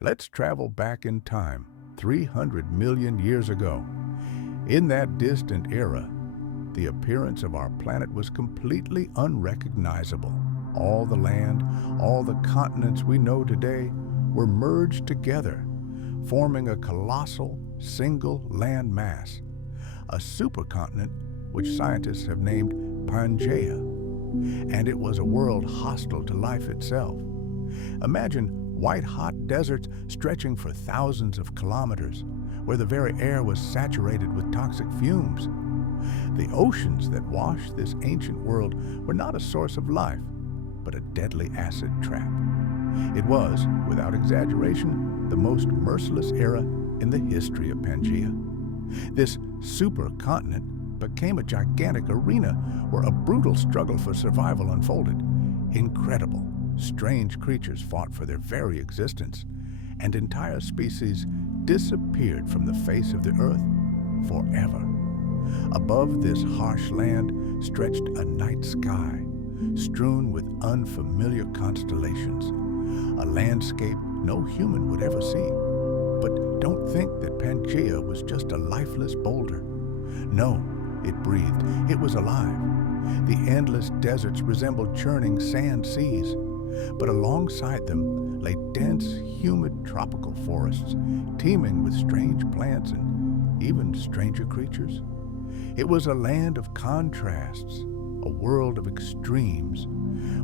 Let's travel back in time, 300 million years ago. In that distant era, the appearance of our planet was completely unrecognizable. All the land, all the continents we know today were merged together, forming a colossal single land mass, a supercontinent which scientists have named Pangea. And it was a world hostile to life itself. Imagine white-hot deserts stretching for thousands of kilometers, where the very air was saturated with toxic fumes. The oceans that washed this ancient world were not a source of life, but a deadly acid trap. It was, without exaggeration, the most merciless era in the history of Pangea. This supercontinent became a gigantic arena where a brutal struggle for survival unfolded. Incredible, strange creatures fought for their very existence, and entire species disappeared from the face of the earth forever. Above this harsh land stretched a night sky, strewn with unfamiliar constellations, a landscape no human would ever see. But don't think that Pangea was just a lifeless boulder. No, it breathed. It was alive. The endless deserts resembled churning sand seas, but alongside them lay dense, humid tropical forests, teeming with strange plants and even stranger creatures. It was a land of contrasts, a world of extremes,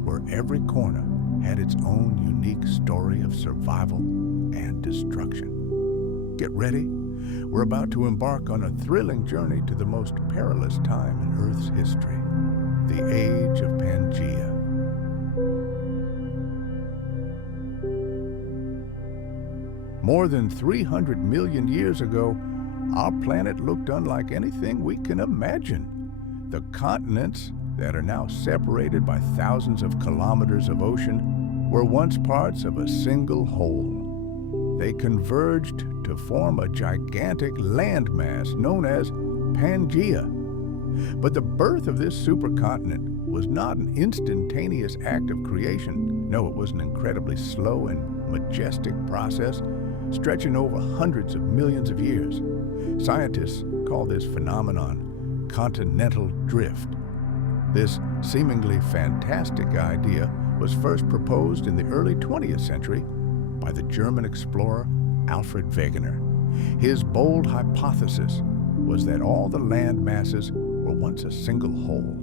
where every corner had its own unique story of survival and destruction. Get ready. We're about to embark on a thrilling journey to the most perilous time in Earth's history, the age of Pangea. More than 300 million years ago, our planet looked unlike anything we can imagine. The continents that are now separated by thousands of kilometers of ocean were once parts of a single whole. They converged to form a gigantic landmass known as Pangea. But the birth of this supercontinent was not an instantaneous act of creation. No, it was an incredibly slow and majestic process stretching over hundreds of millions of years. Scientists call this phenomenon continental drift. This seemingly fantastic idea was first proposed in the early 20th century by the German explorer Alfred Wegener. His bold hypothesis was that all the land masses were once a single whole,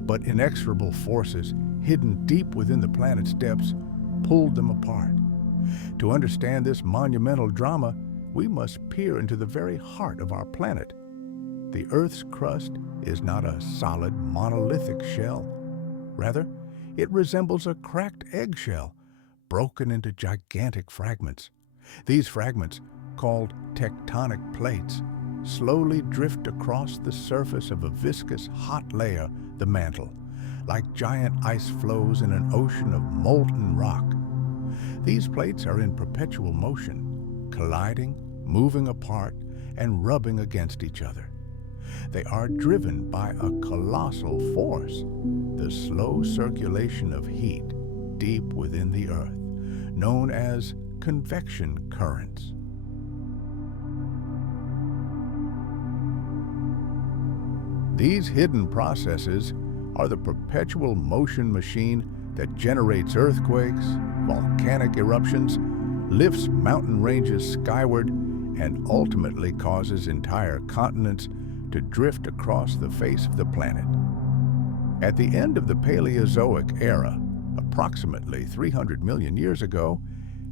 but inexorable forces hidden deep within the planet's depths pulled them apart. To understand this monumental drama, we must peer into the very heart of our planet. The Earth's crust is not a solid, monolithic shell. Rather, it resembles a cracked eggshell, broken into gigantic fragments. These fragments, called tectonic plates, slowly drift across the surface of a viscous, hot layer, the mantle, like giant ice flows in an ocean of molten rock. These plates are in perpetual motion, colliding, moving apart, and rubbing against each other. They are driven by a colossal force, the slow circulation of heat deep within the Earth, known as convection currents. These hidden processes are the perpetual motion machine that generates earthquakes, volcanic eruptions, lifts mountain ranges skyward, and ultimately causes entire continents to drift across the face of the planet. At the end of the Paleozoic era, approximately 300 million years ago,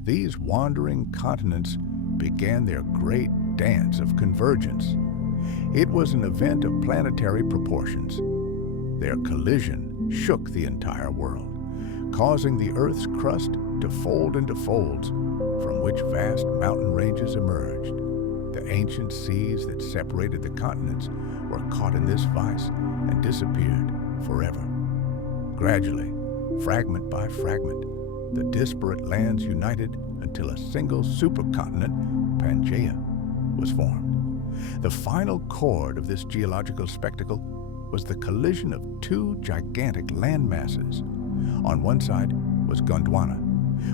these wandering continents began their great dance of convergence. It was an event of planetary proportions. Their collision shook the entire world, causing the Earth's crust to fold into folds from which vast mountain ranges emerged. The ancient seas that separated the continents were caught in this vice and disappeared forever. Gradually, fragment by fragment, the disparate lands united until a single supercontinent, Pangea, was formed. The final chord of this geological spectacle was the collision of two gigantic land masses. On one side was Gondwana,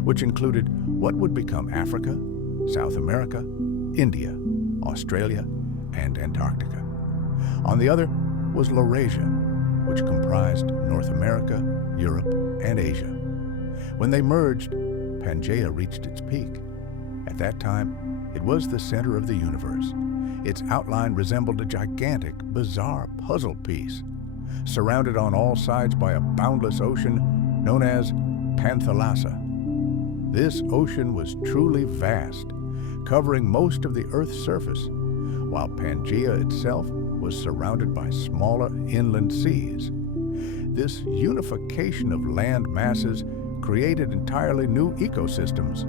which included what would become Africa, South America, India, Australia, and Antarctica. On the other was Laurasia, which comprised North America, Europe, and Asia. When they merged, Pangea reached its peak. At that time, it was the center of the universe. Its outline resembled a gigantic, bizarre puzzle piece, surrounded on all sides by a boundless ocean known as Panthalassa. This ocean was truly vast, covering most of the Earth's surface, while Pangea itself was surrounded by smaller inland seas. This unification of land masses created entirely new ecosystems.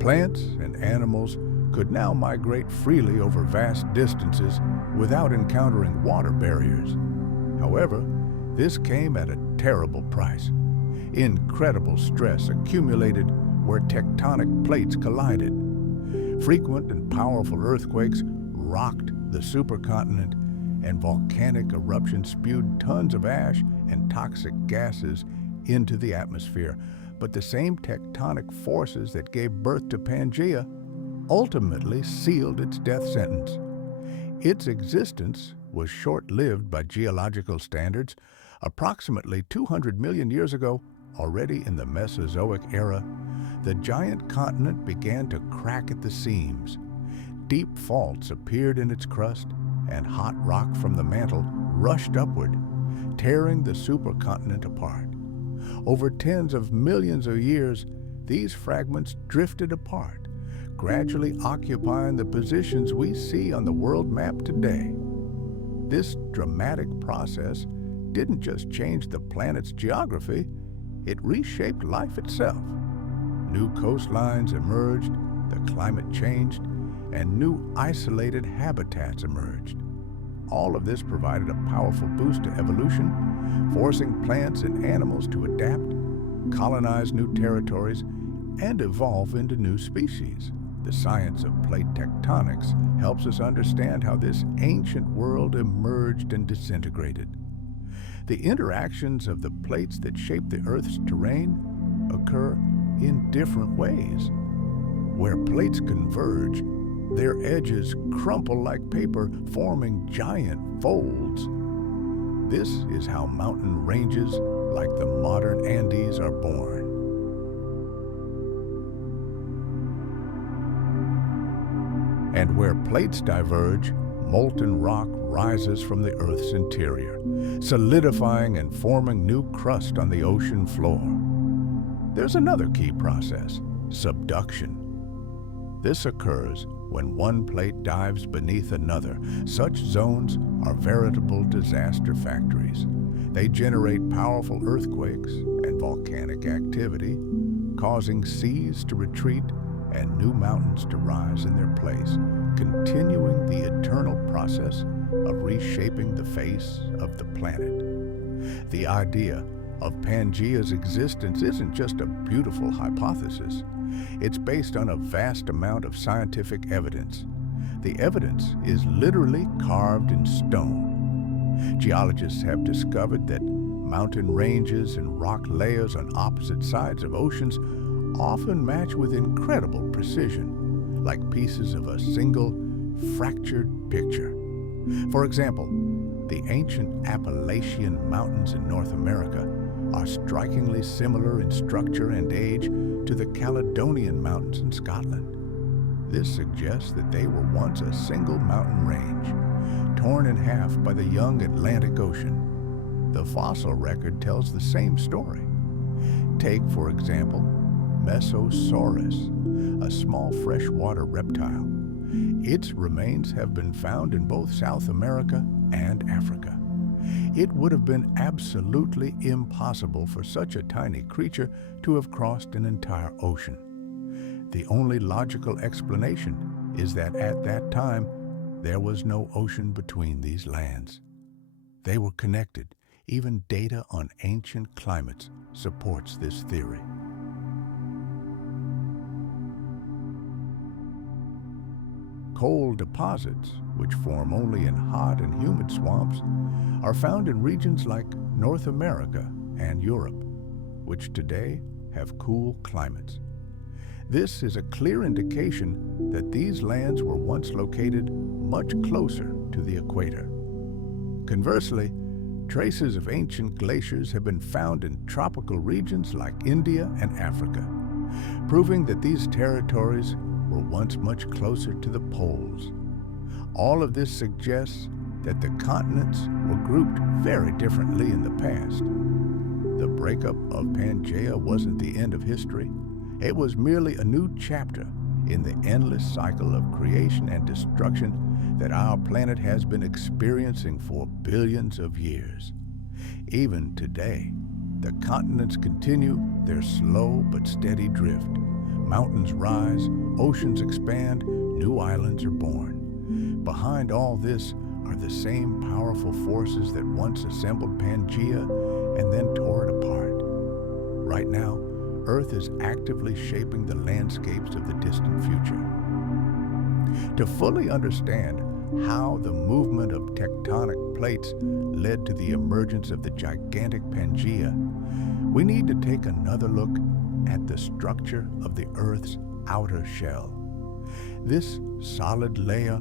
Plants and animals could now migrate freely over vast distances without encountering water barriers. However, this came at a terrible price. Incredible stress accumulated where tectonic plates collided. Frequent and powerful earthquakes rocked the supercontinent, and volcanic eruptions spewed tons of ash and toxic gases into the atmosphere. But the same tectonic forces that gave birth to Pangea ultimately sealed its death sentence. Its existence was short-lived by geological standards. Approximately 200 million years ago, already in the Mesozoic era, the giant continent began to crack at the seams. Deep faults appeared in its crust, and hot rock from the mantle rushed upward, tearing the supercontinent apart. Over tens of millions of years, these fragments drifted apart, gradually occupying the positions we see on the world map today. This dramatic process didn't just change the planet's geography, it reshaped life itself. New coastlines emerged, the climate changed, and new isolated habitats emerged. All of this provided a powerful boost to evolution, forcing plants and animals to adapt, colonize new territories, and evolve into new species. The science of plate tectonics helps us understand how this ancient world emerged and disintegrated. The interactions of the plates that shape the Earth's terrain occur in different ways. Where plates converge, their edges crumple like paper, forming giant folds. This is how mountain ranges like the modern Andes are born. And where plates diverge, molten rock rises from the Earth's interior, solidifying and forming new crust on the ocean floor. There's another key process: subduction. This occurs when one plate dives beneath another. Such zones are veritable disaster factories. They generate powerful earthquakes and volcanic activity, causing seas to retreat and new mountains to rise in their place, continuing the eternal process of reshaping the face of the planet. The idea of Pangea's existence isn't just a beautiful hypothesis. It's based on a vast amount of scientific evidence. The evidence is literally carved in stone. Geologists have discovered that mountain ranges and rock layers on opposite sides of oceans often match with incredible precision, like pieces of a single, fractured picture. For example, the ancient Appalachian Mountains in North America are strikingly similar in structure and age to the Caledonian Mountains in Scotland. This suggests that they were once a single mountain range, torn in half by the young Atlantic Ocean. The fossil record tells the same story. Take, for example, Mesosaurus, a small freshwater reptile. Its remains have been found in both South America and Africa. It would have been absolutely impossible for such a tiny creature to have crossed an entire ocean. The only logical explanation is that at that time, there was no ocean between these lands. They were connected. Even data on ancient climates supports this theory. Coal deposits which form only in hot and humid swamps, are found in regions like North America and Europe, which today have cool climates. This is a clear indication that these lands were once located much closer to the equator. Conversely, traces of ancient glaciers have been found in tropical regions like India and Africa, proving that these territories were once much closer to the poles. All of this suggests that the continents were grouped very differently in the past. The breakup of Pangea wasn't the end of history. It was merely a new chapter in the endless cycle of creation and destruction that our planet has been experiencing for billions of years. Even today, the continents continue their slow but steady drift. Mountains rise, oceans expand, new islands are born. Behind all this are the same powerful forces that once assembled Pangea and then tore it apart. Right now, Earth is actively shaping the landscapes of the distant future. To fully understand how the movement of tectonic plates led to the emergence of the gigantic Pangea, we need to take another look at the structure of the Earth's outer shell. This solid layer,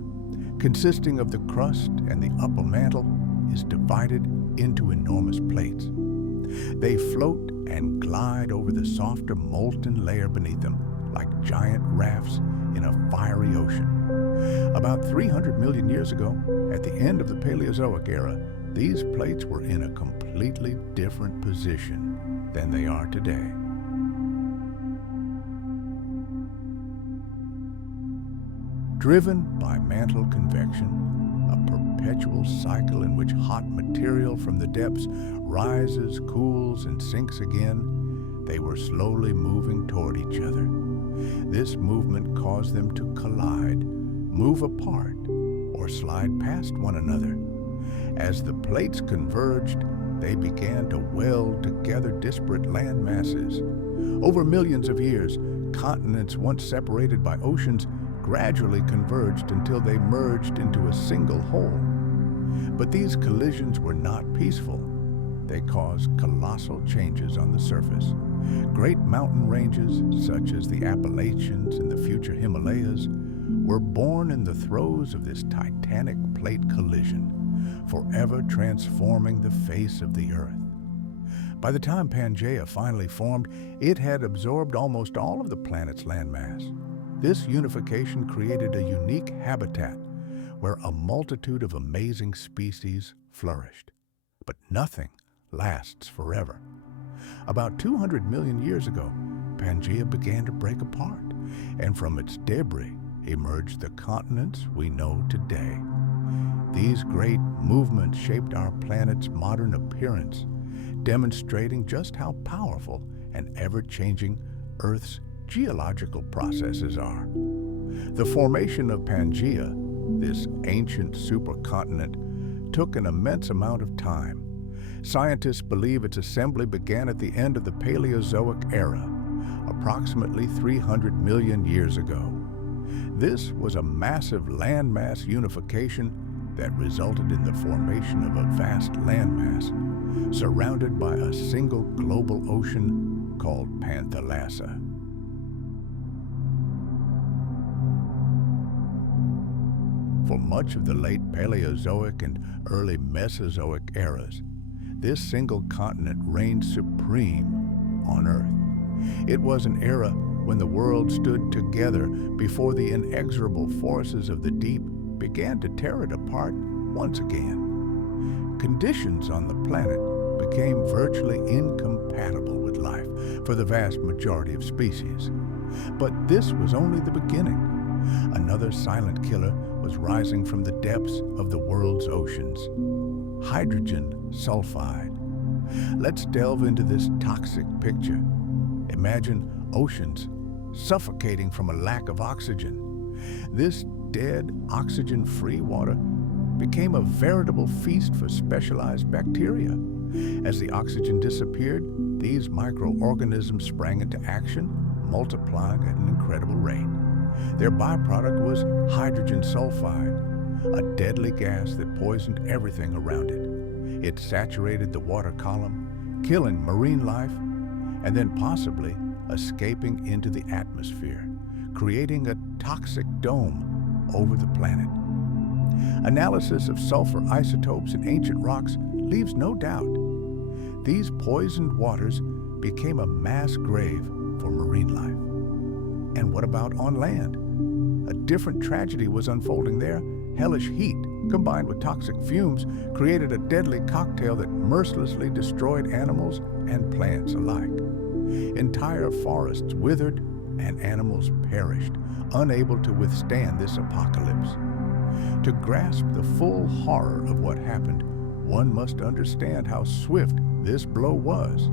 consisting of the crust and the upper mantle, is divided into enormous plates. They float and glide over the softer molten layer beneath them like giant rafts in a fiery ocean. About 300 million years ago, at the end of the Paleozoic era, these plates were in a completely different position than they are today. Driven by mantle convection, a perpetual cycle in which hot material from the depths rises, cools, and sinks again, they were slowly moving toward each other. This movement caused them to collide, move apart, or slide past one another. As the plates converged, they began to weld together disparate land masses. Over millions of years, continents once separated by oceans gradually converged until they merged into a single whole. But these collisions were not peaceful. They caused colossal changes on the surface. Great mountain ranges, such as the Appalachians and the future Himalayas, were born in the throes of this titanic plate collision, forever transforming the face of the Earth. By the time Pangea finally formed, it had absorbed almost all of the planet's landmass. This unification created a unique habitat where a multitude of amazing species flourished. But nothing lasts forever. About 200 million years ago, Pangea began to break apart, and from its debris emerged the continents we know today. These great movements shaped our planet's modern appearance, demonstrating just how powerful and ever-changing Earth's geological processes are. The formation of Pangea, this ancient supercontinent, took an immense amount of time. Scientists believe its assembly began at the end of the Paleozoic era, approximately 300 million years ago. This was a massive landmass unification that resulted in the formation of a vast landmass surrounded by a single global ocean called Panthalassa. For much of the late Paleozoic and early Mesozoic eras, this single continent reigned supreme on Earth. It was an era when the world stood together before the inexorable forces of the deep began to tear it apart once again. Conditions on the planet became virtually incompatible with life for the vast majority of species. But this was only the beginning. Another silent killer was rising from the depths of the world's oceans: hydrogen sulfide. Let's delve into this toxic picture. Imagine oceans suffocating from a lack of oxygen. This dead, oxygen-free water became a veritable feast for specialized bacteria. As the oxygen disappeared, these microorganisms sprang into action, multiplying at an incredible rate. Their byproduct was hydrogen sulfide. a deadly gas that poisoned everything around it. It saturated the water column, killing marine life, and then possibly escaping into the atmosphere, creating a toxic dome over the planet. Analysis of sulfur isotopes in ancient rocks leaves no doubt. These poisoned waters became a mass grave for marine life. And what about on land? A different tragedy was unfolding there. Hellish heat, combined with toxic fumes, created a deadly cocktail that mercilessly destroyed animals and plants alike. Entire forests withered and animals perished, unable to withstand this apocalypse. To grasp the full horror of what happened, one must understand how swift this blow was.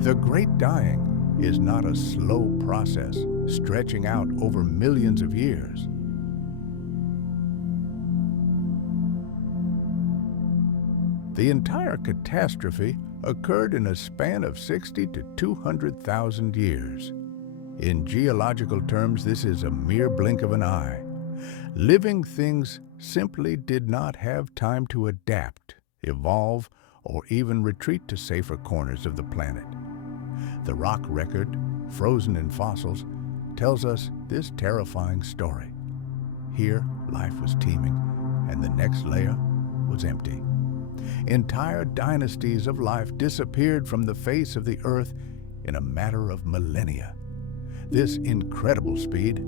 The Great Dying is not a slow process stretching out over millions of years. The entire catastrophe occurred in a span of 60 to 200,000 years. In geological terms, this is a mere blink of an eye. Living things simply did not have time to adapt, evolve, or even retreat to safer corners of the planet. The rock record, frozen in fossils, tells us this terrifying story. Here, life was teeming, and the next layer was empty. Entire dynasties of life disappeared from the face of the Earth in a matter of millennia. This incredible speed,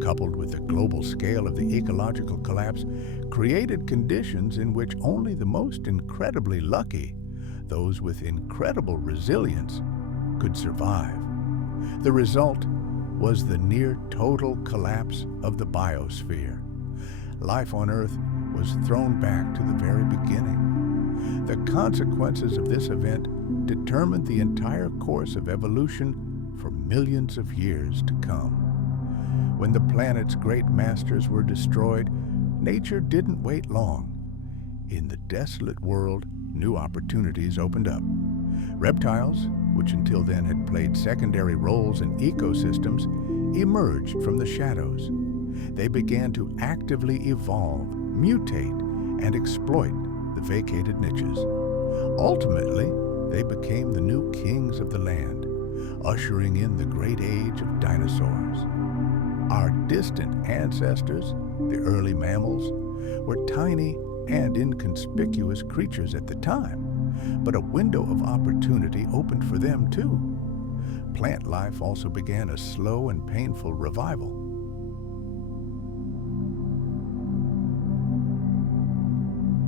coupled with the global scale of the ecological collapse, created conditions in which only the most incredibly lucky, those with incredible resilience, could survive. The result was the near total collapse of the biosphere. Life on Earth was thrown back to the very beginning. The consequences of this event determined the entire course of evolution for millions of years to come. When the planet's great masters were destroyed, nature didn't wait long. In the desolate world, new opportunities opened up. Reptiles, which until then had played secondary roles in ecosystems, emerged from the shadows. They began to actively evolve, mutate, and exploit the vacated niches. Ultimately, they became the new kings of the land, ushering in the great age of dinosaurs. Our distant ancestors, the early mammals, were tiny and inconspicuous creatures at the time, but a window of opportunity opened for them too. Plant life also began a slow and painful revival.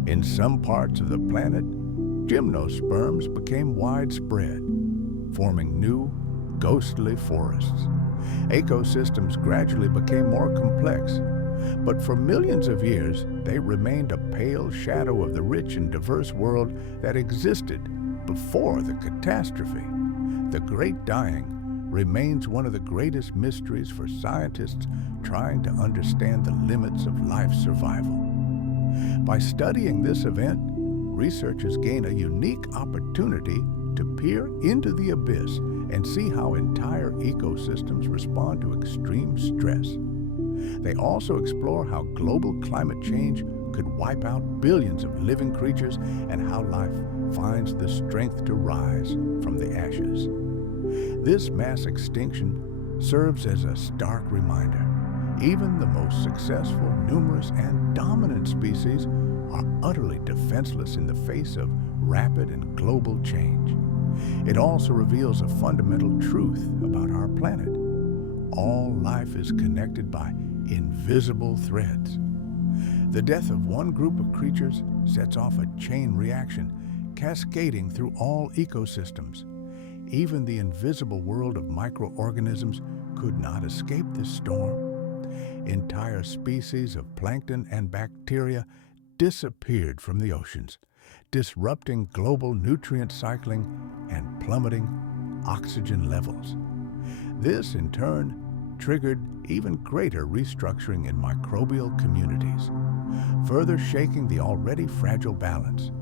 In some parts of the planet, gymnosperms became widespread, forming new, ghostly forests. Ecosystems gradually became more complex, but for millions of years, they remained a pale shadow of the rich and diverse world that existed before the catastrophe. The Great Dying remains one of the greatest mysteries for scientists trying to understand the limits of life's survival. By studying this event, researchers gain a unique opportunity to peer into the abyss and see how entire ecosystems respond to extreme stress. They also explore how global climate change could wipe out billions of living creatures and how life finds the strength to rise from the ashes. This mass extinction serves as a stark reminder. Even the most successful, numerous, and dominant species are utterly defenseless in the face of rapid and global change. It also reveals a fundamental truth about our planet. All life is connected by invisible threads. The death of one group of creatures sets off a chain reaction, cascading through all ecosystems. Even the invisible world of microorganisms could not escape this storm. Entire species of plankton and bacteria disappeared from the oceans, disrupting global nutrient cycling and plummeting oxygen levels. This, in turn, triggered even greater restructuring in microbial communities, further shaking the already fragile balance.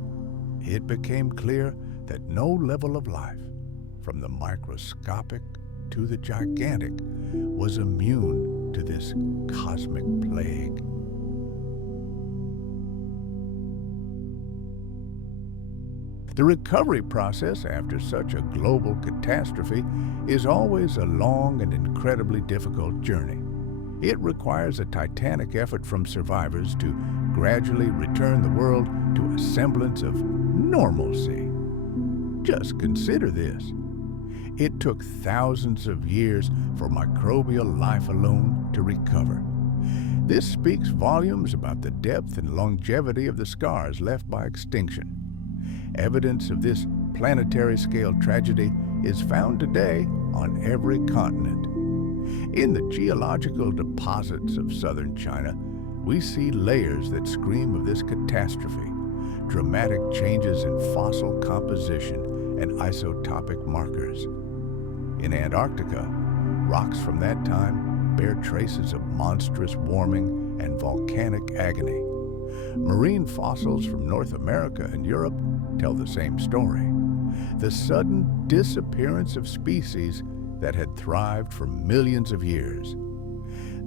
It became clear that no level of life, from the microscopic to the gigantic, was immune to this cosmic plague. The recovery process after such a global catastrophe is always a long and incredibly difficult journey. It requires a titanic effort from survivors to gradually return the world to a semblance of normalcy. Just consider this. It took thousands of years for microbial life alone to recover. This speaks volumes about the depth and longevity of the scars left by extinction. Evidence of this planetary-scale tragedy is found today on every continent. In the geological deposits of southern China, we see layers that scream of this catastrophe, dramatic changes in fossil composition and isotopic markers. In Antarctica, rocks from that time bear traces of monstrous warming and volcanic agony. Marine fossils from North America and Europe tell the same story. The sudden disappearance of species that had thrived for millions of years.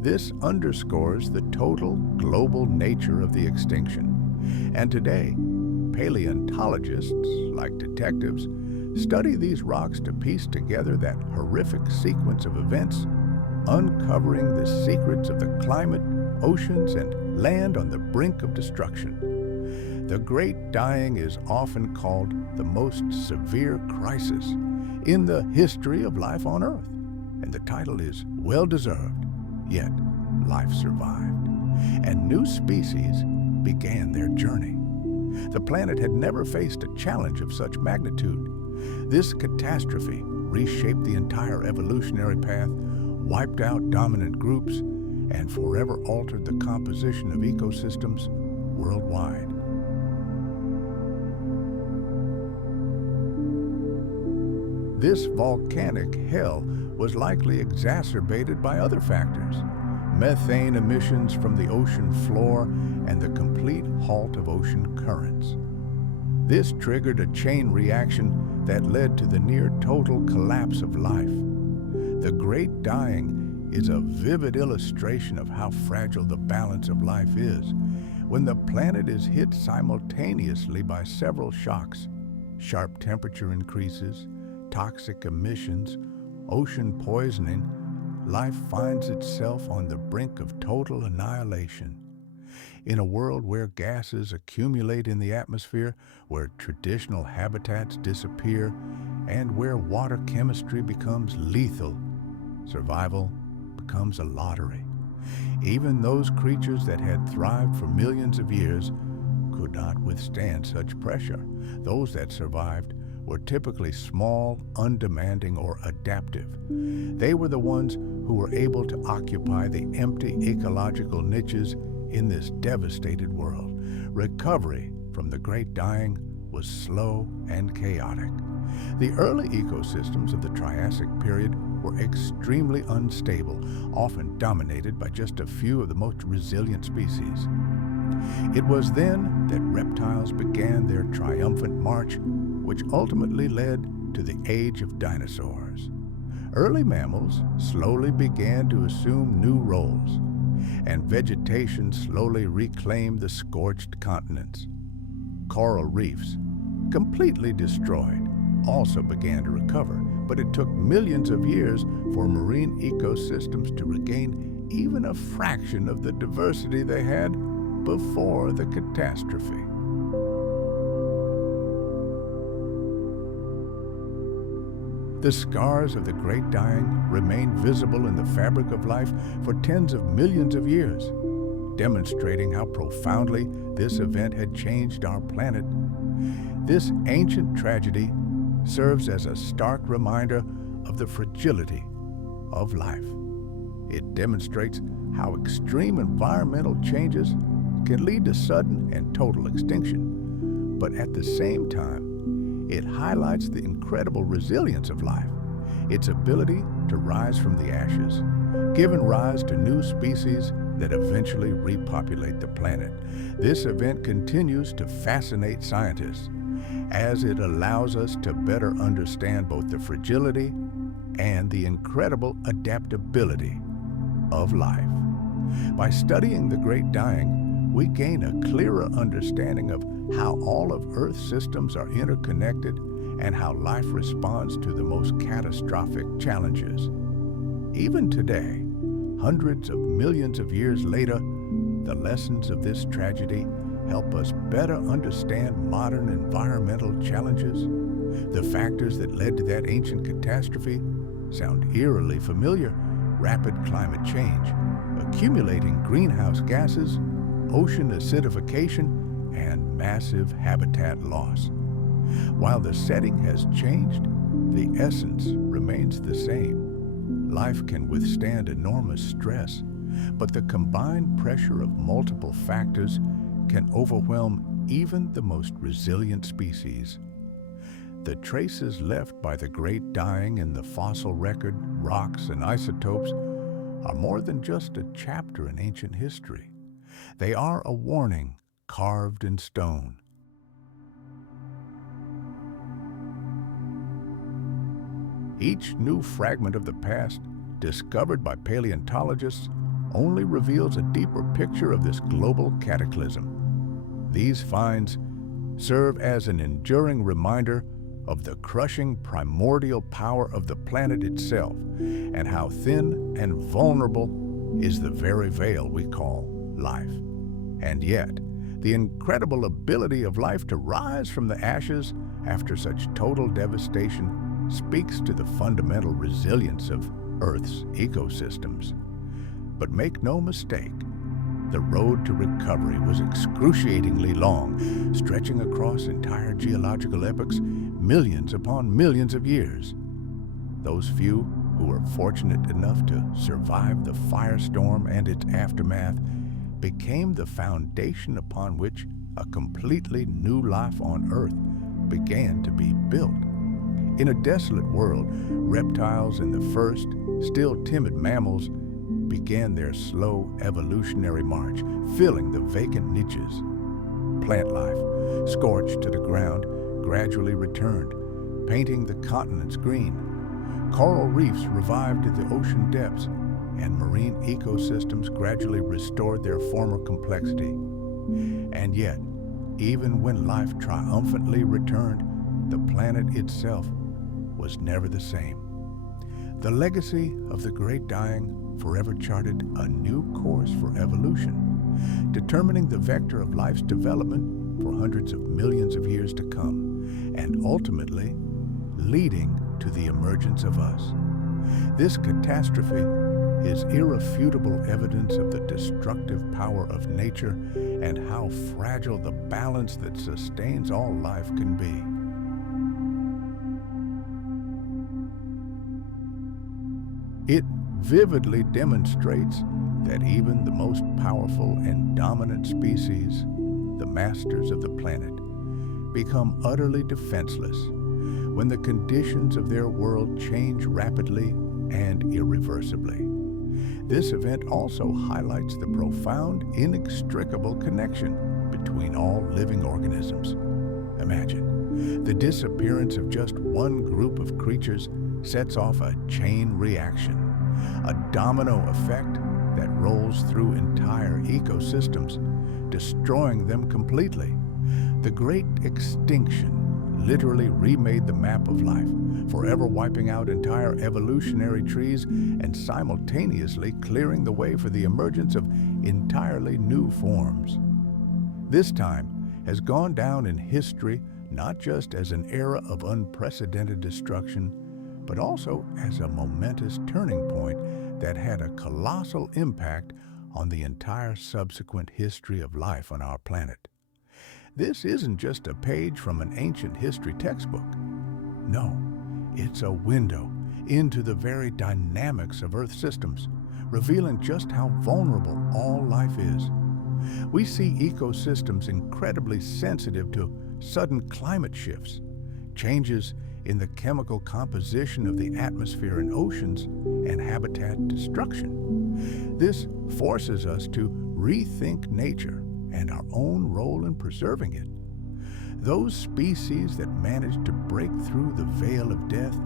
This underscores the total global nature of the extinction. And today, paleontologists, like detectives, study these rocks to piece together that horrific sequence of events, uncovering the secrets of the climate, oceans, and land on the brink of destruction. The Great Dying is often called the most severe crisis in the history of life on Earth, and the title is well-deserved, yet life survived, and new species began their journey. The planet had never faced a challenge of such magnitude. This catastrophe reshaped the entire evolutionary path, wiped out dominant groups, and forever altered the composition of ecosystems worldwide. This volcanic hell was likely exacerbated by other factors: methane emissions from the ocean floor and the complete halt of ocean currents. This triggered a chain reaction that led to the near-total collapse of life. The Great Dying is a vivid illustration of how fragile the balance of life is when the planet is hit simultaneously by several shocks: sharp temperature increases, toxic emissions, ocean poisoning. Life finds itself on the brink of total annihilation. In a world where gases accumulate in the atmosphere, where traditional habitats disappear, and where water chemistry becomes lethal, survival becomes a lottery. Even those creatures that had thrived for millions of years could not withstand such pressure. Those that survived were typically small, undemanding, or adaptive. They were the ones who were able to occupy the empty ecological niches in this devastated world. Recovery from the Great Dying was slow and chaotic. The early ecosystems of the Triassic period were extremely unstable, often dominated by just a few of the most resilient species. It was then that reptiles began their triumphant march, which ultimately led to the age of dinosaurs. Early mammals slowly began to assume new roles, and vegetation slowly reclaimed the scorched continents. Coral reefs, completely destroyed, also began to recover, but it took millions of years for marine ecosystems to regain even a fraction of the diversity they had before the catastrophe. The scars of the Great Dying remain visible in the fabric of life for tens of millions of years, demonstrating how profoundly this event had changed our planet. This ancient tragedy serves as a stark reminder of the fragility of life. It demonstrates how extreme environmental changes can lead to sudden and total extinction, but at the same time, it highlights the incredible resilience of life, its ability to rise from the ashes, giving rise to new species that eventually repopulate the planet. This event continues to fascinate scientists as it allows us to better understand both the fragility and the incredible adaptability of life. By studying the Great Dying, we gain a clearer understanding of how all of Earth's systems are interconnected and how life responds to the most catastrophic challenges. Even today, hundreds of millions of years later, the lessons of this tragedy help us better understand modern environmental challenges. The factors that led to that ancient catastrophe sound eerily familiar: rapid climate change, accumulating greenhouse gases, ocean acidification, and massive habitat loss. While the setting has changed, the essence remains the same. Life can withstand enormous stress, but the combined pressure of multiple factors can overwhelm even the most resilient species. The traces left by the great dying in the fossil record, rocks, and isotopes are more than just a chapter in ancient history. They are a warning carved in stone. Each new fragment of the past, discovered by paleontologists, only reveals a deeper picture of this global cataclysm. These finds serve as an enduring reminder of the crushing primordial power of the planet itself and how thin and vulnerable is the very veil we call life. And yet, the incredible ability of life to rise from the ashes after such total devastation speaks to the fundamental resilience of Earth's ecosystems. But make no mistake, the road to recovery was excruciatingly long, stretching across entire geological epochs, millions upon millions of years. Those few who were fortunate enough to survive the firestorm and its aftermath became the foundation upon which a completely new life on Earth began to be built. In a desolate world, reptiles and the first, still timid mammals began their slow evolutionary march, filling the vacant niches. Plant life, scorched to the ground, gradually returned, painting the continents green. Coral reefs revived at the ocean depths, and marine ecosystems gradually restored their former complexity. And yet, even when life triumphantly returned, the planet itself was never the same. The legacy of the Great Dying forever charted a new course for evolution, determining the vector of life's development for hundreds of millions of years to come, and ultimately leading to the emergence of us. This catastrophe is irrefutable evidence of the destructive power of nature and how fragile the balance that sustains all life can be. It vividly demonstrates that even the most powerful and dominant species, the masters of the planet, become utterly defenseless when the conditions of their world change rapidly and irreversibly. This event also highlights the profound, inextricable connection between all living organisms. Imagine, the disappearance of just one group of creatures sets off a chain reaction, a domino effect that rolls through entire ecosystems, destroying them completely. The Great Extinction literally remade the map of life, forever wiping out entire evolutionary trees and simultaneously clearing the way for the emergence of entirely new forms. This time has gone down in history not just as an era of unprecedented destruction, but also as a momentous turning point that had a colossal impact on the entire subsequent history of life on our planet. This isn't just a page from an ancient history textbook. No, it's a window into the very dynamics of Earth systems, revealing just how vulnerable all life is. We see ecosystems incredibly sensitive to sudden climate shifts, changes in the chemical composition of the atmosphere and oceans, and habitat destruction. This forces us to rethink nature and our own role in preserving it. Those species that managed to break through the veil of death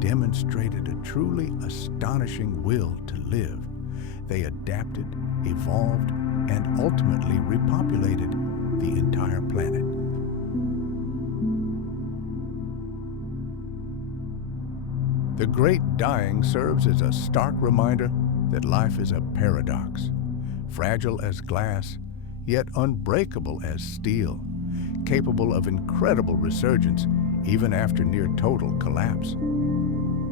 demonstrated a truly astonishing will to live. They adapted, evolved, and ultimately repopulated the entire planet. The Great Dying serves as a stark reminder that life is a paradox, fragile as glass, yet unbreakable as steel, capable of incredible resurgence even after near total collapse.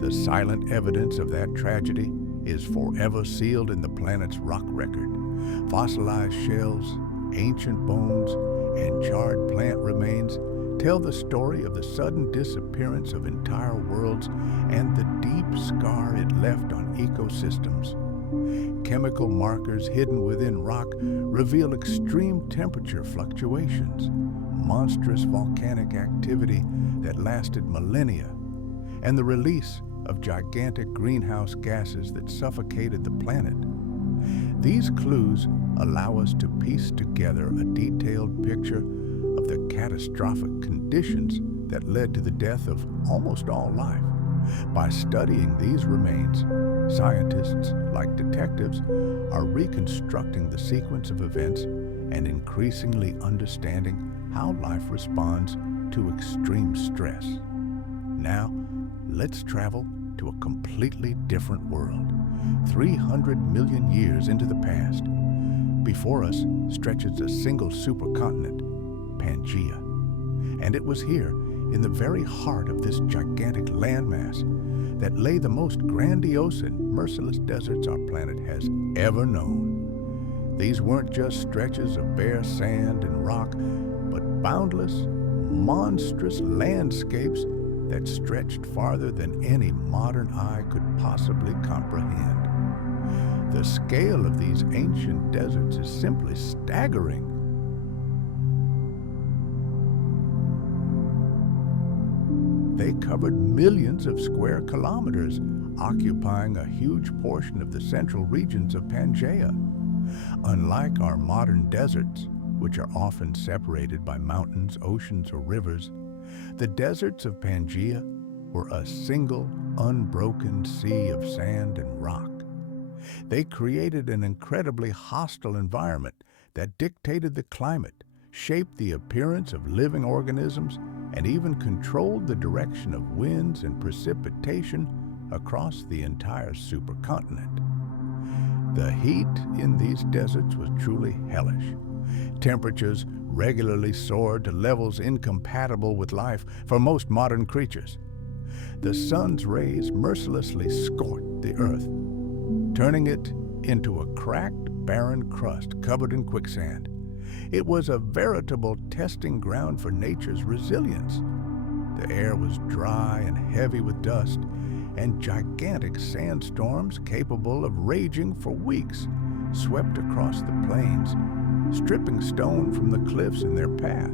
The silent evidence of that tragedy is forever sealed in the planet's rock record. Fossilized shells, ancient bones, and charred plant remains tell the story of the sudden disappearance of entire worlds and the deep scar it left on ecosystems. Chemical markers hidden within rock reveal extreme temperature fluctuations, monstrous volcanic activity that lasted millennia, and the release of gigantic greenhouse gases that suffocated the planet. These clues allow us to piece together a detailed picture of the catastrophic conditions that led to the death of almost all life. By studying these remains, scientists, like detectives, are reconstructing the sequence of events and increasingly understanding how life responds to extreme stress. Now, let's travel to a completely different world, 300 million years into the past. Before us stretches a single supercontinent, Pangea. And it was here, in the very heart of this gigantic landmass, that lay the most grandiose and merciless deserts our planet has ever known. These weren't just stretches of bare sand and rock, but boundless, monstrous landscapes that stretched farther than any modern eye could possibly comprehend. The scale of these ancient deserts is simply staggering. They covered millions of square kilometers, occupying a huge portion of the central regions of Pangea. Unlike our modern deserts, which are often separated by mountains, oceans, or rivers, the deserts of Pangea were a single, unbroken sea of sand and rock. They created an incredibly hostile environment that dictated the climate, shaped the appearance of living organisms, and even controlled the direction of winds and precipitation across the entire supercontinent. The heat in these deserts was truly hellish. Temperatures regularly soared to levels incompatible with life for most modern creatures. The sun's rays mercilessly scorched the earth, turning it into a cracked, barren crust covered in quicksand. It was a veritable testing ground for nature's resilience. The air was dry and heavy with dust, and gigantic sandstorms capable of raging for weeks swept across the plains, stripping stone from the cliffs in their path.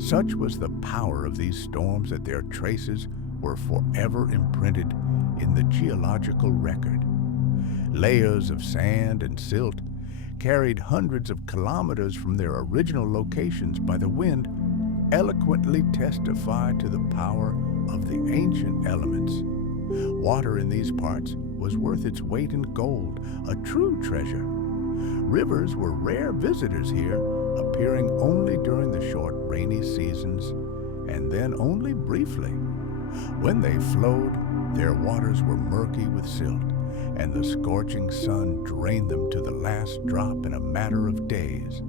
Such was the power of these storms that their traces were forever imprinted in the geological record. Layers of sand and silt, carried hundreds of kilometers from their original locations by the wind, eloquently testify to the power of the ancient elements. Water in these parts was worth its weight in gold, a true treasure. Rivers were rare visitors here, appearing only during the short rainy seasons, and then only briefly. When they flowed, their waters were murky with silt, and the scorching sun drained them to the last drop in a matter of days.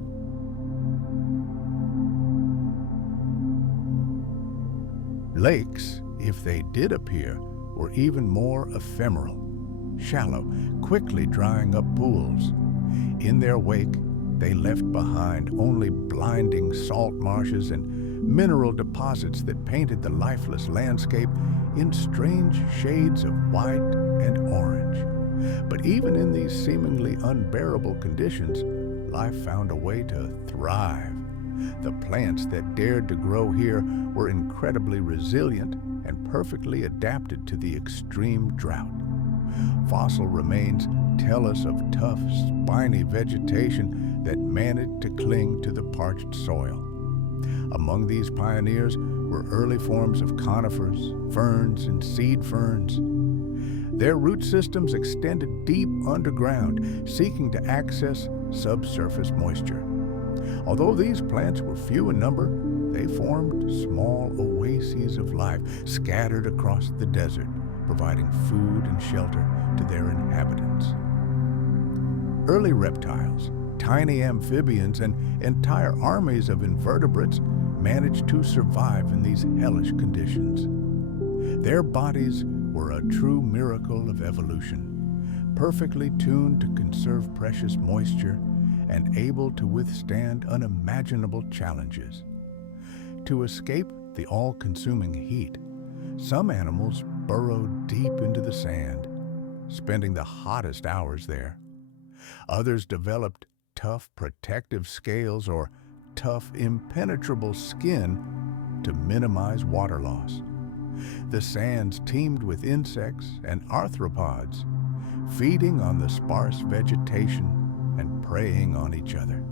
Lakes, if they did appear, were even more ephemeral, shallow, quickly drying up pools. In their wake, they left behind only blinding salt marshes and mineral deposits that painted the lifeless landscape in strange shades of white and orange. But even in these seemingly unbearable conditions, life found a way to thrive. The plants that dared to grow here were incredibly resilient and perfectly adapted to the extreme drought. Fossil remains tell us of tough, spiny vegetation that managed to cling to the parched soil. Among these pioneers were early forms of conifers, ferns, and seed ferns. Their root systems extended deep underground, seeking to access subsurface moisture. Although these plants were few in number, they formed small oases of life scattered across the desert, providing food and shelter to their inhabitants. Early reptiles, tiny amphibians, and entire armies of invertebrates managed to survive in these hellish conditions. Their bodies were a true miracle of evolution, perfectly tuned to conserve precious moisture and able to withstand unimaginable challenges. To escape the all-consuming heat, some animals burrowed deep into the sand, spending the hottest hours there. Others developed tough protective scales or tough impenetrable skin to minimize water loss. The sands teemed with insects and arthropods, feeding on the sparse vegetation and preying on each other.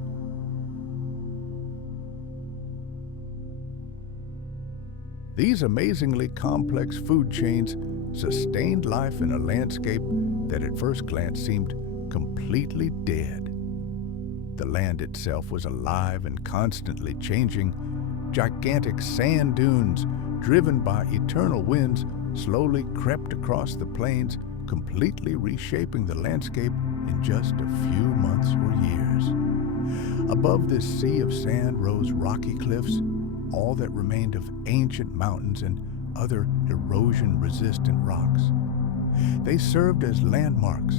These amazingly complex food chains sustained life in a landscape that at first glance seemed completely dead. The land itself was alive and constantly changing. Gigantic sand dunes, driven by eternal winds, slowly crept across the plains, completely reshaping the landscape in just a few months or years. Above this sea of sand rose rocky cliffs, all that remained of ancient mountains and other erosion-resistant rocks. They served as landmarks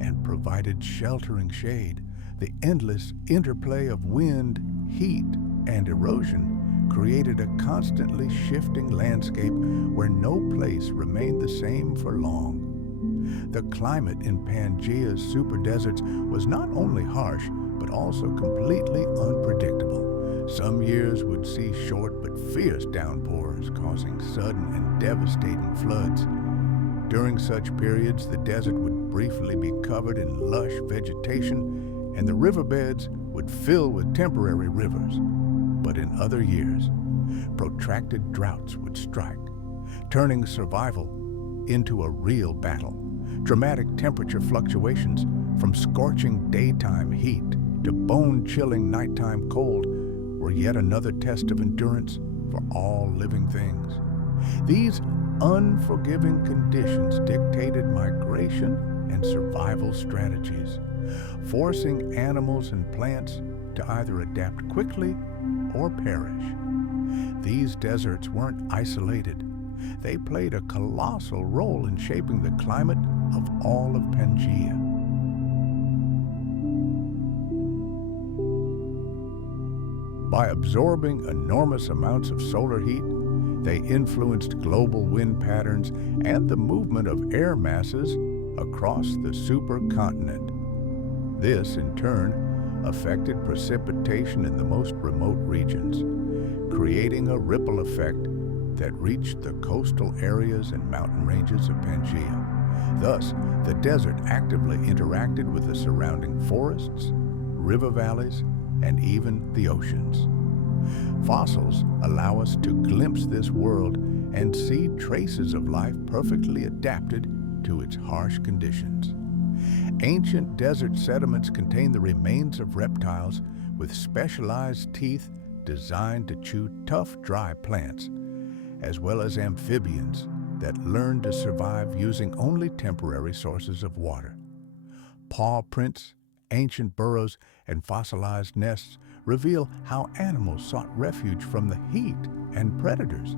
and provided sheltering shade. The endless interplay of wind, heat, and erosion created a constantly shifting landscape where no place remained the same for long. The climate in Pangea's superdeserts was not only harsh, but also completely unpredictable. Some years would see short but fierce downpours, causing sudden and devastating floods. During such periods, the desert would briefly be covered in lush vegetation, and the riverbeds would fill with temporary rivers. But in other years, protracted droughts would strike, turning survival into a real battle. Dramatic temperature fluctuations, from scorching daytime heat to bone-chilling nighttime cold, were yet another test of endurance for all living things. These unforgiving conditions dictated migration and survival strategies, forcing animals and plants to either adapt quickly or perish. These deserts weren't isolated. They played a colossal role in shaping the climate of all of Pangea. By absorbing enormous amounts of solar heat, they influenced global wind patterns and the movement of air masses across the supercontinent. This, in turn, affected precipitation in the most remote regions, creating a ripple effect that reached the coastal areas and mountain ranges of Pangea. Thus, the desert actively interacted with the surrounding forests, river valleys, and even the oceans. Fossils allow us to glimpse this world and see traces of life perfectly adapted to its harsh conditions. Ancient desert sediments contain the remains of reptiles with specialized teeth designed to chew tough, dry plants, as well as amphibians that learned to survive using only temporary sources of water. Paw prints, ancient burrows, and fossilized nests reveal how animals sought refuge from the heat and predators,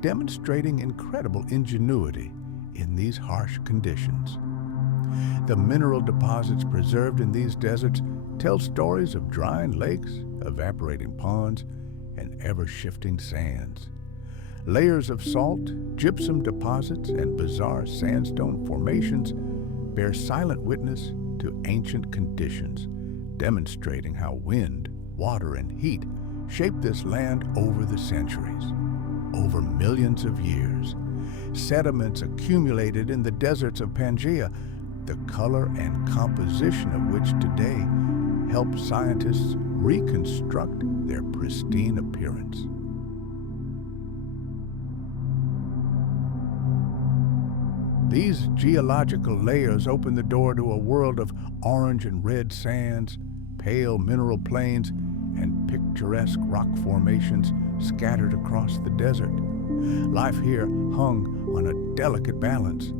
demonstrating incredible ingenuity in these harsh conditions. The mineral deposits preserved in these deserts tell stories of drying lakes, evaporating ponds, and ever-shifting sands. Layers of salt, gypsum deposits, and bizarre sandstone formations bear silent witness to ancient conditions, demonstrating how wind, water, and heat shaped this land over the centuries. Over millions of years, sediments accumulated in the deserts of Pangea, the color and composition of which today help scientists reconstruct their pristine appearance. These geological layers open the door to a world of orange and red sands, pale mineral plains, and picturesque rock formations scattered across the desert. Life here hung on a delicate balance.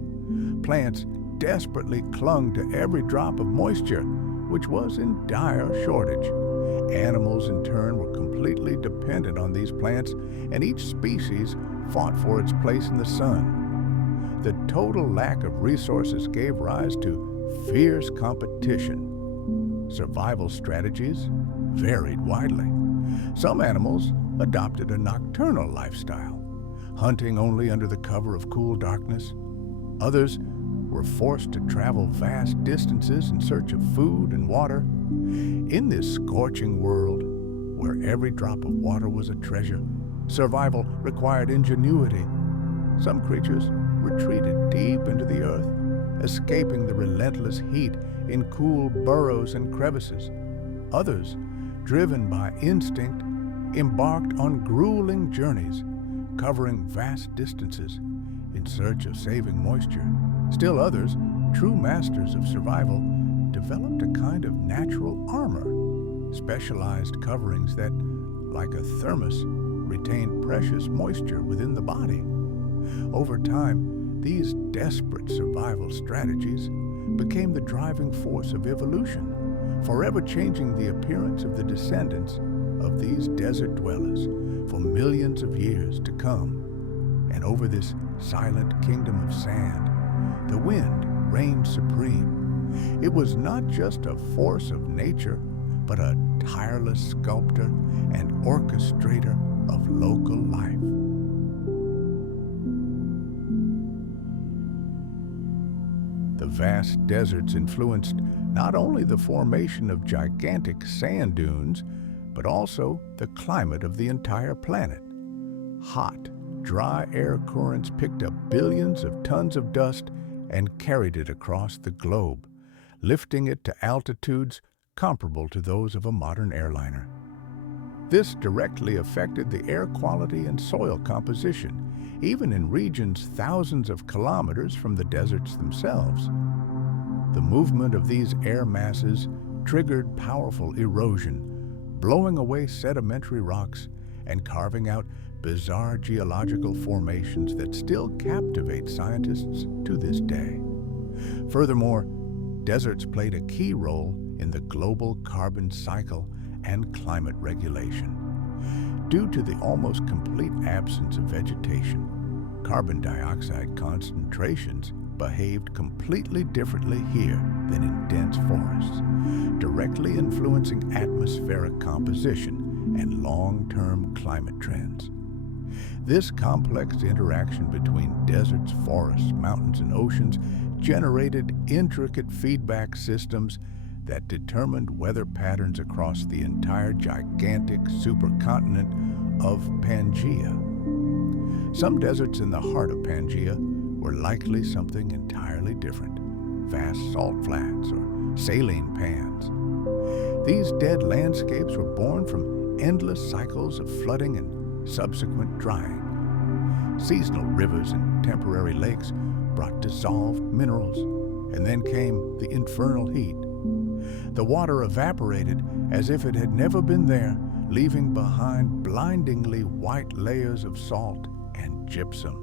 Plants desperately clung to every drop of moisture, which was in dire shortage. Animals, in turn, were completely dependent on these plants, and each species fought for its place in the sun. The total lack of resources gave rise to fierce competition. Survival strategies varied widely. Some animals adopted a nocturnal lifestyle, hunting only under the cover of cool darkness. Others were forced to travel vast distances in search of food and water. In this scorching world, where every drop of water was a treasure, survival required ingenuity. Some creatures retreated deep into the earth, escaping the relentless heat in cool burrows and crevices. Others, driven by instinct, embarked on grueling journeys, covering vast distances in search of saving moisture. Still others, true masters of survival, developed a kind of natural armor, specialized coverings that, like a thermos, retained precious moisture within the body. Over time, these desperate survival strategies became the driving force of evolution, forever changing the appearance of the descendants of these desert dwellers for millions of years to come. And over this silent kingdom of sand, the wind reigned supreme. It was not just a force of nature, but a tireless sculptor and orchestrator of local life. The vast deserts influenced not only the formation of gigantic sand dunes, but also the climate of the entire planet. Hot, dry air currents picked up billions of tons of dust and carried it across the globe, lifting it to altitudes comparable to those of a modern airliner. This directly affected the air quality and soil composition, even in regions thousands of kilometers from the deserts themselves. The movement of these air masses triggered powerful erosion, blowing away sedimentary rocks and carving out bizarre geological formations that still captivate scientists to this day. Furthermore, deserts played a key role in the global carbon cycle and climate regulation. Due to the almost complete absence of vegetation, carbon dioxide concentrations behaved completely differently here than in dense forests, directly influencing atmospheric composition and long-term climate trends. This complex interaction between deserts, forests, mountains, and oceans generated intricate feedback systems that determined weather patterns across the entire gigantic supercontinent of Pangea. Some deserts in the heart of Pangea were likely something entirely different, vast salt flats or saline pans. These dead landscapes were born from endless cycles of flooding and subsequent drying. Seasonal rivers and temporary lakes brought dissolved minerals, and then came the infernal heat. The water evaporated as if it had never been there, leaving behind blindingly white layers of salt and gypsum.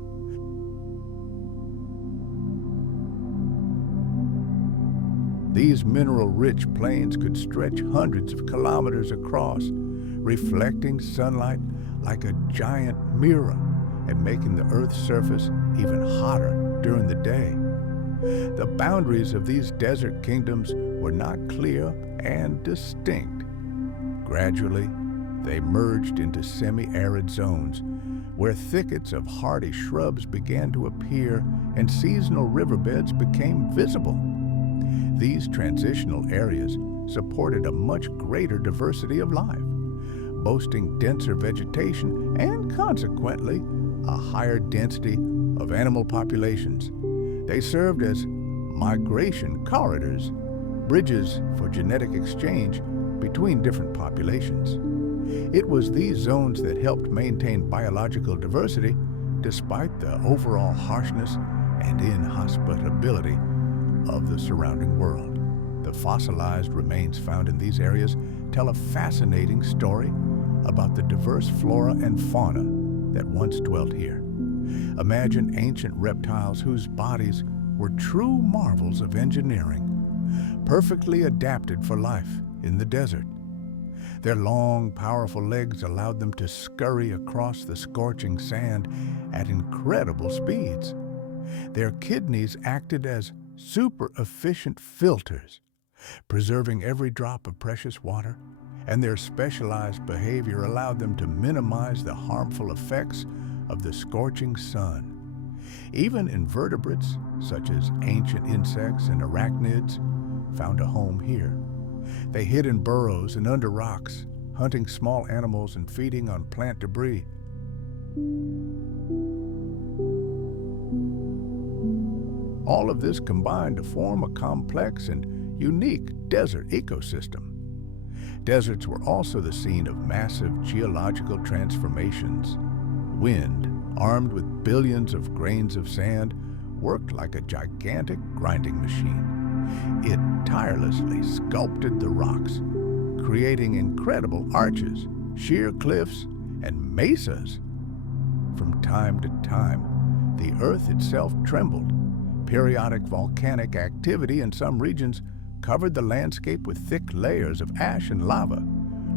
These mineral-rich plains could stretch hundreds of kilometers across, reflecting sunlight like a giant mirror and making the Earth's surface even hotter during the day. The boundaries of these desert kingdoms were not clear and distinct. Gradually, they merged into semi-arid zones, where thickets of hardy shrubs began to appear and seasonal riverbeds became visible. These transitional areas supported a much greater diversity of life, boasting denser vegetation and, consequently, a higher density of animal populations. They served as migration corridors, bridges for genetic exchange between different populations. It was these zones that helped maintain biological diversity despite the overall harshness and inhospitability of the surrounding world. The fossilized remains found in these areas tell a fascinating story about the diverse flora and fauna that once dwelt here. Imagine ancient reptiles whose bodies were true marvels of engineering, perfectly adapted for life in the desert. Their long, powerful legs allowed them to scurry across the scorching sand at incredible speeds. Their kidneys acted as super-efficient filters, preserving every drop of precious water, and their specialized behavior allowed them to minimize the harmful effects of the scorching sun. Even invertebrates, such as ancient insects and arachnids, found a home here. They hid in burrows and under rocks, hunting small animals and feeding on plant debris. All of this combined to form a complex and unique desert ecosystem. Deserts were also the scene of massive geological transformations. Wind, armed with billions of grains of sand, worked like a gigantic grinding machine. It tirelessly sculpted the rocks, creating incredible arches, sheer cliffs, and mesas. From time to time, the earth itself trembled. Periodic volcanic activity in some regions covered the landscape with thick layers of ash and lava,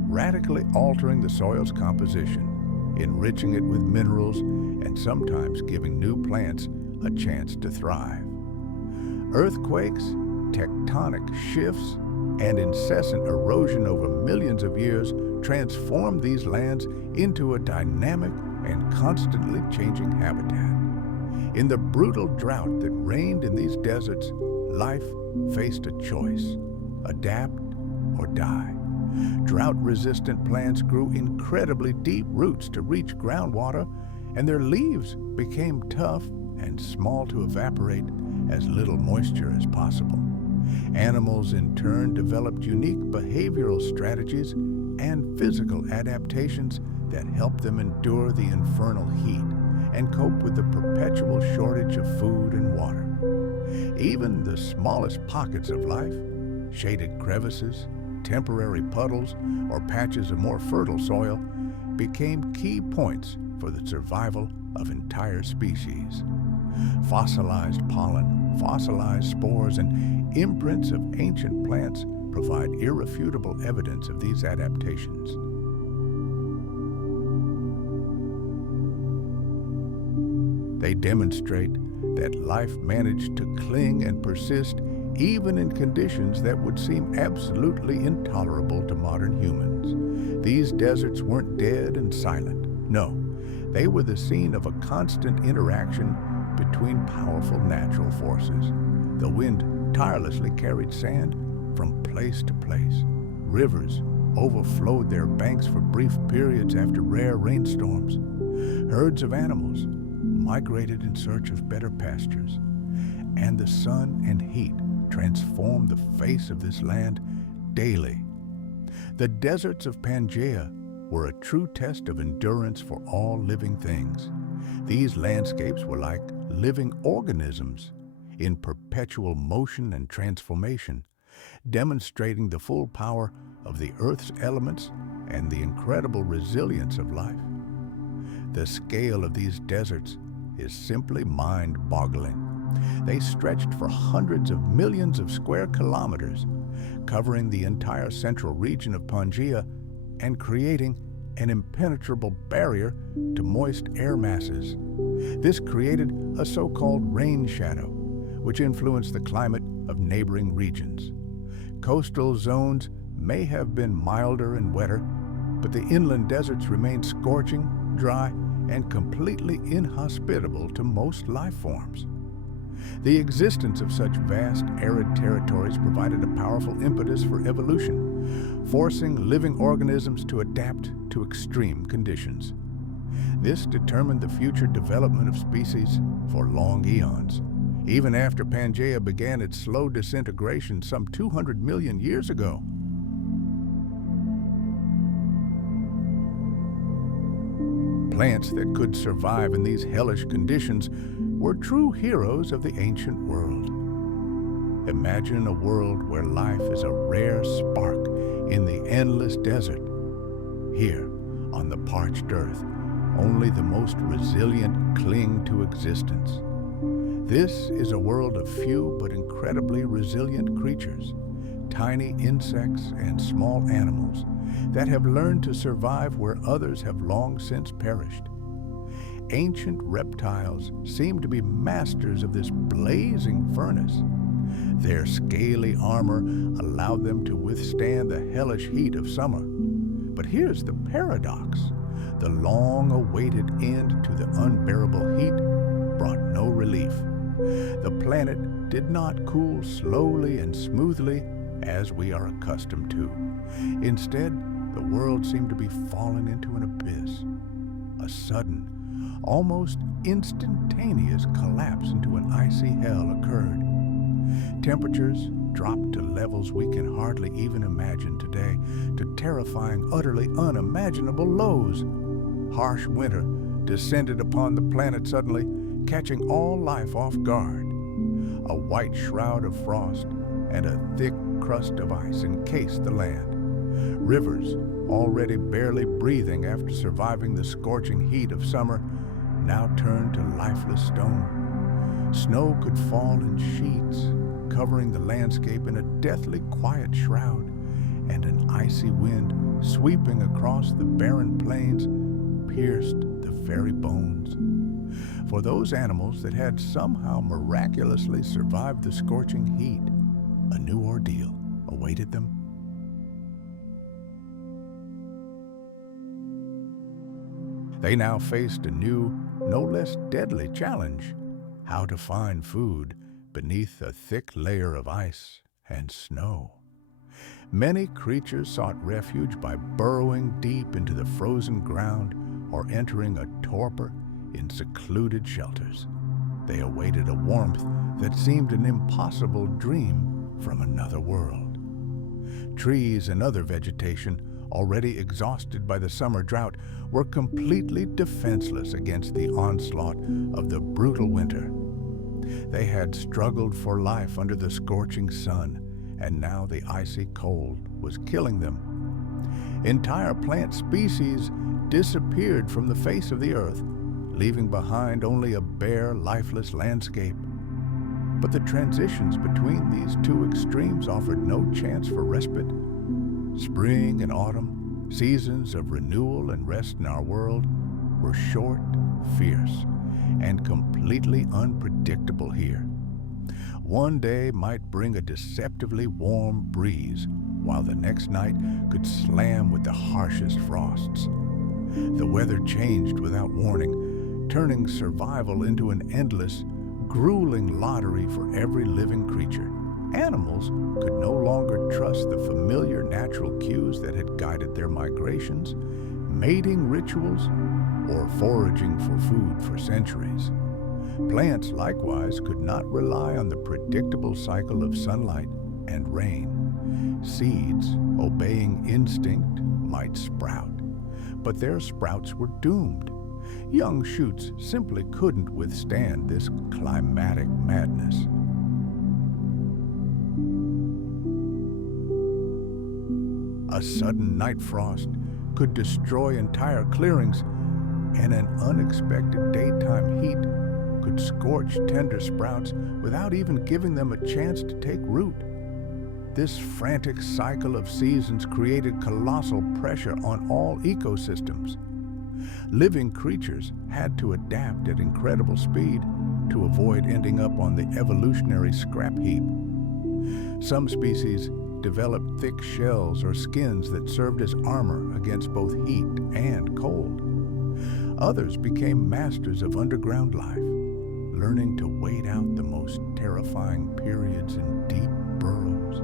radically altering the soil's composition, enriching it with minerals, and sometimes giving new plants a chance to thrive. Earthquakes, tectonic shifts, and incessant erosion over millions of years transformed these lands into a dynamic and constantly changing habitat. In the brutal drought that reigned in these deserts, life faced a choice: adapt or die. Drought-resistant plants grew incredibly deep roots to reach groundwater, and their leaves became tough and small to evaporate as little moisture as possible. Animals, in turn, developed unique behavioral strategies and physical adaptations that helped them endure the infernal heat and cope with the perpetual shortage of food and water. Even the smallest pockets of life, shaded crevices, temporary puddles, or patches of more fertile soil, became key points for the survival of entire species. Fossilized pollen, fossilized spores, and imprints of ancient plants provide irrefutable evidence of these adaptations. They demonstrate that life managed to cling and persist even in conditions that would seem absolutely intolerable to modern humans. These deserts weren't dead and silent. No, they were the scene of a constant interaction between powerful natural forces. The wind tirelessly carried sand from place to place. Rivers overflowed their banks for brief periods after rare rainstorms. Herds of animals migrated in search of better pastures, and the sun and heat transformed the face of this land daily. The deserts of Pangea were a true test of endurance for all living things. These landscapes were like living organisms in perpetual motion and transformation, demonstrating the full power of the Earth's elements and the incredible resilience of life. The scale of these deserts is simply mind-boggling. They stretched for hundreds of millions of square kilometers, covering the entire central region of Pangea and creating an impenetrable barrier to moist air masses. This created a so-called rain shadow, which influenced the climate of neighboring regions. Coastal zones may have been milder and wetter, but the inland deserts remained scorching, dry, and completely inhospitable to most life forms. The existence of such vast, arid territories provided a powerful impetus for evolution, forcing living organisms to adapt to extreme conditions. This determined the future development of species for long eons. Even after Pangea began its slow disintegration some 200 million years ago. Plants that could survive in these hellish conditions were true heroes of the ancient world. Imagine a world where life is a rare spark in the endless desert. Here, on the parched earth, only the most resilient cling to existence. This is a world of few but incredibly resilient creatures, tiny insects and small animals that have learned to survive where others have long since perished. Ancient reptiles seem to be masters of this blazing furnace. Their scaly armor allowed them to withstand the hellish heat of summer. But here's the paradox. The long-awaited end to the unbearable heat brought no relief. The planet did not cool slowly and smoothly as we are accustomed to. Instead, the world seemed to be falling into an abyss. A sudden, almost instantaneous collapse into an icy hell occurred. Temperatures dropped to levels we can hardly even imagine today, to terrifying, utterly unimaginable lows. Harsh winter descended upon the planet suddenly, catching all life off guard. A white shroud of frost and a thick crust of ice encased the land. Rivers, already barely breathing after surviving the scorching heat of summer, now turned to lifeless stone. Snow could fall in sheets, covering the landscape in a deathly quiet shroud, and an icy wind sweeping across the barren plains pierced the very bones. For those animals that had somehow miraculously survived the scorching heat, a new ordeal awaited them. They now faced a new, no less deadly challenge: how to find food beneath a thick layer of ice and snow. Many creatures sought refuge by burrowing deep into the frozen ground or entering a torpor in secluded shelters. They awaited a warmth that seemed an impossible dream from another world. Trees and other vegetation, already exhausted by the summer drought, were completely defenseless against the onslaught of the brutal winter. They had struggled for life under the scorching sun, and now the icy cold was killing them. Entire plant species disappeared from the face of the earth, leaving behind only a bare, lifeless landscape. But the transitions between these two extremes offered no chance for respite. Spring and autumn, seasons of renewal and rest in our world, were short, fierce, and completely unpredictable here. One day might bring a deceptively warm breeze, while the next night could slam with the harshest frosts. The weather changed without warning, turning survival into an endless, grueling lottery for every living creature. Animals could no longer trust the familiar natural cues that had guided their migrations, mating rituals, or foraging for food for centuries. Plants, likewise, could not rely on the predictable cycle of sunlight and rain. Seeds, obeying instinct, might sprout, but their sprouts were doomed. Young shoots simply couldn't withstand this climatic madness. A sudden night frost could destroy entire clearings, and an unexpected daytime heat could scorch tender sprouts without even giving them a chance to take root. This frantic cycle of seasons created colossal pressure on all ecosystems. Living creatures had to adapt at incredible speed to avoid ending up on the evolutionary scrap heap. Some species developed thick shells or skins that served as armor against both heat and cold. Others became masters of underground life, learning to wait out the most terrifying periods in deep burrows.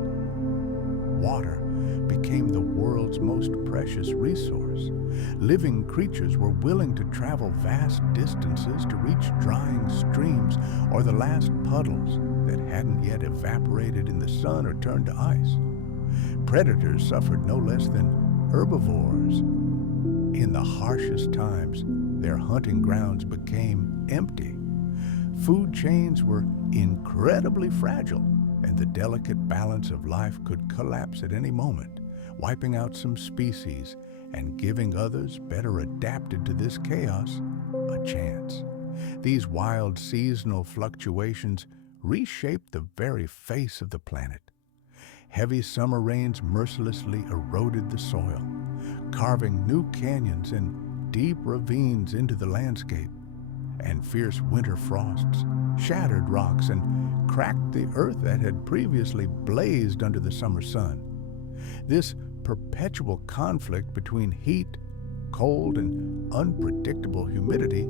Water became the world's most precious resource. Living creatures were willing to travel vast distances to reach drying streams or the last puddles that hadn't yet evaporated in the sun or turned to ice. Predators suffered no less than herbivores. In the harshest times, their hunting grounds became empty. food chains were incredibly fragile, and the delicate balance of life could collapse at any moment, wiping out some species and giving others better adapted to this chaos a chance. These wild seasonal fluctuations reshaped the very face of the planet. Heavy summer rains mercilessly eroded the soil, carving new canyons and deep ravines into the landscape. And fierce winter frosts shattered rocks and cracked the earth that had previously blazed under the summer sun. This perpetual conflict between heat, cold, and unpredictable humidity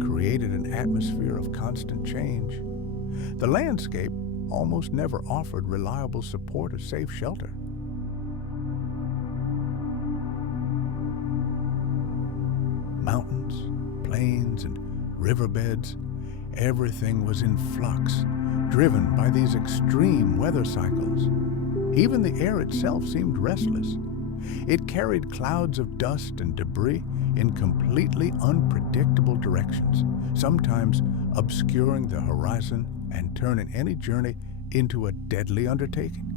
created an atmosphere of constant change. The landscape almost never offered reliable support or safe shelter. Mountains, plains, and riverbeds, everything was in flux, driven by these extreme weather cycles. Even the air itself seemed restless. It carried clouds of dust and debris in completely unpredictable directions, sometimes obscuring the horizon and turning any journey into a deadly undertaking.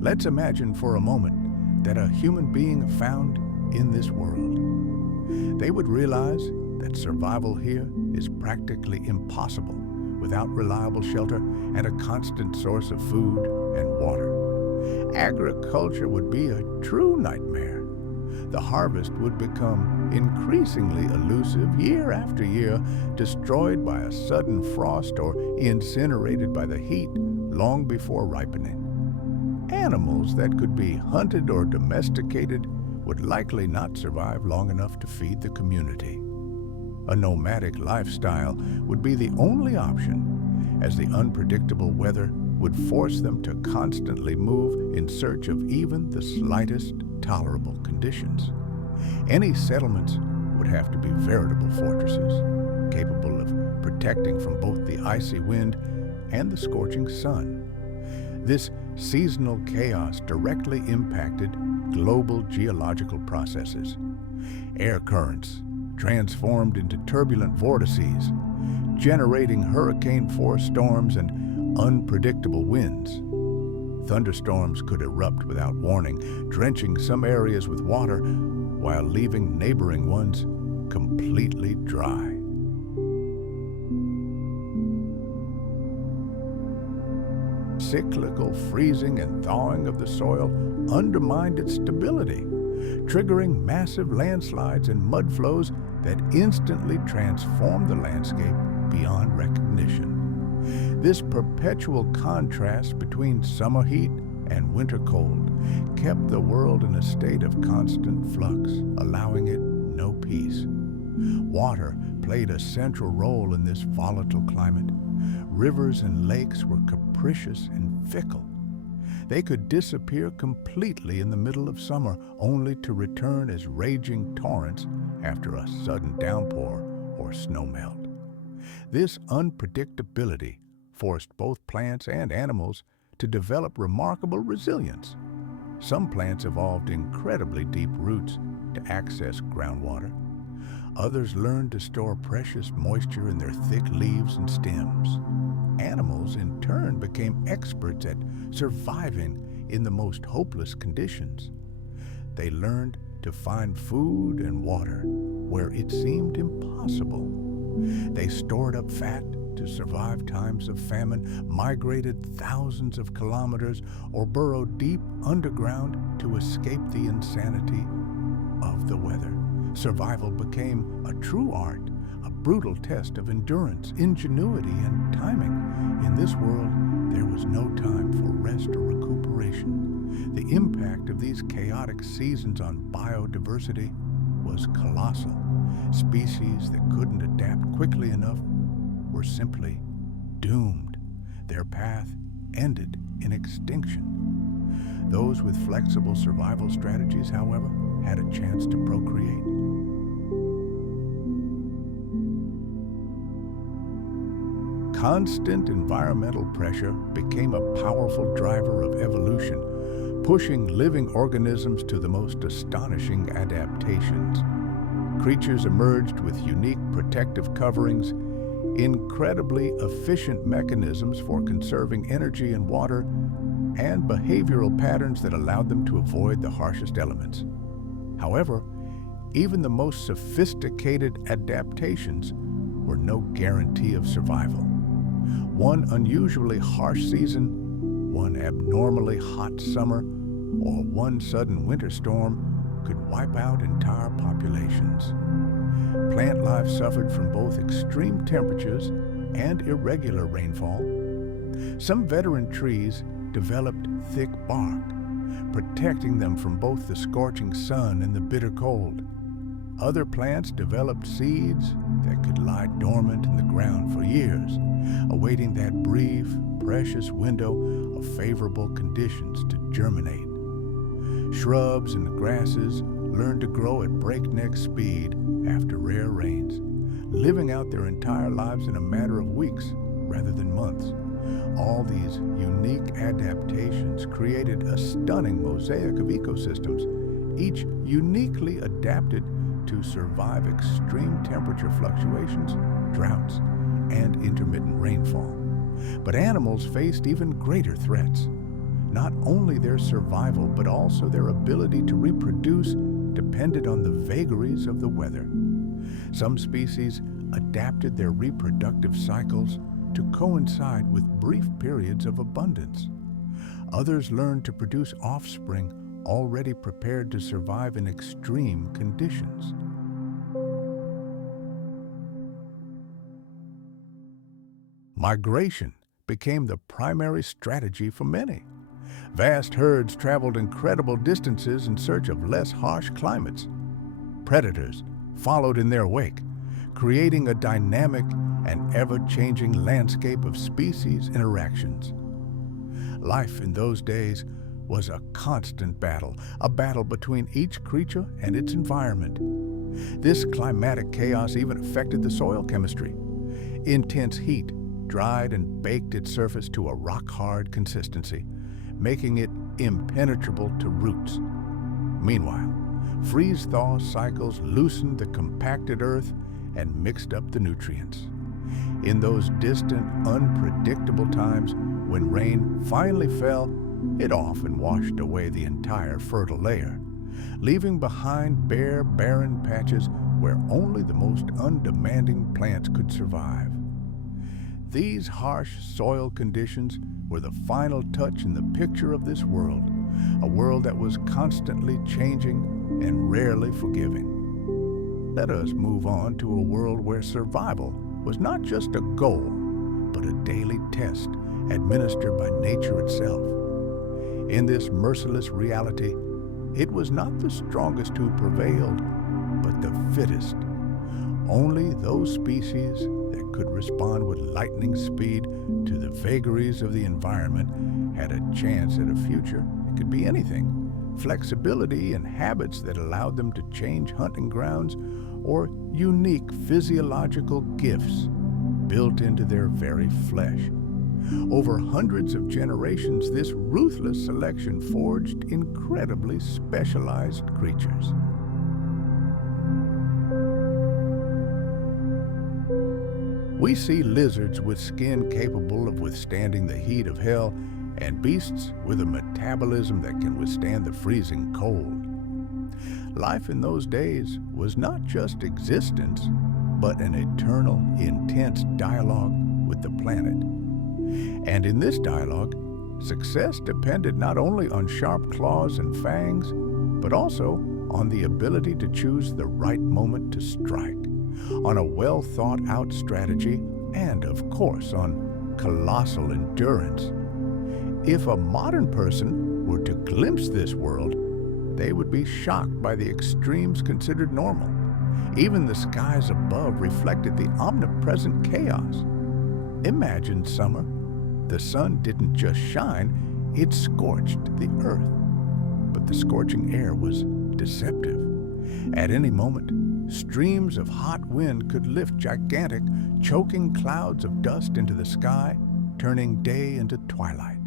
Let's imagine for a moment that a human being found in this world. They would realize that survival here is practically impossible without reliable shelter and a constant source of food and water. Agriculture would be a true nightmare. The harvest would become increasingly elusive year after year, destroyed by a sudden frost or incinerated by the heat long before ripening. Animals that could be hunted or domesticated would likely not survive long enough to feed the community. A nomadic lifestyle would be the only option, as the unpredictable weather would force them to constantly move in search of even the slightest tolerable conditions. Any settlements would have to be veritable fortresses, capable of protecting from both the icy wind and the scorching sun. This seasonal chaos directly impacted global geological processes. Air currents transformed into turbulent vortices, generating hurricane-force storms and unpredictable winds. Thunderstorms could erupt without warning, drenching some areas with water while leaving neighboring ones completely dry. Cyclical freezing and thawing of the soil undermined its stability, triggering massive landslides and mud flows that instantly transformed the landscape beyond recognition. This perpetual contrast between summer heat and winter cold kept the world in a state of constant flux, allowing it no peace. Water played a central role in this volatile climate. Rivers and lakes were capricious and fickle. They could disappear completely in the middle of summer, only to return as raging torrents after a sudden downpour or snowmelt. This unpredictability forced both plants and animals to develop remarkable resilience. Some plants evolved incredibly deep roots to access groundwater. Others learned to store precious moisture in their thick leaves and stems. Animals, in turn, became experts at surviving in the most hopeless conditions. They learned to find food and water where it seemed impossible. They stored up fat to survive times of famine, migrated thousands of kilometers, or burrowed deep underground to escape the insanity of the weather. Survival became a true art, a brutal test of endurance, ingenuity, and timing. In this world, there was no time for rest or recuperation. The impact of these chaotic seasons on biodiversity was colossal. Species that couldn't adapt quickly enough were simply doomed. Their path ended in extinction. Those with flexible survival strategies, however, had a chance to procreate. Constant environmental pressure became a powerful driver of evolution, pushing living organisms to the most astonishing adaptations. Creatures emerged with unique protective coverings, incredibly efficient mechanisms for conserving energy and water, and behavioral patterns that allowed them to avoid the harshest elements. However, even the most sophisticated adaptations were no guarantee of survival. One unusually harsh season, one abnormally hot summer, or one sudden winter storm could wipe out entire populations. Plant life suffered from both extreme temperatures and irregular rainfall. Some veteran trees developed thick bark, protecting them from both the scorching sun and the bitter cold. Other plants developed seeds that could lie dormant in the ground for years, awaiting that brief, precious window of favorable conditions to germinate. Shrubs and grasses learned to grow at breakneck speed after rare rains, living out their entire lives in a matter of weeks rather than months. All these unique adaptations created a stunning mosaic of ecosystems, each uniquely adapted to survive extreme temperature fluctuations, droughts, and intermittent rainfall. But animals faced even greater threats. Not only their survival, but also their ability to reproduce depended on the vagaries of the weather. Some species adapted their reproductive cycles to coincide with brief periods of abundance. Others learned to produce offspring already prepared to survive in extreme conditions. Migration became the primary strategy for many. Vast herds traveled incredible distances in search of less harsh climates. Predators followed in their wake, creating a dynamic and ever-changing landscape of species interactions. Life in those days was a constant battle, a battle between each creature and its environment. This climatic chaos even affected the soil chemistry. Intense heat dried and baked its surface to a rock-hard consistency, making it impenetrable to roots. Meanwhile, freeze-thaw cycles loosened the compacted earth and mixed up the nutrients. In those distant, unpredictable times, when rain finally fell, it often washed away the entire fertile layer, leaving behind bare, barren patches where only the most undemanding plants could survive. These harsh soil conditions were the final touch in the picture of this world, a world that was constantly changing and rarely forgiving. Let us move on to a world where survival was not just a goal, but a daily test administered by nature itself. In this merciless reality, it was not the strongest who prevailed, but the fittest. Only those species that could respond with lightning speed to the vagaries of the environment had a chance at a future. It could be anything. Flexibility and habits that allowed them to change hunting grounds, or unique physiological gifts built into their very flesh. Over hundreds of generations, this ruthless selection forged incredibly specialized creatures. We see lizards with skin capable of withstanding the heat of hell, and beasts with a metabolism that can withstand the freezing cold. Life in those days was not just existence, but an eternal, intense dialogue with the planet. And in this dialogue, success depended not only on sharp claws and fangs, but also on the ability to choose the right moment to strike, on a well-thought-out strategy, and, of course, on colossal endurance. If a modern person were to glimpse this world, they would be shocked by the extremes considered normal. Even the skies above reflected the omnipresent chaos. Imagine summer. The sun didn't just shine, it scorched the earth. But the scorching air was deceptive. At any moment, streams of hot wind could lift gigantic, choking clouds of dust into the sky, turning day into twilight.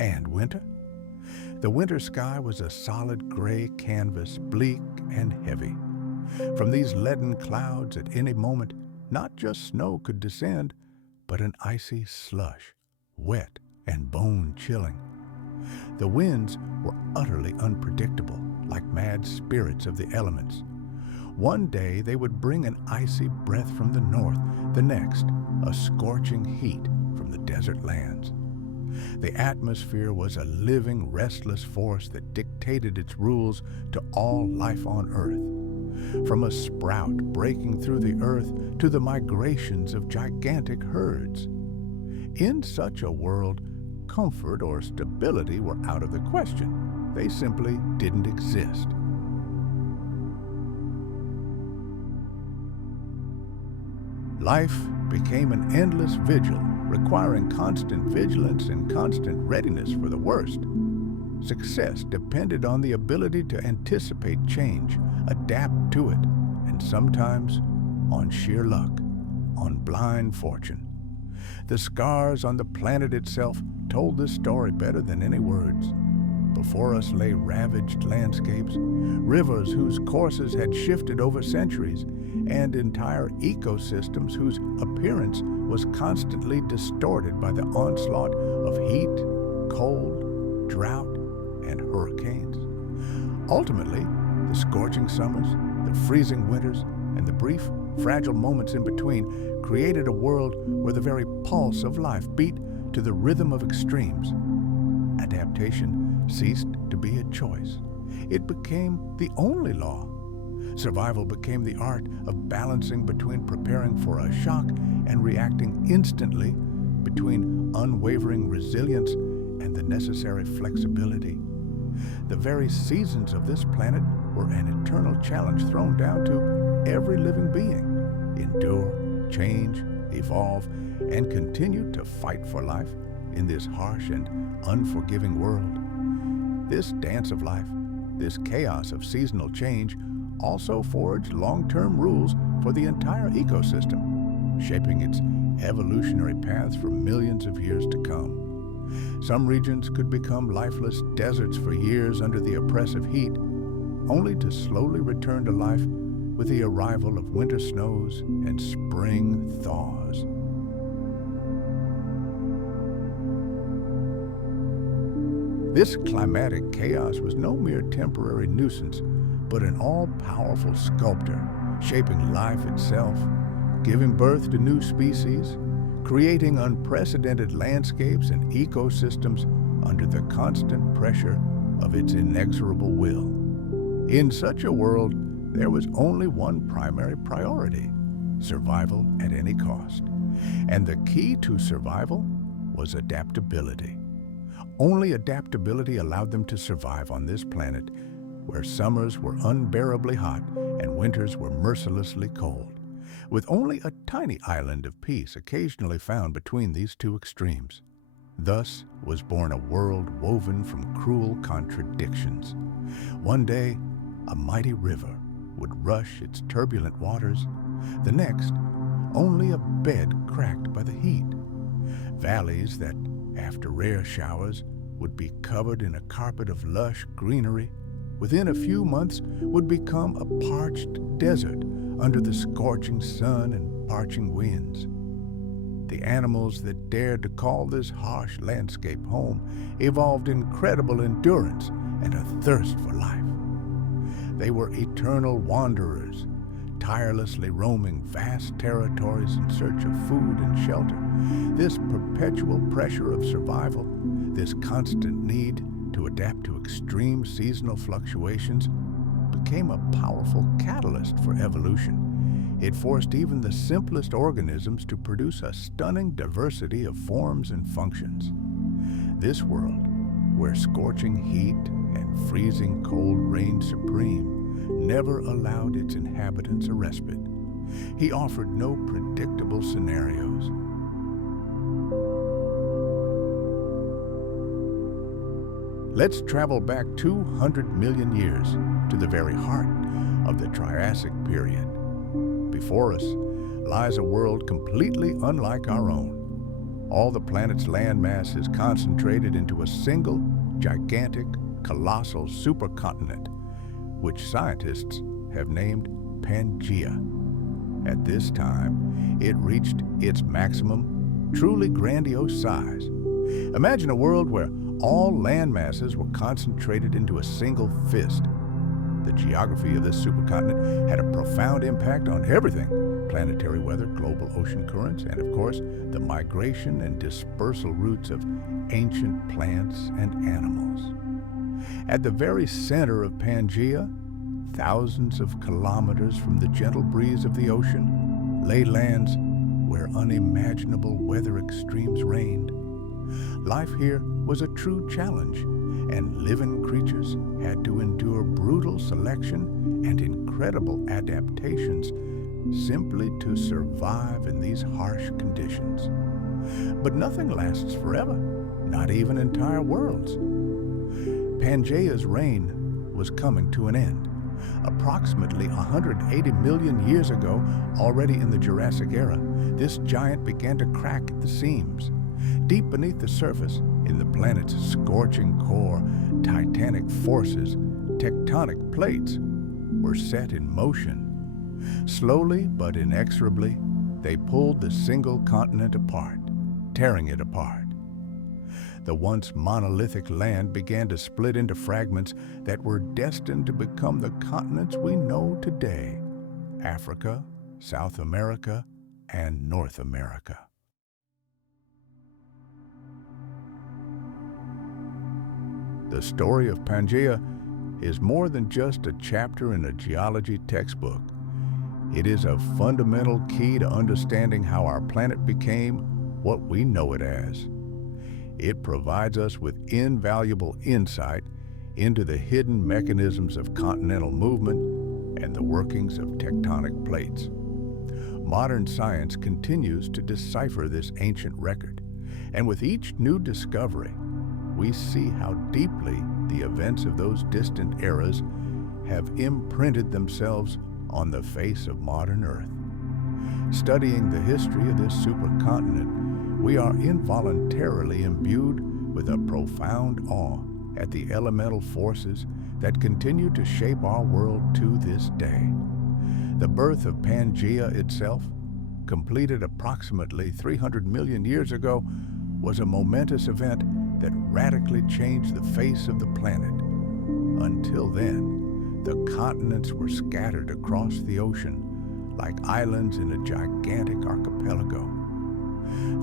And winter? The winter sky was a solid gray canvas, bleak and heavy. From these leaden clouds, at any moment, Not just snow could descend, but an icy slush, wet and bone-chilling. The winds were utterly unpredictable, like mad spirits of the elements. One day they would bring an icy breath from the north, the next, a scorching heat from the desert lands. The atmosphere was a living, restless force that dictated its rules to all life on Earth. From a sprout breaking through the earth to the migrations of gigantic herds. In such a world, comfort or stability were out of the question. They simply didn't exist. Life became an endless vigil, requiring constant vigilance and constant readiness for the worst. Success depended on the ability to anticipate change, adapt to it, and sometimes on sheer luck, on blind fortune. The scars on the planet itself told this story better than any words. Before us lay ravaged landscapes, rivers whose courses had shifted over centuries, and entire ecosystems whose appearance was constantly distorted by the onslaught of heat, cold, drought, and hurricanes. Ultimately, the scorching summers, the freezing winters, and the brief, fragile moments in between created a world where the very pulse of life beat to the rhythm of extremes. Adaptation ceased to be a choice. It became the only law. Survival became the art of balancing between preparing for a shock and reacting instantly, between unwavering resilience and the necessary flexibility. The very seasons of this planet were an eternal challenge thrown down to every living being. Endure, change, evolve, and continue to fight for life in this harsh and unforgiving world. This dance of life, this chaos of seasonal change, also forged long-term rules for the entire ecosystem, shaping its evolutionary paths for millions of years to come. Some regions could become lifeless deserts for years under the oppressive heat, only to slowly return to life with the arrival of winter snows and spring thaws. This climatic chaos was no mere temporary nuisance, but an all-powerful sculptor, shaping life itself, giving birth to new species, creating unprecedented landscapes and ecosystems under the constant pressure of its inexorable will. In such a world, there was only one primary priority: survival at any cost. And the key to survival was adaptability. Only adaptability allowed them to survive on this planet, where summers were unbearably hot and winters were mercilessly cold, with only a tiny island of peace occasionally found between these two extremes. Thus was born a world woven from cruel contradictions. One day, a mighty river would rush its turbulent waters. The next, only a bed cracked by the heat. Valleys that, after rare showers, would be covered in a carpet of lush greenery, within a few months would become a parched desert under the scorching sun and parching winds. The animals that dared to call this harsh landscape home evolved incredible endurance and a thirst for life. They were eternal wanderers, tirelessly roaming vast territories in search of food and shelter. This perpetual pressure of survival, this constant need to adapt to extreme seasonal fluctuations, became a powerful catalyst for evolution. It forced even the simplest organisms to produce a stunning diversity of forms and functions. This world, where scorching heat and freezing cold reigned supreme, never allowed its inhabitants a respite. He offered no predictable scenarios. Let's travel back 200 million years to the very heart of the Triassic period. Before us lies a world completely unlike our own. All the planet's landmass is concentrated into a single, gigantic, colossal supercontinent, which scientists have named Pangea. At this time, it reached its maximum, truly grandiose size. Imagine a world where all land masses were concentrated into a single fist. The geography of this supercontinent had a profound impact on everything: planetary weather, global ocean currents, and of course, the migration and dispersal routes of ancient plants and animals. At the very center of Pangea, thousands of kilometers from the gentle breeze of the ocean, lay lands where unimaginable weather extremes reigned. Life here was a true challenge, and living creatures had to endure brutal selection and incredible adaptations simply to survive in these harsh conditions. But nothing lasts forever, not even entire worlds. Pangea's reign was coming to an end. Approximately 180 million years ago, already in the Jurassic era, this giant began to crack at the seams. Deep beneath the surface, in the planet's scorching core, titanic forces, tectonic plates, were set in motion. Slowly but inexorably, they pulled the single continent apart, tearing it apart. The once monolithic land began to split into fragments that were destined to become the continents we know today: Africa, South America, and North America. The story of Pangea is more than just a chapter in a geology textbook. It is a fundamental key to understanding how our planet became what we know it as. It provides us with invaluable insight into the hidden mechanisms of continental movement and the workings of tectonic plates. Modern science continues to decipher this ancient record, and with each new discovery, we see how deeply the events of those distant eras have imprinted themselves on the face of modern Earth. Studying the history of this supercontinent, we are involuntarily imbued with a profound awe at the elemental forces that continue to shape our world to this day. The birth of Pangea itself, completed approximately 300 million years ago, was a momentous event that radically changed the face of the planet. Until then, the continents were scattered across the ocean like islands in a gigantic archipelago.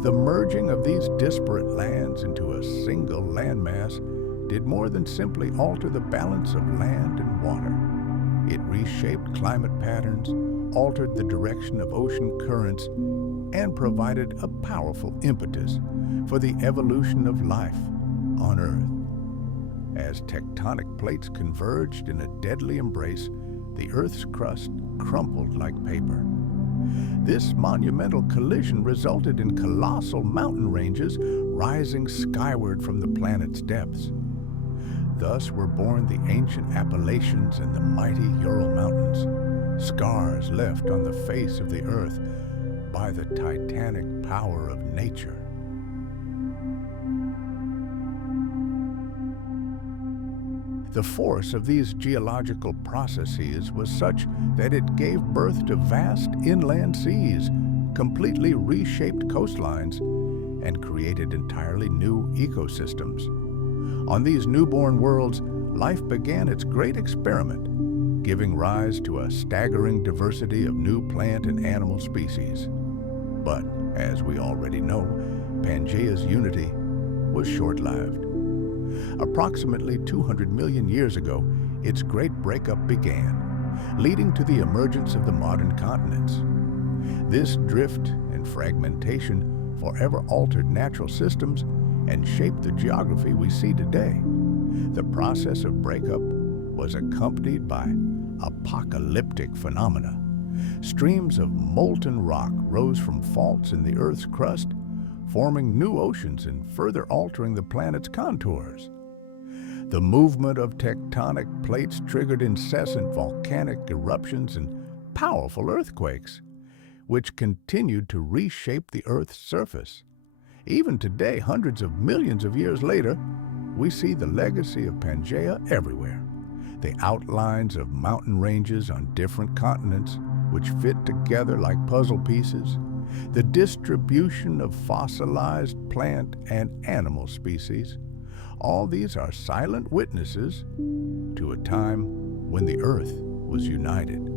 The merging of these disparate lands into a single landmass did more than simply alter the balance of land and water. It reshaped climate patterns, altered the direction of ocean currents, and provided a powerful impetus for the evolution of life on Earth. As tectonic plates converged in a deadly embrace, the Earth's crust crumpled like paper. This monumental collision resulted in colossal mountain ranges rising skyward from the planet's depths. Thus were born the ancient Appalachians and the mighty Ural Mountains, scars left on the face of the Earth by the titanic power of nature. The force of these geological processes was such that it gave birth to vast inland seas, completely reshaped coastlines, and created entirely new ecosystems. On these newborn worlds, life began its great experiment, giving rise to a staggering diversity of new plant and animal species. But, as we already know, Pangea's unity was short-lived. Approximately 200 million years ago, its great breakup began, leading to the emergence of the modern continents. This drift and fragmentation forever altered natural systems and shaped the geography we see today. The process of breakup was accompanied by apocalyptic phenomena. Streams of molten rock rose from faults in the Earth's crust, forming new oceans and further altering the planet's contours. The movement of tectonic plates triggered incessant volcanic eruptions and powerful earthquakes, which continued to reshape the Earth's surface. Even today, hundreds of millions of years later, we see the legacy of Pangea everywhere. The outlines of mountain ranges on different continents which fit together like puzzle pieces, the distribution of fossilized plant and animal species, all these are silent witnesses to a time when the Earth was united.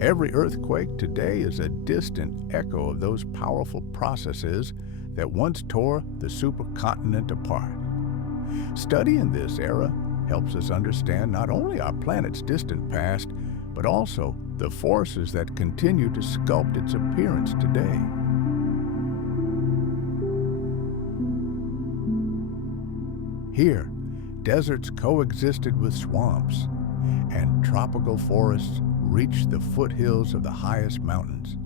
Every earthquake today is a distant echo of those powerful processes that once tore the supercontinent apart. Studying this era helps us understand not only our planet's distant past, but also the forces that continue to sculpt its appearance today. Here, deserts coexisted with swamps, and tropical forests reached the foothills of the highest mountains.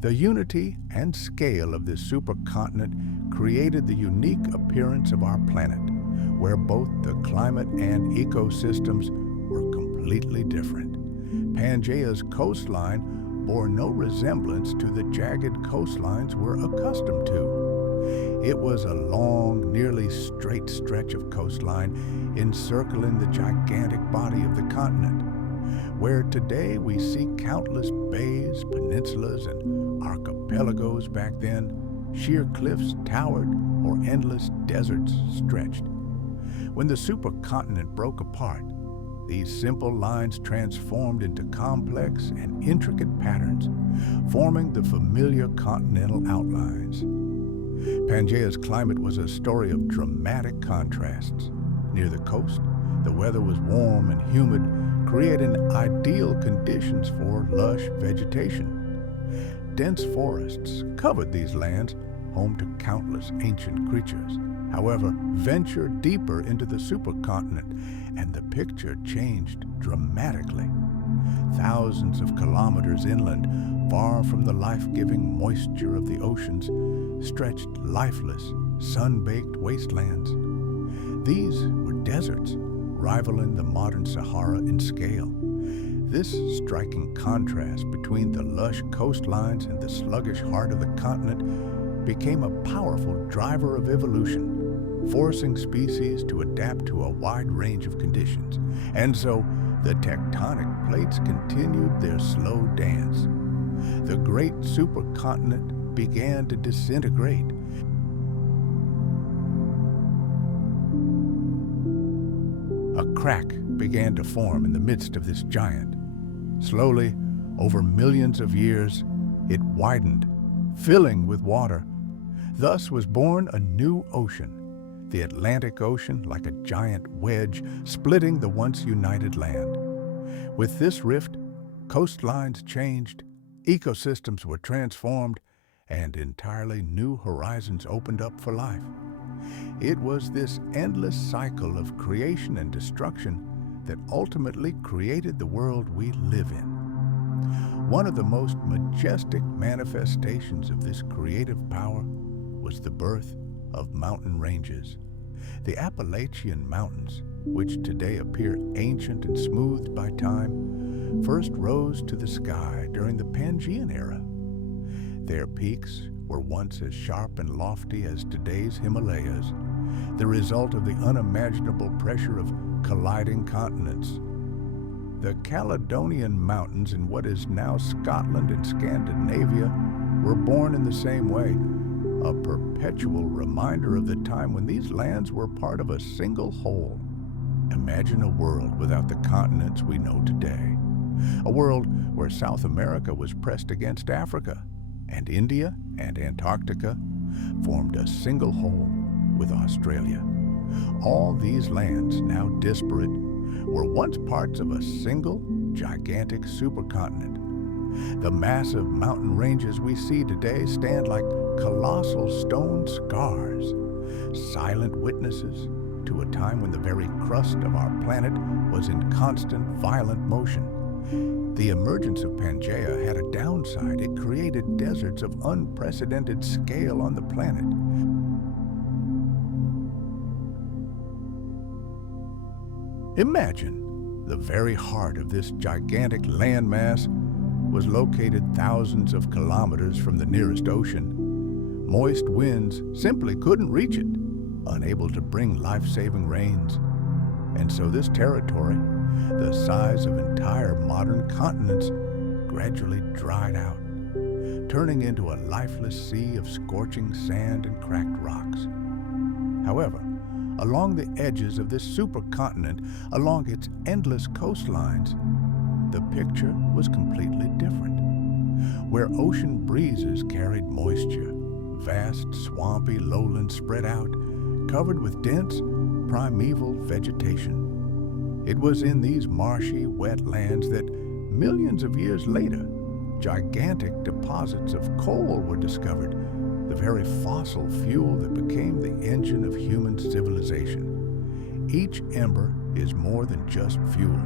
The unity and scale of this supercontinent created the unique appearance of our planet, where both the climate and ecosystems were completely different. Pangea's coastline bore no resemblance to the jagged coastlines we're accustomed to. It was a long, nearly straight stretch of coastline encircling the gigantic body of the continent, where today we see countless bays, peninsulas, and archipelagos. Back then, sheer cliffs towered or endless deserts stretched. When the supercontinent broke apart, these simple lines transformed into complex and intricate patterns, forming the familiar continental outlines. Pangea's climate was a story of dramatic contrasts. Near the coast, the weather was warm and humid, creating ideal conditions for lush vegetation. Dense forests covered these lands, home to countless ancient creatures. However, venture deeper into the supercontinent, and the picture changed dramatically. Thousands of kilometers inland, far from the life-giving moisture of the oceans, stretched lifeless, sun-baked wastelands. These were deserts, rivaling the modern Sahara in scale. This striking contrast between the lush coastlines and the sluggish heart of the continent became a powerful driver of evolution, forcing species to adapt to a wide range of conditions. And so, the tectonic plates continued their slow dance. The great supercontinent began to disintegrate. A crack began to form in the midst of this giant. Slowly, over millions of years, it widened, filling with water. Thus was born a new ocean, the Atlantic Ocean, like a giant wedge splitting the once united land. With this rift, coastlines changed, ecosystems were transformed, and entirely new horizons opened up for life. It was this endless cycle of creation and destruction that ultimately created the world we live in. One of the most majestic manifestations of this creative power was the birth of mountain ranges. The Appalachian Mountains, which today appear ancient and smoothed by time, first rose to the sky during the Pangean era. Their peaks were once as sharp and lofty as today's Himalayas, the result of the unimaginable pressure of colliding continents. The Caledonian Mountains in what is now Scotland and Scandinavia were born in the same way, a perpetual reminder of the time when these lands were part of a single whole. Imagine a world without the continents we know today. A world where South America was pressed against Africa, and India and Antarctica formed a single whole with Australia. All these lands, now disparate, were once parts of a single, gigantic supercontinent. The massive mountain ranges we see today stand like colossal stone scars, silent witnesses to a time when the very crust of our planet was in constant, violent motion. The emergence of Pangea had a downside. It created deserts of unprecedented scale on the planet. Imagine the very heart of this gigantic landmass was located thousands of kilometers from the nearest ocean. Moist winds simply couldn't reach it, unable to bring life-saving rains. And so this territory, the size of entire modern continents, gradually dried out, turning into a lifeless sea of scorching sand and cracked rocks. However, along the edges of this supercontinent, along its endless coastlines, the picture was completely different. Where ocean breezes carried moisture, vast swampy lowlands spread out, covered with dense, primeval vegetation. It was in these marshy, wet lands that millions of years later, gigantic deposits of coal were discovered, the very fossil fuel that became the engine of human civilization. Each ember is more than just fuel.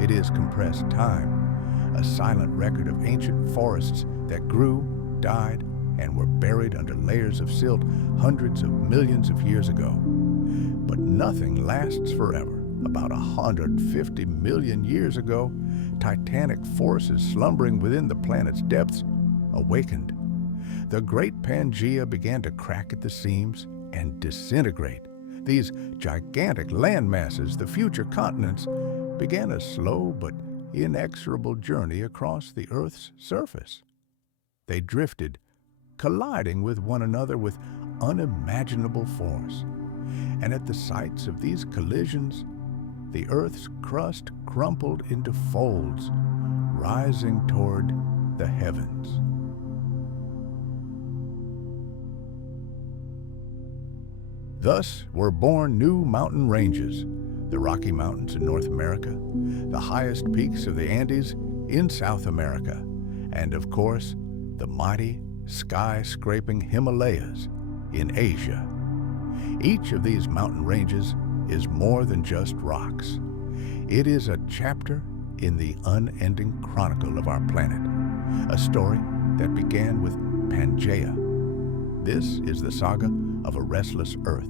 It is compressed time, a silent record of ancient forests that grew, died, and were buried under layers of silt hundreds of millions of years ago. But nothing lasts forever. About 150 million years ago, titanic forces slumbering within the planet's depths awakened. The great Pangea began to crack at the seams and disintegrate. These gigantic land masses, the future continents, began a slow but inexorable journey across the Earth's surface. They drifted, colliding with one another with unimaginable force. And at the sites of these collisions, the Earth's crust crumpled into folds, rising toward the heavens. Thus were born new mountain ranges, the Rocky Mountains in North America, the highest peaks of the Andes in South America, and of course, the mighty, sky-scraping Himalayas in Asia. Each of these mountain ranges is more than just rocks. It is a chapter in the unending chronicle of our planet, a story that began with Pangea. This is the saga of a restless Earth,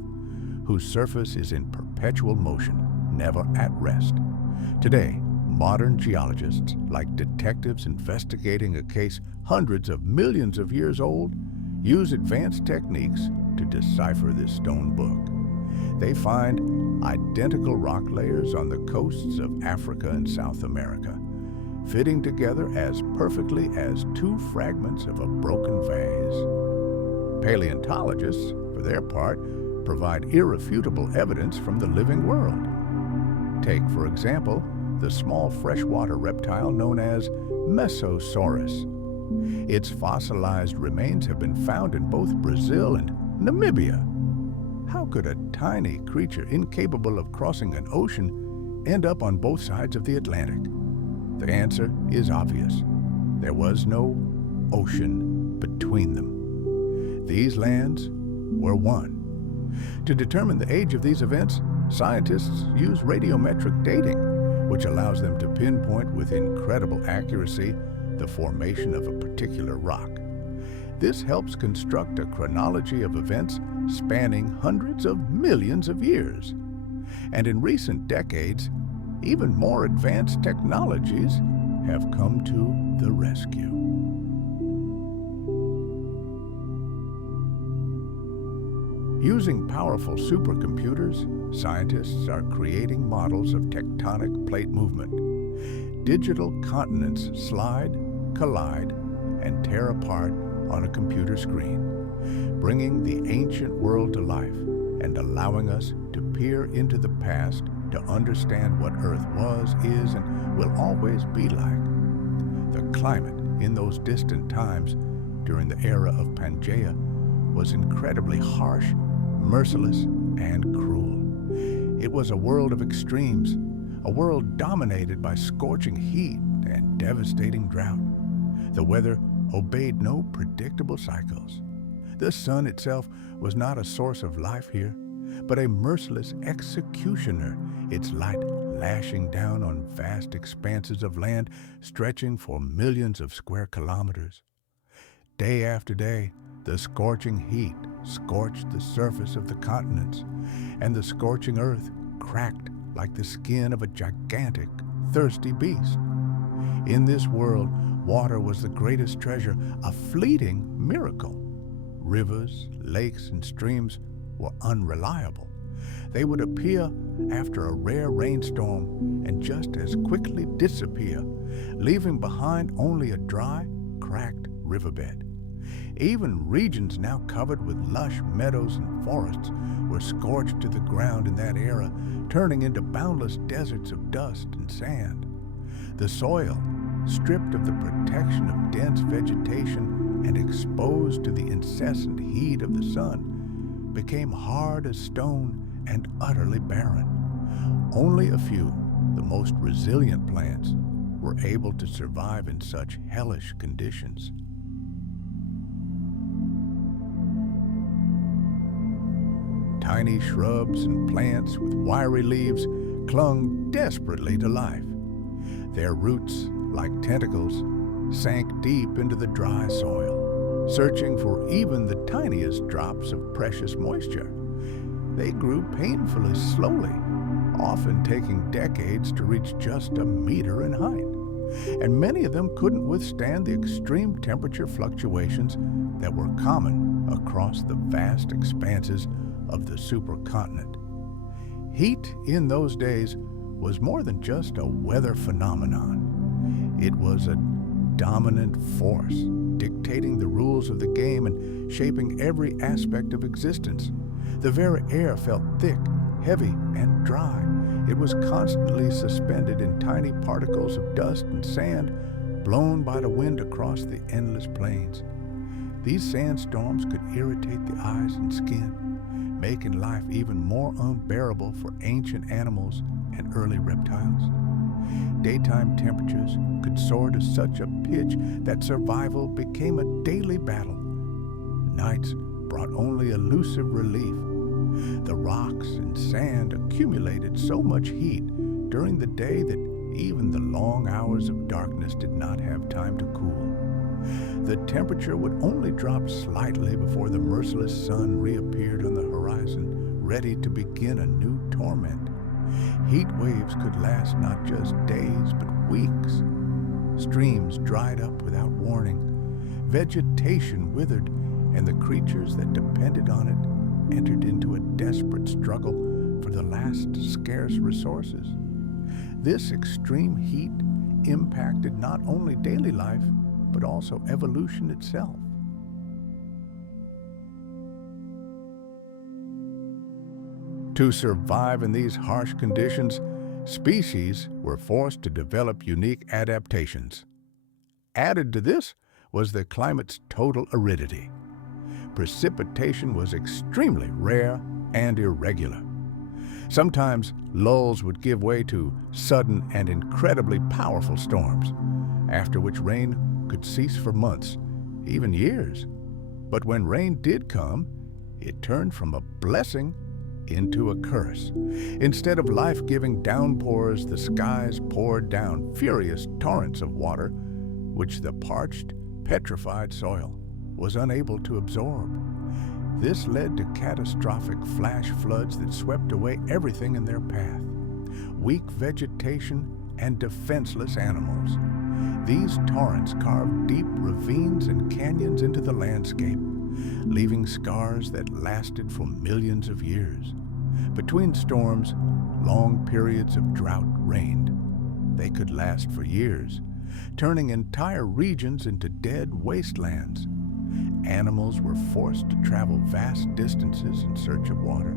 whose surface is in perpetual motion, never at rest. Today, modern geologists, like detectives investigating a case hundreds of millions of years old, use advanced techniques to decipher this stone book. They find identical rock layers on the coasts of Africa and South America, fitting together as perfectly as two fragments of a broken vase. Paleontologists, for their part, provide irrefutable evidence from the living world. Take, for example, the small freshwater reptile known as Mesozoic. Its fossilized remains have been found in both Brazil and Namibia. How could a tiny creature incapable of crossing an ocean end up on both sides of the Atlantic? The answer is obvious. There was no ocean between them. These lands were one. To determine the age of these events, scientists use radiometric dating, which allows them to pinpoint with incredible accuracy the formation of a particular rock. This helps construct a chronology of events spanning hundreds of millions of years. And in recent decades, even more advanced technologies have come to the rescue. Using powerful supercomputers, scientists are creating models of tectonic plate movement. Digital continents slide, collide, and tear apart on a computer screen, bringing the ancient world to life and allowing us to peer into the past to understand what Earth was, is, and will always be like. The climate in those distant times during the era of Pangea was incredibly harsh, merciless, and cruel. It was a world of extremes, a world dominated by scorching heat and devastating drought. The weather obeyed no predictable cycles. The sun itself was not a source of life here, but a merciless executioner, its light lashing down on vast expanses of land stretching for millions of square kilometers. Day after day, the scorching heat scorched the surface of the continents, and the scorching earth cracked like the skin of a gigantic, thirsty beast. In this world, water was the greatest treasure, a fleeting miracle. Rivers, lakes, and streams were unreliable. They would appear after a rare rainstorm and just as quickly disappear, leaving behind only a dry, cracked riverbed. Even regions now covered with lush meadows and forests were scorched to the ground in that era, turning into boundless deserts of dust and sand. The soil, stripped of the protection of dense vegetation and exposed to the incessant heat of the sun, became hard as stone and utterly barren. Only a few, the most resilient plants, were able to survive in such hellish conditions. Tiny shrubs and plants with wiry leaves clung desperately to life. Their roots, like tentacles, sank deep into the dry soil, searching for even the tiniest drops of precious moisture. They grew painfully slowly, often taking decades to reach just a meter in height. And many of them couldn't withstand the extreme temperature fluctuations that were common across the vast expanses of the supercontinent. Heat in those days was more than just a weather phenomenon. It was a dominant force, dictating the rules of the game and shaping every aspect of existence. The very air felt thick, heavy, and dry. It was constantly suspended in tiny particles of dust and sand, blown by the wind across the endless plains. These sandstorms could irritate the eyes and skin, making life even more unbearable for ancient animals and early reptiles. Daytime temperatures could soar to such a pitch that survival became a daily battle. Nights brought only elusive relief. The rocks and sand accumulated so much heat during the day that even the long hours of darkness did not have time to cool. The temperature would only drop slightly before the merciless sun reappeared on the horizon, ready to begin a new torment. Heat waves could last not just days, but weeks. Streams dried up without warning. Vegetation withered, and the creatures that depended on it entered into a desperate struggle for the last scarce resources. This extreme heat impacted not only daily life, but also evolution itself. To survive in these harsh conditions, species were forced to develop unique adaptations. Added to this was the climate's total aridity. Precipitation was extremely rare and irregular. Sometimes lulls would give way to sudden and incredibly powerful storms, after which rain could cease for months, even years. But when rain did come, it turned from a blessing into a curse. Instead of life-giving downpours, the skies poured down furious torrents of water, which the parched, petrified soil was unable to absorb. This led to catastrophic flash floods that swept away everything in their path. Weak vegetation and defenseless animals. These torrents carved deep ravines and canyons into the landscape, leaving scars that lasted for millions of years. Between storms, long periods of drought reigned. They could last for years, turning entire regions into dead wastelands. Animals were forced to travel vast distances in search of water.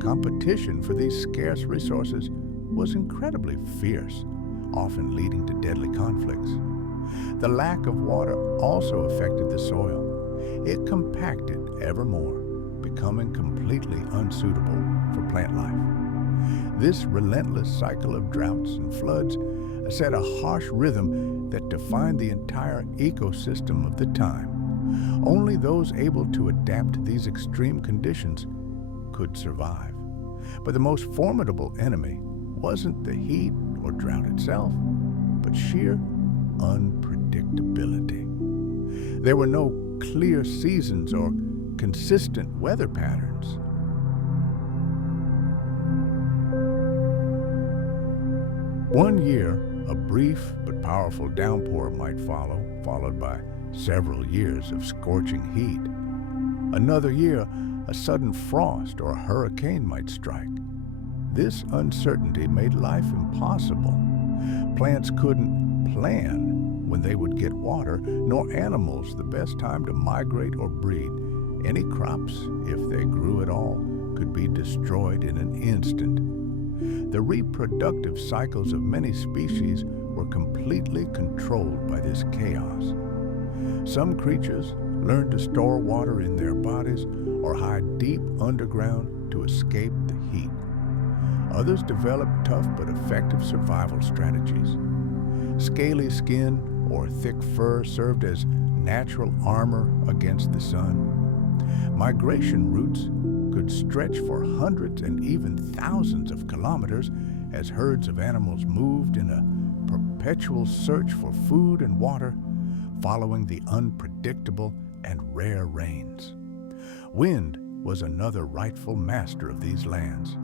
Competition for these scarce resources was incredibly fierce, often leading to deadly conflicts. The lack of water also affected the soil. It compacted ever more, becoming completely unsuitable for plant life. This relentless cycle of droughts and floods set a harsh rhythm that defined the entire ecosystem of the time. Only those able to adapt to these extreme conditions could survive. But the most formidable enemy wasn't the heat or drought itself, but sheer unpredictability. There were no clear seasons or consistent weather patterns. One year, a brief but powerful downpour might follow, followed by several years of scorching heat. Another year, a sudden frost or a hurricane might strike. This uncertainty made life impossible. Plants couldn't plan when they would get water, nor animals the best time to migrate or breed. Any crops, if they grew at all, could be destroyed in an instant. The reproductive cycles of many species were completely controlled by this chaos. Some creatures learned to store water in their bodies or hide deep underground to escape the heat. Others developed tough but effective survival strategies. Scaly skin or thick fur served as natural armor against the sun. Migration routes could stretch for hundreds and even thousands of kilometers as herds of animals moved in a perpetual search for food and water, following the unpredictable and rare rains. Wind was another rightful master of these lands.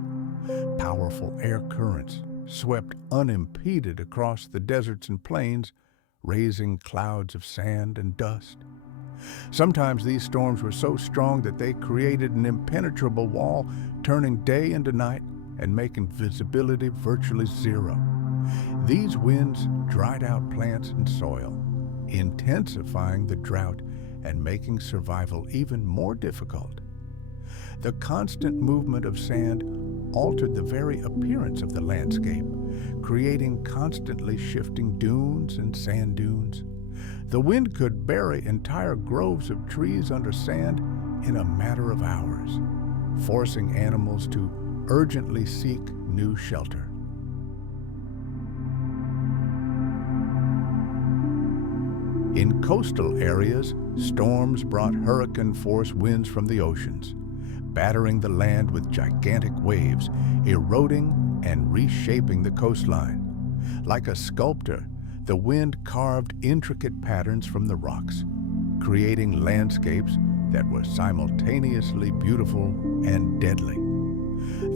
Powerful air currents swept unimpeded across the deserts and plains, raising clouds of sand and dust. Sometimes these storms were so strong that they created an impenetrable wall, turning day into night and making visibility virtually zero. These winds dried out plants and soil, intensifying the drought and making survival even more difficult. The constant movement of sand altered the very appearance of the landscape, creating constantly shifting dunes and sand dunes. The wind could bury entire groves of trees under sand in a matter of hours, forcing animals to urgently seek new shelter. In coastal areas, storms brought hurricane-force winds from the oceans, battering the land with gigantic waves, eroding and reshaping the coastline. Like a sculptor, the wind carved intricate patterns from the rocks, creating landscapes that were simultaneously beautiful and deadly.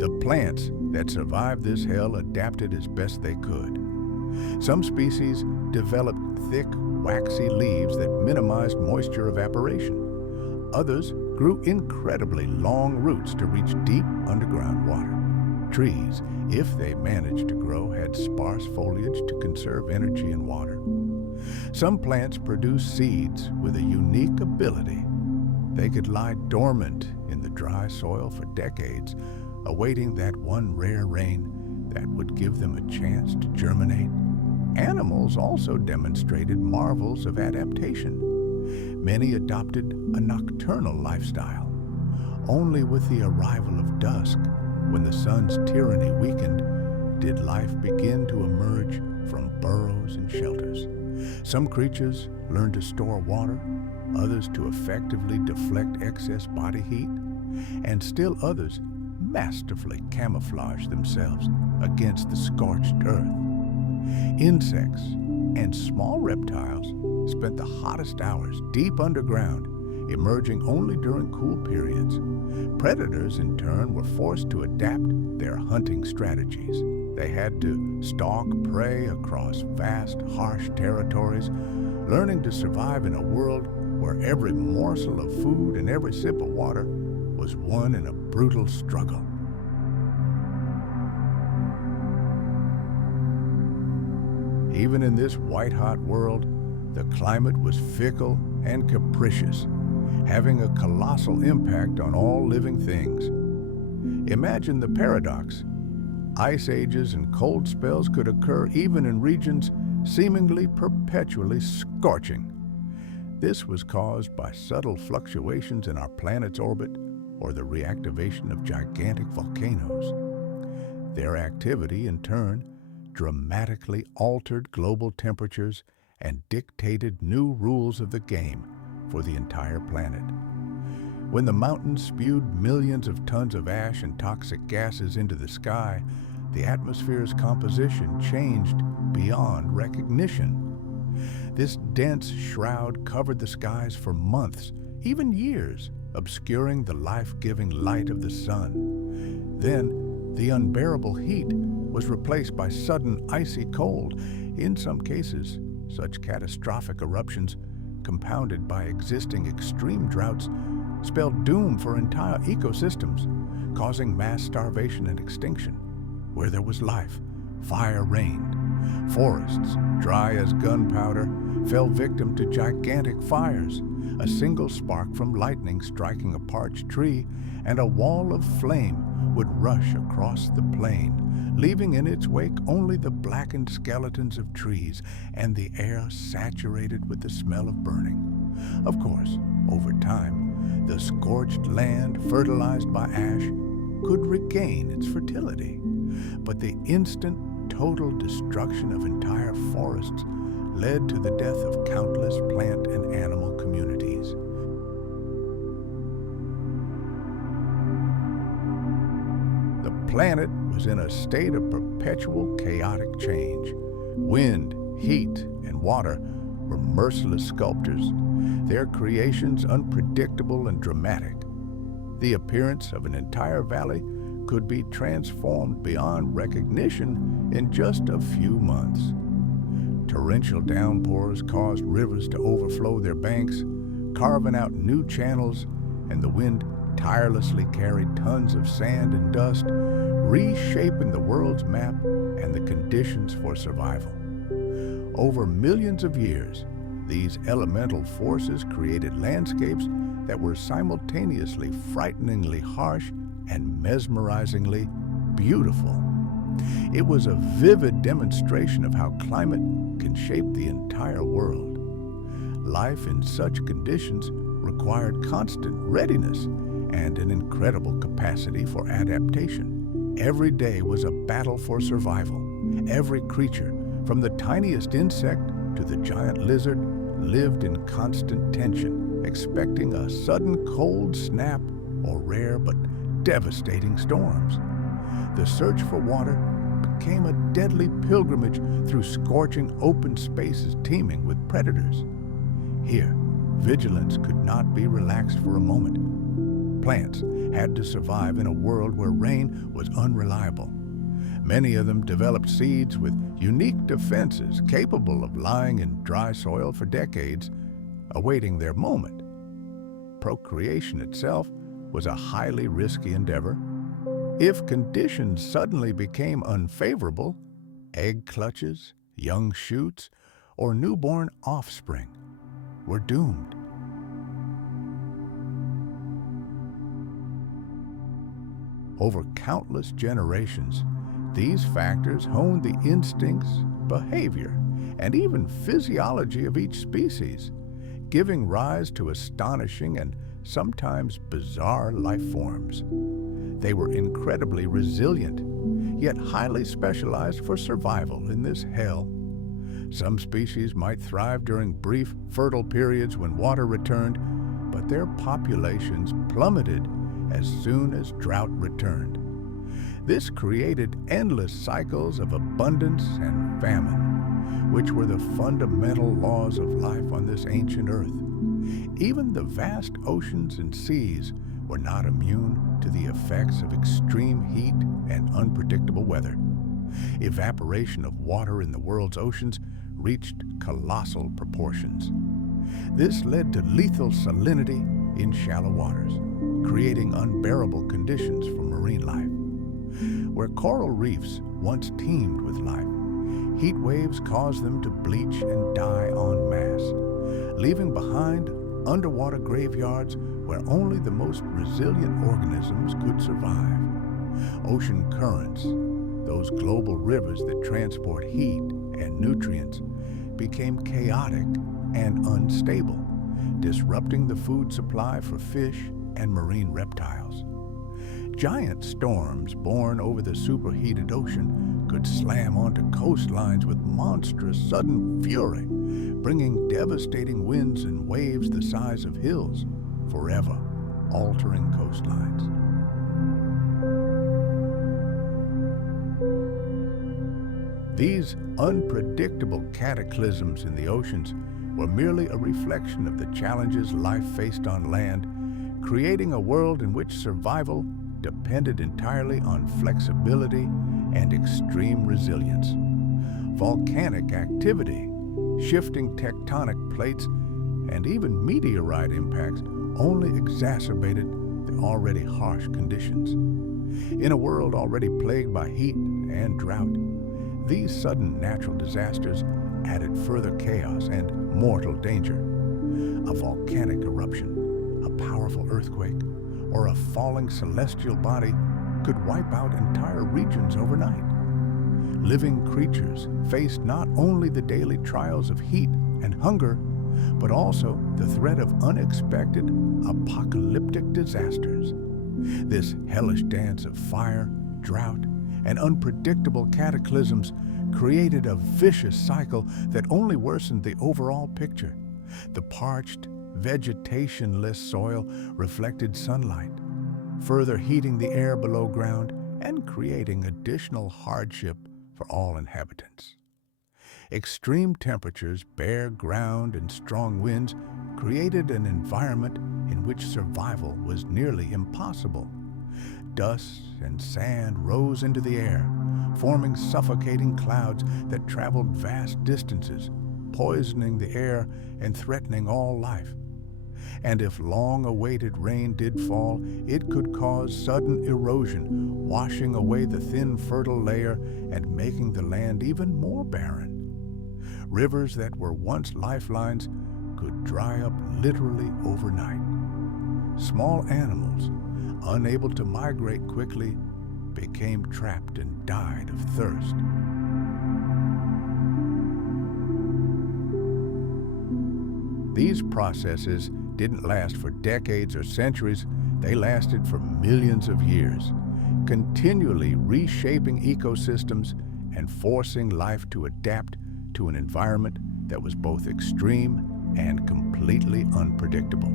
The plants that survived this hell adapted as best they could. Some species developed thick, waxy leaves that minimized moisture evaporation. Others grew incredibly long roots to reach deep underground water. Trees, if they managed to grow, had sparse foliage to conserve energy and water. Some plants produced seeds with a unique ability. They could lie dormant in the dry soil for decades, awaiting that one rare rain that would give them a chance to germinate. Animals also demonstrated marvels of adaptation. Many adopted a nocturnal lifestyle. Only with the arrival of dusk, when the sun's tyranny weakened, did life begin to emerge from burrows and shelters. Some creatures learned to store water, others to effectively deflect excess body heat, and still others masterfully camouflaged themselves against the scorched earth. Insects and small reptiles spent the hottest hours deep underground, emerging only during cool periods. Predators, in turn, were forced to adapt their hunting strategies. They had to stalk prey across vast, harsh territories, learning to survive in a world where every morsel of food and every sip of water was won in a brutal struggle. Even in this white-hot world, the climate was fickle and capricious, having a colossal impact on all living things. Imagine the paradox. Ice ages and cold spells could occur even in regions seemingly perpetually scorching. This was caused by subtle fluctuations in our planet's orbit or the reactivation of gigantic volcanoes. Their activity, in turn, dramatically altered global temperatures and dictated new rules of the game for the entire planet. When the mountains spewed millions of tons of ash and toxic gases into the sky, the atmosphere's composition changed beyond recognition. This dense shroud covered the skies for months, even years, obscuring the life-giving light of the sun. Then, the unbearable heat was replaced by sudden icy cold. In some cases, such catastrophic eruptions, compounded by existing extreme droughts, spelled doom for entire ecosystems, causing mass starvation and extinction. where there was life, fire reigned. Forests, dry as gunpowder, fell victim to gigantic fires. A single spark from lightning striking a parched tree, and a wall of flame would rush across the plain, leaving in its wake only the blackened skeletons of trees and the air saturated with the smell of burning. Of course, over time, the scorched land, fertilized by ash, could regain its fertility. But the instant, total destruction of entire forests led to the death of countless plant and animal communities. The planet was in a state of perpetual chaotic change. Wind, heat, and water were merciless sculptors, their creations unpredictable and dramatic. The appearance of an entire valley could be transformed beyond recognition in just a few months. Torrential downpours caused rivers to overflow their banks, carving out new channels, and the wind tirelessly carried tons of sand and dust, reshaping the world's map and the conditions for survival. Over millions of years, these elemental forces created landscapes that were simultaneously frighteningly harsh and mesmerizingly beautiful. It was a vivid demonstration of how climate can shape the entire world. Life in such conditions required constant readiness and an incredible capacity for adaptation. Every day was a battle for survival. Every creature, from the tiniest insect to the giant lizard, lived in constant tension, expecting a sudden cold snap or rare but devastating storms. The search for water became a deadly pilgrimage through scorching open spaces teeming with predators. Here, vigilance could not be relaxed for a moment. Plants had to survive in a world where rain was unreliable. Many of them developed seeds with unique defenses capable of lying in dry soil for decades, awaiting their moment. Procreation itself was a highly risky endeavor. If conditions suddenly became unfavorable, egg clutches, young shoots, or newborn offspring were doomed. Over countless generations, these factors honed the instincts, behavior, and even physiology of each species, giving rise to astonishing and sometimes bizarre life forms. They were incredibly resilient, yet highly specialized for survival in this hell. Some species might thrive during brief, fertile periods when water returned, but their populations plummeted as soon as drought returned. This created endless cycles of abundance and famine, which were the fundamental laws of life on this ancient earth. Even the vast oceans and seas were not immune to the effects of extreme heat and unpredictable weather. Evaporation of water in the world's oceans reached colossal proportions. This led to lethal salinity in shallow waters, creating unbearable conditions for marine life. Where coral reefs once teemed with life, heat waves caused them to bleach and die en masse, leaving behind underwater graveyards where only the most resilient organisms could survive. Ocean currents, those global rivers that transport heat and nutrients, became chaotic and unstable, disrupting the food supply for fish and marine reptiles. Giant storms born over the superheated ocean could slam onto coastlines with monstrous sudden fury, bringing devastating winds and waves the size of hills, forever altering coastlines. These unpredictable cataclysms in the oceans were merely a reflection of the challenges life faced on land, creating a world in which survival depended entirely on flexibility and extreme resilience. Volcanic activity, shifting tectonic plates, and even meteorite impacts only exacerbated the already harsh conditions. In a world already plagued by heat and drought. These sudden natural disasters added further chaos and mortal danger. A volcanic eruption, a powerful earthquake, or a falling celestial body could wipe out entire regions overnight. Living creatures faced not only the daily trials of heat and hunger, but also the threat of unexpected apocalyptic disasters. This hellish dance of fire, drought, and unpredictable cataclysms created a vicious cycle that only worsened the overall picture. The parched, vegetationless soil reflected sunlight, further heating the air below ground and creating additional hardship for all inhabitants. Extreme temperatures, bare ground, and strong winds created an environment in which survival was nearly impossible. Dust and sand rose into the air, forming suffocating clouds that traveled vast distances, poisoning the air and threatening all life. And if long-awaited rain did fall, it could cause sudden erosion, washing away the thin, fertile layer and making the land even more barren. Rivers that were once lifelines could dry up literally overnight. Small animals, unable to migrate quickly, became trapped and died of thirst. These processes didn't last for decades or centuries, they lasted for millions of years, continually reshaping ecosystems and forcing life to adapt to an environment that was both extreme and completely unpredictable.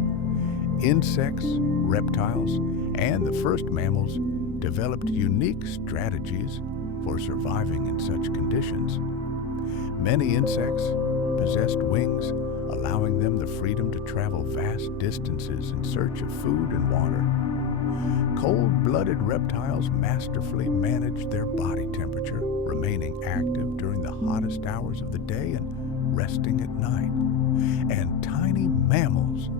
Insects, reptiles, and the first mammals developed unique strategies for surviving in such conditions. Many insects possessed wings, allowing them the freedom to travel vast distances in search of food and water. Cold-blooded reptiles masterfully managed their body temperature, remaining active during the hottest hours of the day and resting at night. And tiny mammals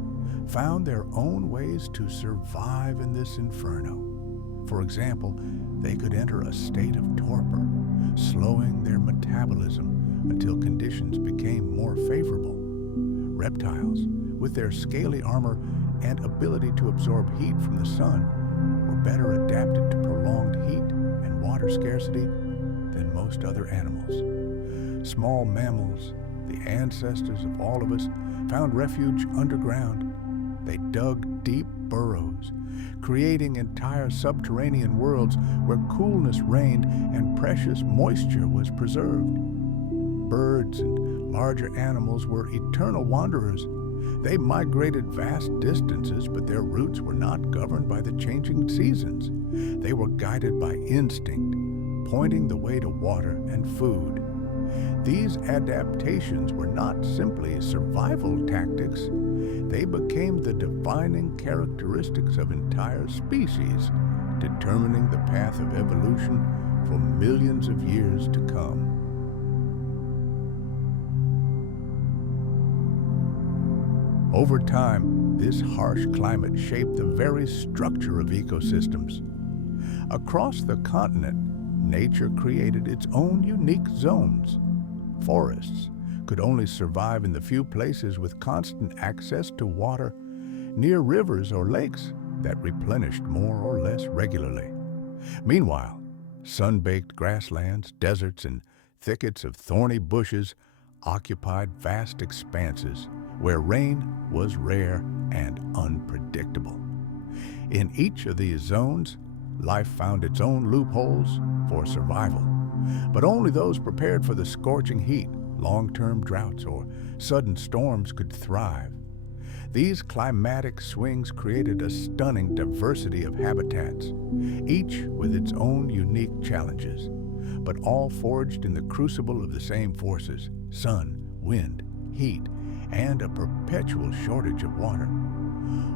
found their own ways to survive in this inferno. For example, they could enter a state of torpor, slowing their metabolism until conditions became more favorable. Reptiles, with their scaly armor and ability to absorb heat from the sun, were better adapted to prolonged heat and water scarcity than most other animals. Small mammals, the ancestors of all of us, found refuge underground. They dug deep burrows, creating entire subterranean worlds where coolness reigned and precious moisture was preserved. Birds and larger animals were eternal wanderers. They migrated vast distances, but their routes were not governed by the changing seasons. They were guided by instinct, pointing the way to water and food. These adaptations were not simply survival tactics. They became the defining characteristics of entire species, determining the path of evolution for millions of years to come. Over time, this harsh climate shaped the very structure of ecosystems. Across the continent, nature created its own unique zones. Forests could only survive in the few places with constant access to water, near rivers or lakes that replenished more or less regularly. Meanwhile, sun-baked grasslands, deserts, and thickets of thorny bushes occupied vast expanses where rain was rare and unpredictable. In each of these zones, life found its own loopholes for survival, but only those prepared for the scorching heat, long-term droughts, or sudden storms could thrive. These climatic swings created a stunning diversity of habitats, each with its own unique challenges, but all forged in the crucible of the same forces: sun, wind, heat, and a perpetual shortage of water.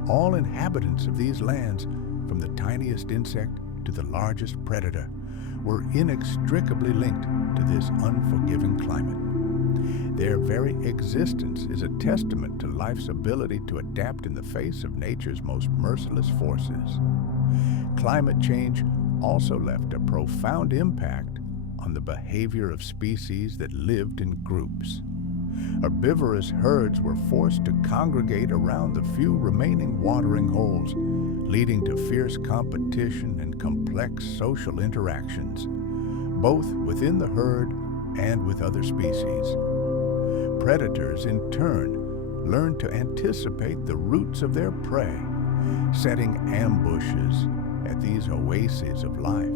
All inhabitants of these lands, from the tiniest insect to the largest predator, were inextricably linked to this unforgiving climate. Their very existence is a testament to life's ability to adapt in the face of nature's most merciless forces. Climate change also left a profound impact on the behavior of species that lived in groups. Herbivorous herds were forced to congregate around the few remaining watering holes, leading to fierce competition and complex social interactions, both within the herd and with other species. Predators, in turn, learned to anticipate the routes of their prey, setting ambushes at these oases of life.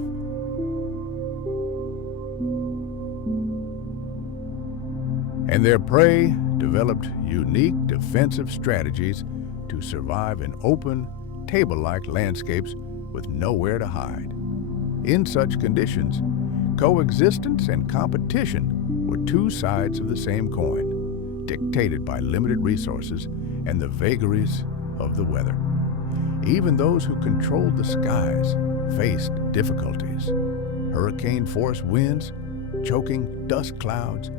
And their prey developed unique defensive strategies to survive in open, table-like landscapes with nowhere to hide. In such conditions, coexistence and competition were two sides of the same coin, dictated by limited resources and the vagaries of the weather. Even those who controlled the skies faced difficulties. Hurricane-force winds, choking dust clouds,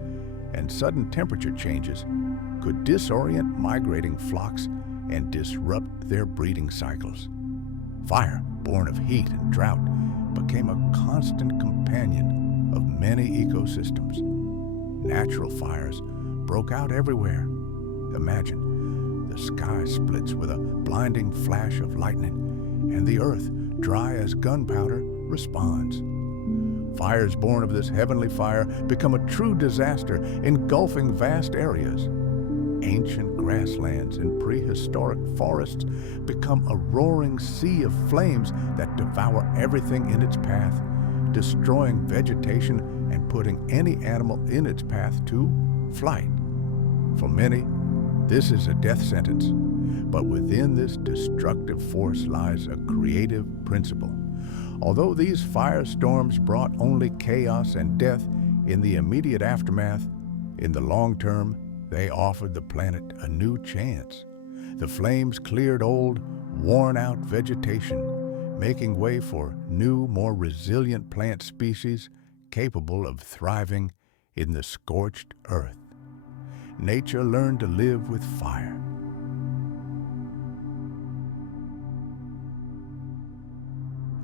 and sudden temperature changes could disorient migrating flocks and disrupt their breeding cycles. Fire, born of heat and drought, became a constant companion of many ecosystems. Natural fires broke out everywhere. Imagine the sky splits with a blinding flash of lightning, and the earth, dry as gunpowder, responds. Fires born of this heavenly fire become a true disaster, engulfing vast areas. Ancient grasslands and prehistoric forests become a roaring sea of flames that devour everything in its path, destroying vegetation and putting any animal in its path to flight. For many, this is a death sentence, but within this destructive force lies a creative principle. Although these firestorms brought only chaos and death in the immediate aftermath, in the long term, they offered the planet a new chance. The flames cleared old, worn-out vegetation, making way for new, more resilient plant species capable of thriving in the scorched earth. Nature learned to live with fire.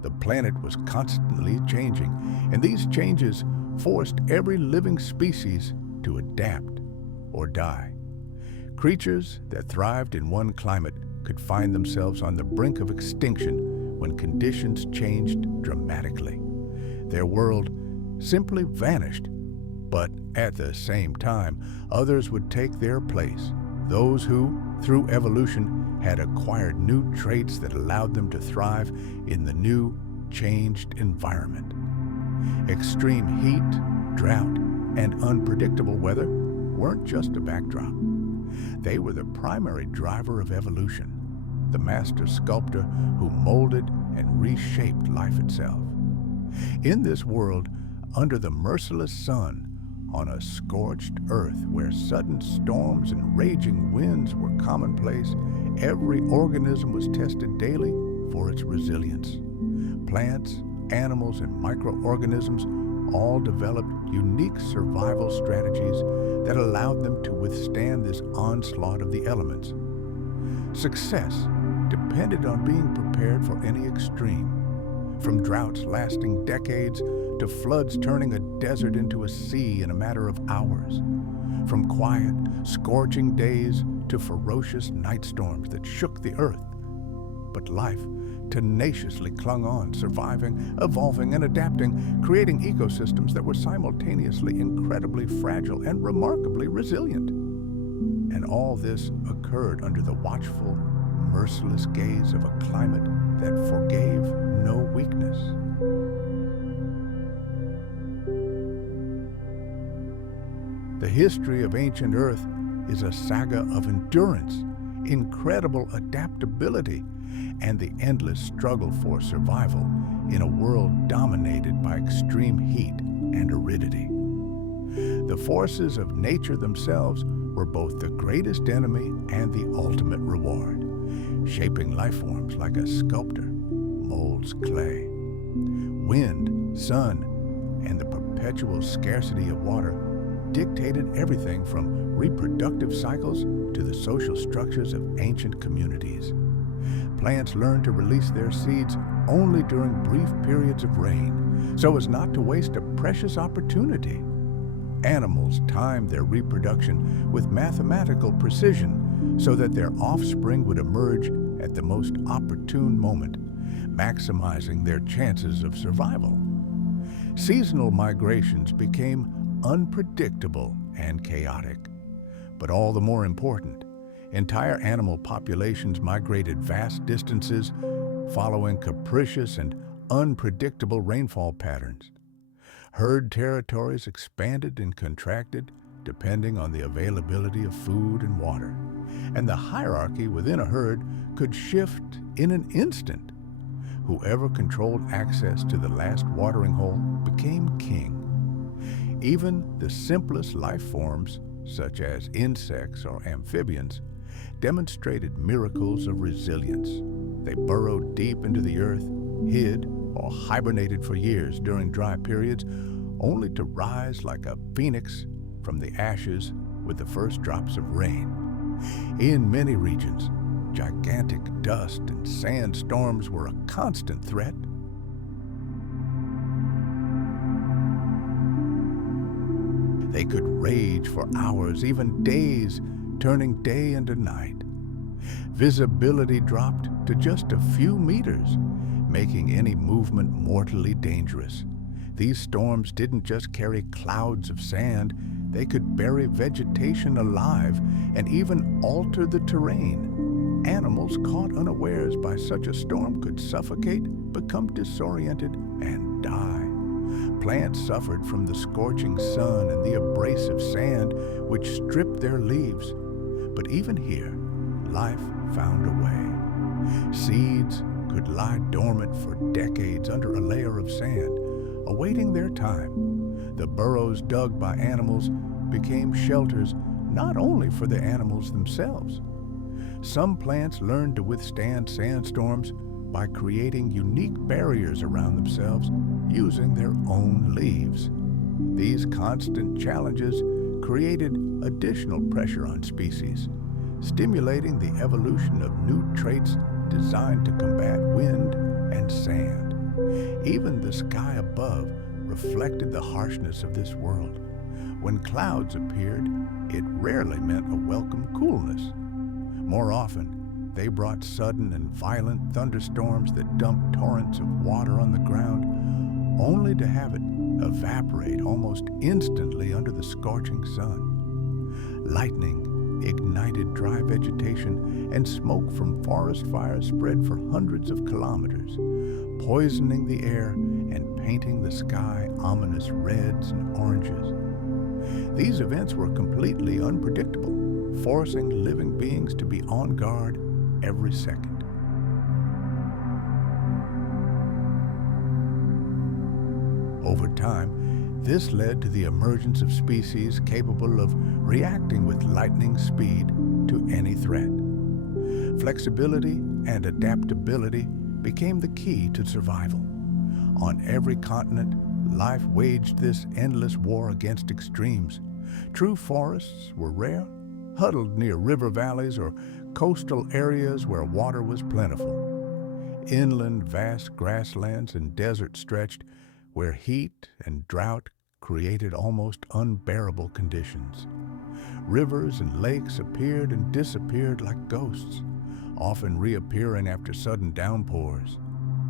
The planet was constantly changing, and these changes forced every living species to adapt or die. Creatures that thrived in one climate could find themselves on the brink of extinction when conditions changed dramatically. Their world simply vanished, but at the same time, others would take their place, those who, through evolution, had acquired new traits that allowed them to thrive in the new, changed environment. Extreme heat, drought, and unpredictable weather weren't just a backdrop. They were the primary driver of evolution, the master sculptor who molded and reshaped life itself. In this world, under the merciless sun, on a scorched earth where sudden storms and raging winds were commonplace, every organism was tested daily for its resilience. Plants, animals, and microorganisms all developed unique survival strategies that allowed them to withstand this onslaught of the elements. Success depended on being prepared for any extreme, from droughts lasting decades to floods turning a desert into a sea in a matter of hours, from quiet, scorching days to ferocious night storms that shook the earth. But life tenaciously clung on, surviving, evolving, and adapting, creating ecosystems that were simultaneously incredibly fragile and remarkably resilient. And all this occurred under the watchful, merciless gaze of a climate that forgave no weakness. The history of ancient Earth is a saga of endurance, incredible adaptability, and the endless struggle for survival in a world dominated by extreme heat and aridity. The forces of nature themselves were both the greatest enemy and the ultimate reward, shaping life forms like a sculptor molds clay. Wind, sun, and the perpetual scarcity of water dictated everything from reproductive cycles to the social structures of ancient communities. Plants learned to release their seeds only during brief periods of rain, so as not to waste a precious opportunity. Animals timed their reproduction with mathematical precision so that their offspring would emerge at the most opportune moment, maximizing their chances of survival. Seasonal migrations became unpredictable and chaotic. But all the more important, entire animal populations migrated vast distances following capricious and unpredictable rainfall patterns. Herd territories expanded and contracted depending on the availability of food and water, and the hierarchy within a herd could shift in an instant. Whoever controlled access to the last watering hole became king. Even the simplest life forms, such as insects or amphibians, demonstrated miracles of resilience. They burrowed deep into the earth, hid, or hibernated for years during dry periods, only to rise like a phoenix from the ashes with the first drops of rain. In many regions, gigantic dust and sandstorms were a constant threat. They could rage for hours, even days, turning day into night. Visibility dropped to just a few meters, making any movement mortally dangerous. These storms didn't just carry clouds of sand, they could bury vegetation alive and even alter the terrain. Animals caught unawares by such a storm could suffocate, become disoriented, and die. Plants suffered from the scorching sun and the abrasive sand, which stripped their leaves. But even here, life found a way. Seeds could lie dormant for decades under a layer of sand, awaiting their time. The burrows dug by animals became shelters not only for the animals themselves. Some plants learned to withstand sandstorms by creating unique barriers around themselves using their own leaves. These constant challenges created additional pressure on species, stimulating the evolution of new traits designed to combat wind and sand. Even the sky above reflected the harshness of this world. When clouds appeared, it rarely meant a welcome coolness. More often, they brought sudden and violent thunderstorms that dumped torrents of water on the ground, only to have it evaporate almost instantly under the scorching sun. Lightning ignited dry vegetation, and smoke from forest fires spread for hundreds of kilometers, poisoning the air and painting the sky ominous reds and oranges. These events were completely unpredictable, forcing living beings to be on guard every second. Over time, this led to the emergence of species capable of reacting with lightning speed to any threat. Flexibility and adaptability became the key to survival. On every continent, life waged this endless war against extremes. True forests were rare, huddled near river valleys or coastal areas where water was plentiful. Inland, vast grasslands and deserts stretched where heat and drought created almost unbearable conditions. Rivers and lakes appeared and disappeared like ghosts, often reappearing after sudden downpours.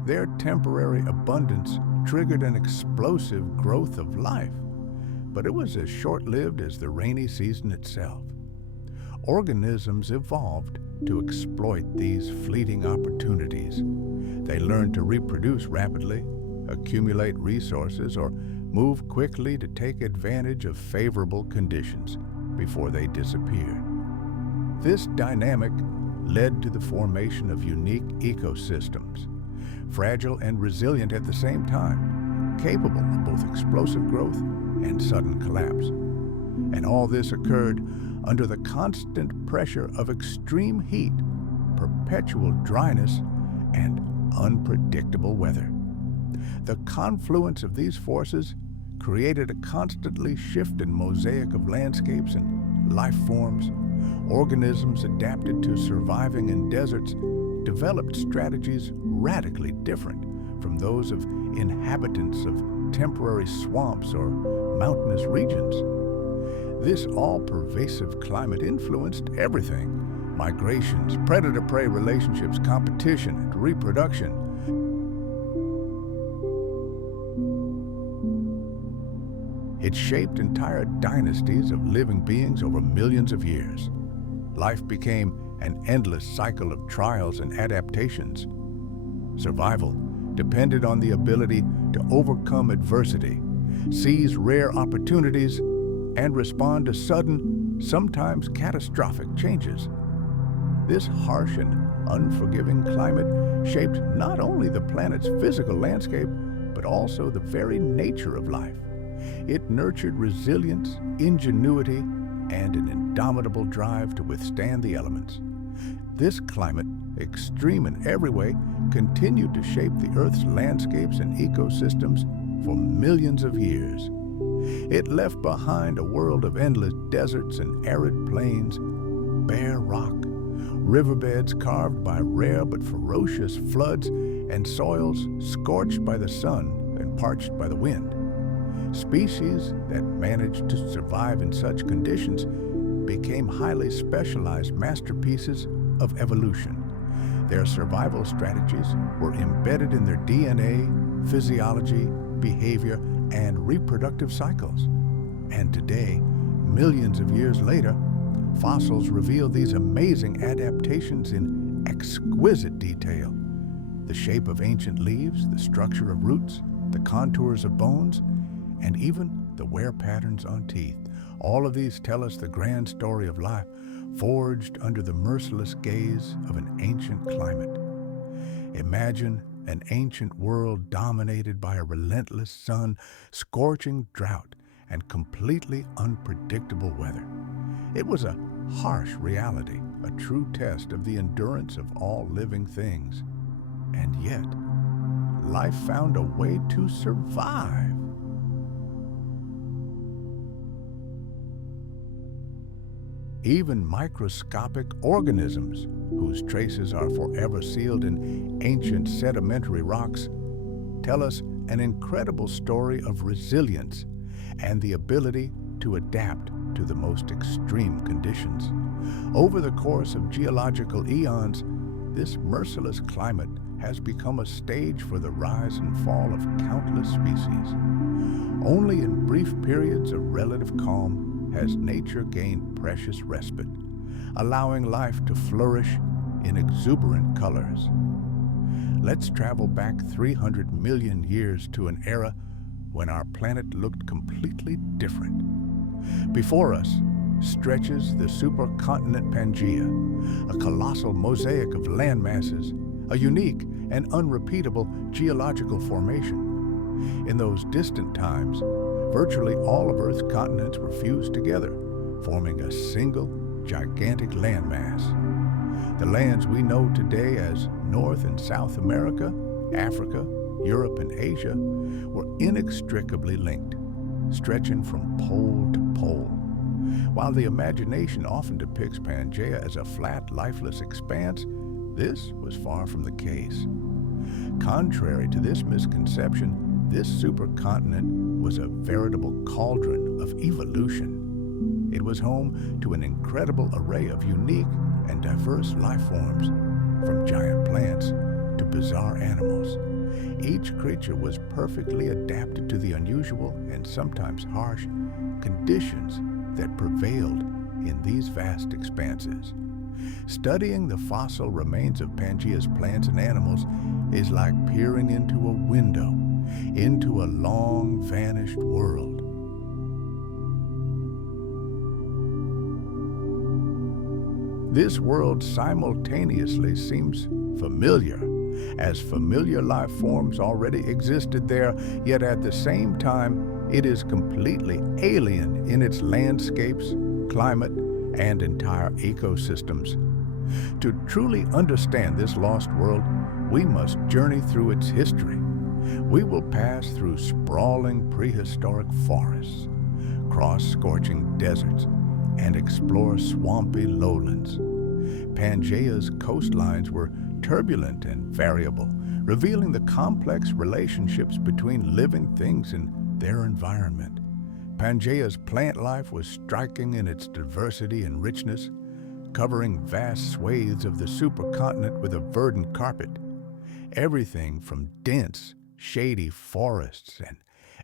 Their temporary abundance triggered an explosive growth of life, but it was as short-lived as the rainy season itself. Organisms evolved to exploit these fleeting opportunities. They learned to reproduce rapidly, accumulate resources, or move quickly to take advantage of favorable conditions before they disappeared. This dynamic led to the formation of unique ecosystems, fragile and resilient at the same time, capable of both explosive growth and sudden collapse. And all this occurred under the constant pressure of extreme heat, perpetual dryness, and unpredictable weather. The confluence of these forces created a constantly shifting mosaic of landscapes and life forms. Organisms adapted to surviving in deserts developed strategies radically different from those of inhabitants of temporary swamps or mountainous regions. This all-pervasive climate influenced everything: migrations, predator-prey relationships, competition, and reproduction. It shaped entire dynasties of living beings over millions of years. Life became an endless cycle of trials and adaptations. Survival depended on the ability to overcome adversity, seize rare opportunities, and respond to sudden, sometimes catastrophic changes. This harsh and unforgiving climate shaped not only the planet's physical landscape, but also the very nature of life. It nurtured resilience, ingenuity, and an indomitable drive to withstand the elements. This climate, extreme in every way, continued to shape the Earth's landscapes and ecosystems for millions of years. It left behind a world of endless deserts and arid plains, bare rock, riverbeds carved by rare but ferocious floods, and soils scorched by the sun and parched by the wind. Species that managed to survive in such conditions became highly specialized masterpieces of evolution. Their survival strategies were embedded in their DNA, physiology, behavior, and reproductive cycles. And today, millions of years later, fossils reveal these amazing adaptations in exquisite detail. The shape of ancient leaves, the structure of roots, the contours of bones, and even the wear patterns on teeth. All of these tell us the grand story of life, forged under the merciless gaze of an ancient climate. Imagine an ancient world dominated by a relentless sun, scorching drought, and completely unpredictable weather. It was a harsh reality, a true test of the endurance of all living things. And yet, life found a way to survive. Even microscopic organisms, whose traces are forever sealed in ancient sedimentary rocks, tell us an incredible story of resilience and the ability to adapt to the most extreme conditions. Over the course of geological eons, this merciless climate has become a stage for the rise and fall of countless species. Only in brief periods of relative calm has nature gained precious respite, allowing life to flourish in exuberant colors. Let's travel back 300 million years to an era when our planet looked completely different. Before us stretches the supercontinent Pangea, a colossal mosaic of land masses, a unique and unrepeatable geological formation. In those distant times, virtually all of Earth's continents were fused together, forming a single, gigantic landmass. The lands we know today as North and South America, Africa, Europe, and Asia were inextricably linked, stretching from pole to pole. While the imagination often depicts Pangea as a flat, lifeless expanse, this was far from the case. Contrary to this misconception, this supercontinent was a veritable cauldron of evolution. It was home to an incredible array of unique and diverse life forms, from giant plants to bizarre animals. Each creature was perfectly adapted to the unusual and sometimes harsh conditions that prevailed in these vast expanses. Studying the fossil remains of Pangea's plants and animals is like peering into a window into a long-vanished world. This world simultaneously seems familiar, as familiar life forms already existed there, yet at the same time, it is completely alien in its landscapes, climate, and entire ecosystems. To truly understand this lost world, we must journey through its history. We will pass through sprawling prehistoric forests, cross scorching deserts, and explore swampy lowlands. Pangea's coastlines were turbulent and variable, revealing the complex relationships between living things and their environment. Pangea's plant life was striking in its diversity and richness, covering vast swathes of the supercontinent with a verdant carpet. Everything from dense, shady forests and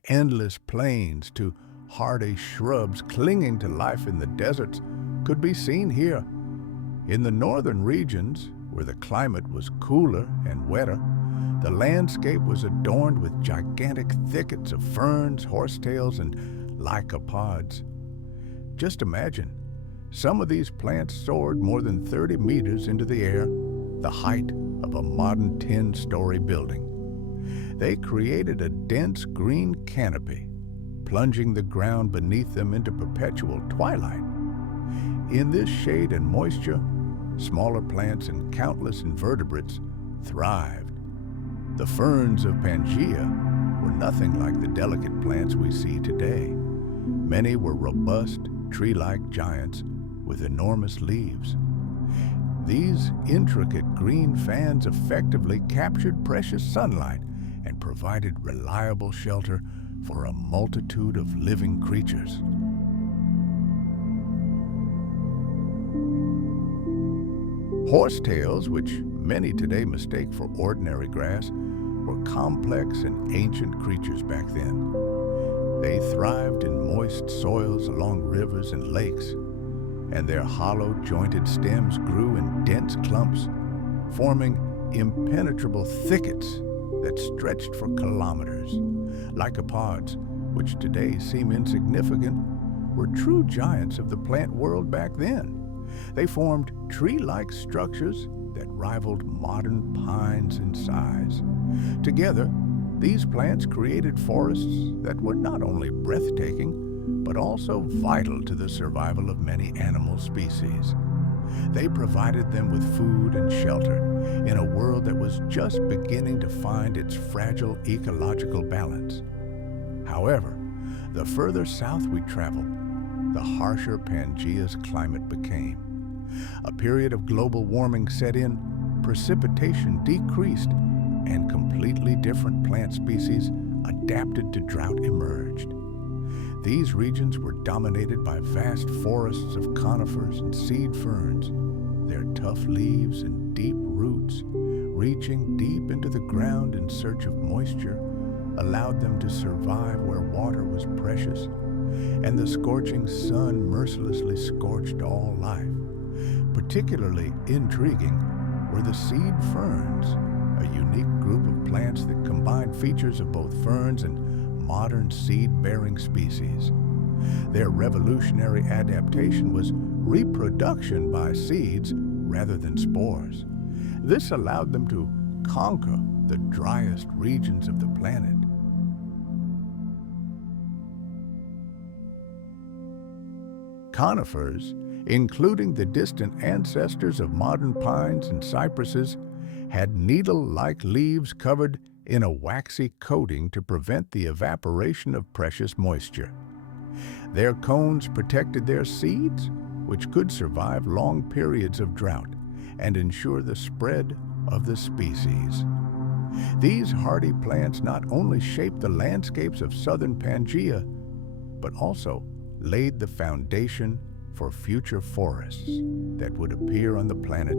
endless plains to hardy shrubs clinging to life in the deserts could be seen here. In the northern regions, where the climate was cooler and wetter, the landscape was adorned with gigantic thickets of ferns, horsetails, and lycopods. Just imagine, some of these plants soared more than 30 meters into the air, the height of a modern 10-story building. They created a dense green canopy, plunging the ground beneath them into perpetual twilight. In this shade and moisture, smaller plants and countless invertebrates thrived. The ferns of Pangea were nothing like the delicate plants we see today. Many were robust, tree-like giants with enormous leaves. These intricate green fans effectively captured precious sunlight and provided reliable shelter for a multitude of living creatures. Horsetails, which many today mistake for ordinary grass, were complex and ancient creatures back then. They thrived in moist soils along rivers and lakes, and their hollow, jointed stems grew in dense clumps, forming impenetrable thickets that stretched for kilometers. Lycopods, which today seem insignificant, were true giants of the plant world back then. They formed tree-like structures that rivaled modern pines in size. Together, these plants created forests that were not only breathtaking, but also vital to the survival of many animal species. They provided them with food and shelter in a world that was just beginning to find its fragile ecological balance. However, the further south we traveled, the harsher Pangea's climate became. A period of global warming set in, precipitation decreased, and completely different plant species adapted to drought emerged. These regions were dominated by vast forests of conifers and seed ferns, their tough leaves and deep roots, reaching deep into the ground in search of moisture, allowed them to survive where water was precious, and the scorching sun mercilessly scorched all life. Particularly intriguing were the seed ferns, a unique group of plants that combined features of both ferns and modern seed-bearing species. Their revolutionary adaptation was reproduction by seeds rather than spores. This allowed them to conquer the driest regions of the planet. Conifers, including the distant ancestors of modern pines and cypresses, had needle-like leaves covered in a waxy coating to prevent the evaporation of precious moisture. Their cones protected their seeds, which could survive long periods of drought and ensure the spread of the species. These hardy plants not only shaped the landscapes of southern Pangea, but also laid the foundation for future forests that would appear on the planet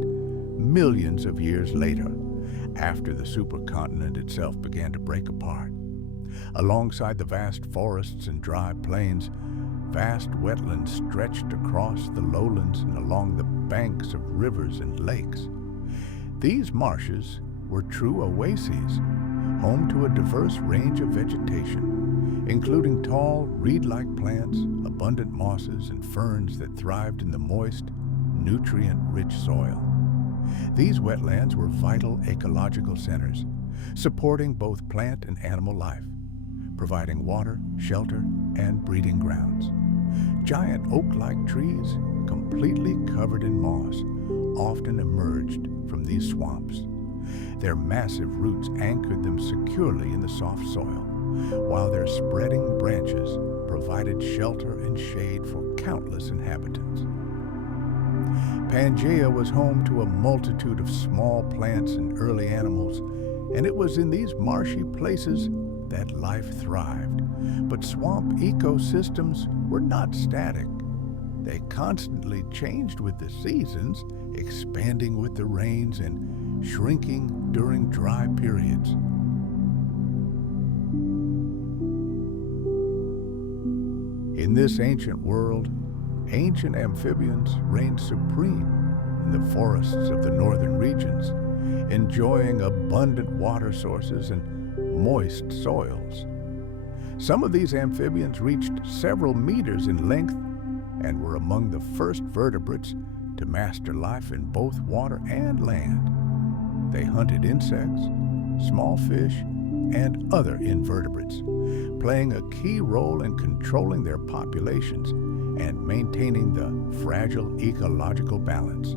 millions of years later, after the supercontinent itself began to break apart. Alongside the vast forests and dry plains, vast wetlands stretched across the lowlands and along the banks of rivers and lakes. These marshes were true oases, home to a diverse range of vegetation, including tall, reed-like plants, abundant mosses, and ferns that thrived in the moist, nutrient-rich soil. These wetlands were vital ecological centers, supporting both plant and animal life, providing water, shelter, and breeding grounds. Giant oak-like trees, completely covered in moss, often emerged from these swamps. Their massive roots anchored them securely in the soft soil, while their spreading branches provided shelter and shade for countless inhabitants. Pangea was home to a multitude of small plants and early animals, and it was in these marshy places that life thrived. But swamp ecosystems were not static. They constantly changed with the seasons, expanding with the rains and shrinking during dry periods. In this ancient world, ancient amphibians reigned supreme in the forests of the northern regions, enjoying abundant water sources and moist soils. Some of these amphibians reached several meters in length and were among the first vertebrates to master life in both water and land. They hunted insects, small fish, and other invertebrates, playing a key role in controlling their populations and maintaining the fragile ecological balance.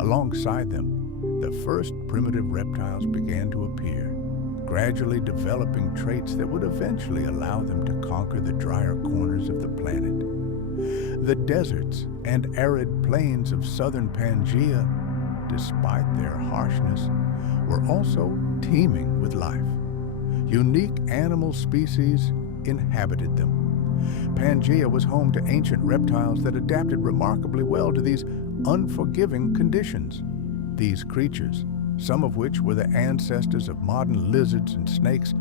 Alongside them, the first primitive reptiles began to appear, gradually developing traits that would eventually allow them to conquer the drier corners of the planet. The deserts and arid plains of southern Pangea, despite their harshness, were also teeming with life. Unique animal species inhabited them. Pangea was home to ancient reptiles that adapted remarkably well to these unforgiving conditions. These creatures, some of which were the ancestors of modern lizards and snakes,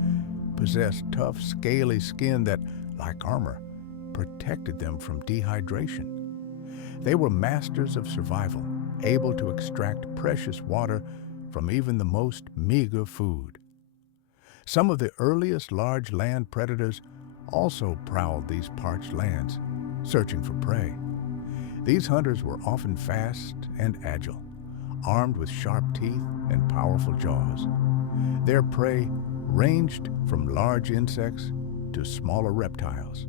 possessed tough, scaly skin that, like armor, protected them from dehydration. They were masters of survival, able to extract precious water from even the most meager food. Some of the earliest large land predators also prowled these parched lands, searching for prey. These hunters were often fast and agile, armed with sharp teeth and powerful jaws. Their prey ranged from large insects to smaller reptiles.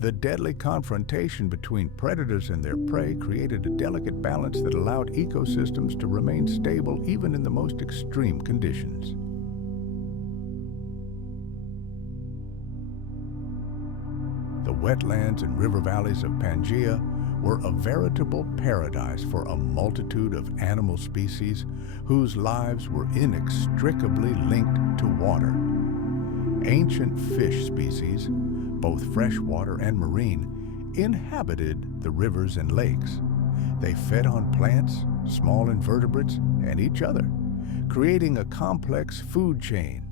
The deadly confrontation between predators and their prey created a delicate balance that allowed ecosystems to remain stable even in the most extreme conditions. The wetlands and river valleys of Pangea were a veritable paradise for a multitude of animal species whose lives were inextricably linked to water. Ancient fish species, both freshwater and marine, inhabited the rivers and lakes. They fed on plants, small invertebrates, and each other, creating a complex food chain.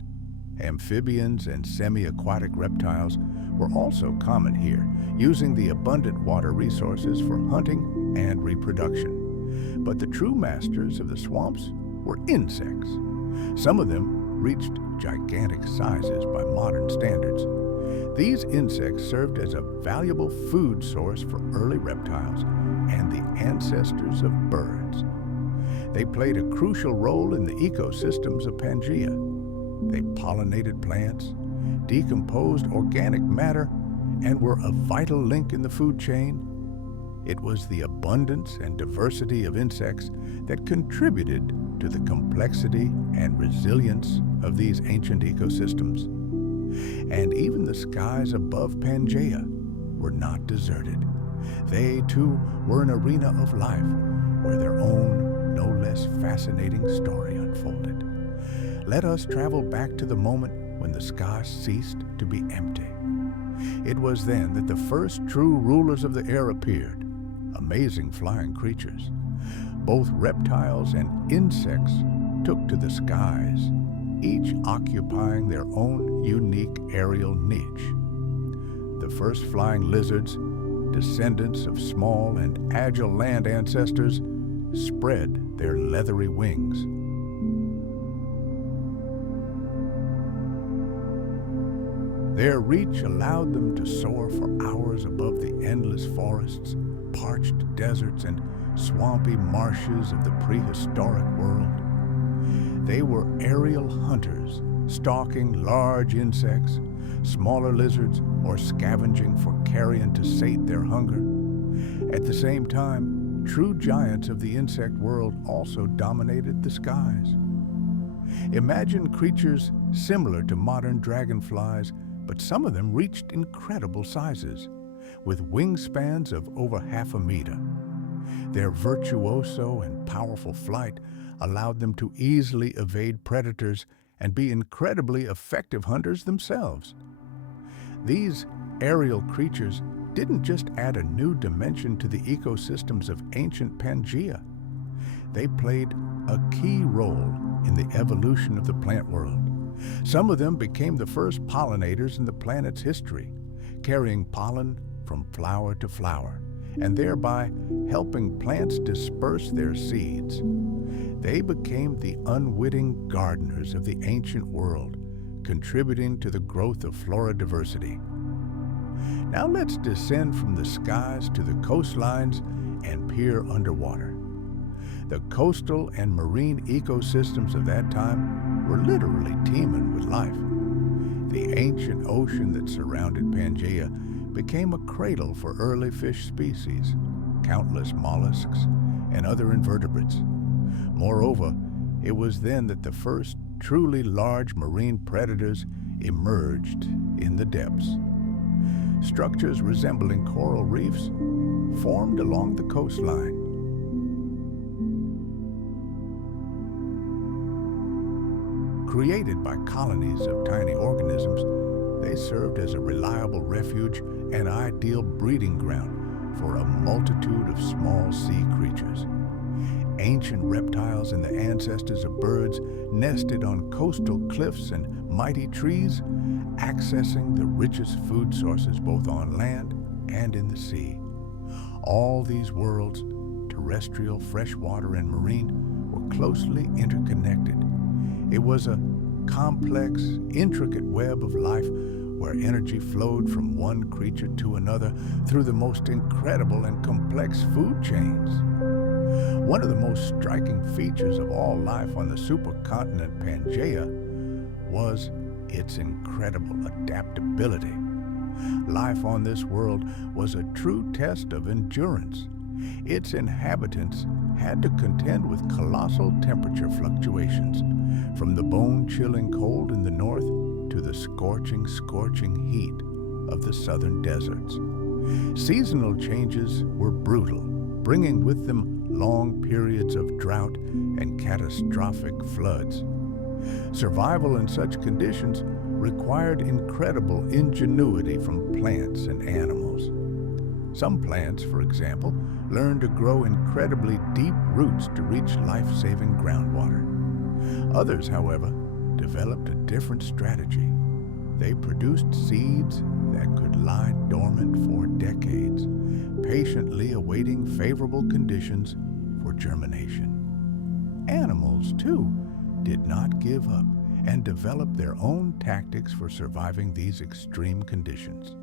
Amphibians and semi-aquatic reptiles were also common here, using the abundant water resources for hunting and reproduction. But the true masters of the swamps were insects. Some of them reached gigantic sizes by modern standards. These insects served as a valuable food source for early reptiles and the ancestors of birds. They played a crucial role in the ecosystems of Pangea. They pollinated plants, decomposed organic matter, and were a vital link in the food chain. It was the abundance and diversity of insects that contributed to the complexity and resilience of these ancient ecosystems. And even the skies above Pangea were not deserted. They, too, were an arena of life where their own, no less fascinating story unfolded. Let us travel back to the moment when the sky ceased to be empty. It was then that the first true rulers of the air appeared, amazing flying creatures. Both reptiles and insects took to the skies, each occupying their own unique aerial niche. The first flying lizards, descendants of small and agile land ancestors, spread their leathery wings. Their reach allowed them to soar for hours above the endless forests, parched deserts, and swampy marshes of the prehistoric world. They were aerial hunters, stalking large insects, smaller lizards, or scavenging for carrion to sate their hunger. At the same time, true giants of the insect world also dominated the skies. Imagine creatures similar to modern dragonflies, but some of them reached incredible sizes, with wingspans of over half a meter. Their virtuoso and powerful flight allowed them to easily evade predators and be incredibly effective hunters themselves. These aerial creatures didn't just add a new dimension to the ecosystems of ancient Pangea. They played a key role in the evolution of the plant world. Some of them became the first pollinators in the planet's history, carrying pollen from flower to flower, and thereby helping plants disperse their seeds. They became the unwitting gardeners of the ancient world, contributing to the growth of flora diversity. Now let's descend from the skies to the coastlines and peer underwater. The coastal and marine ecosystems of that time were literally teeming with life. The ancient ocean that surrounded Pangea became a cradle for early fish species, countless mollusks, and other invertebrates. Moreover, it was then that the first truly large marine predators emerged in the depths. Structures resembling coral reefs formed along the coastline. Created by colonies of tiny organisms, they served as a reliable refuge and ideal breeding ground for a multitude of small sea creatures. Ancient reptiles and the ancestors of birds nested on coastal cliffs and mighty trees, accessing the richest food sources both on land and in the sea. All these worlds, terrestrial, freshwater, and marine, were closely interconnected. It was a complex, intricate web of life where energy flowed from one creature to another through the most incredible and complex food chains. One of the most striking features of all life on the supercontinent Pangea was its incredible adaptability. Life on this world was a true test of endurance. Its inhabitants had to contend with colossal temperature fluctuations, from the bone-chilling cold in the north to the scorching heat of the southern deserts. Seasonal changes were brutal, bringing with them long periods of drought and catastrophic floods. Survival in such conditions required incredible ingenuity from plants and animals. Some plants, for example, learned to grow incredibly deep roots to reach life-saving groundwater. Others, however, developed a different strategy. They produced seeds that could lie dormant for decades, patiently awaiting favorable conditions for germination. Animals, too, did not give up and developed their own tactics for surviving these extreme conditions.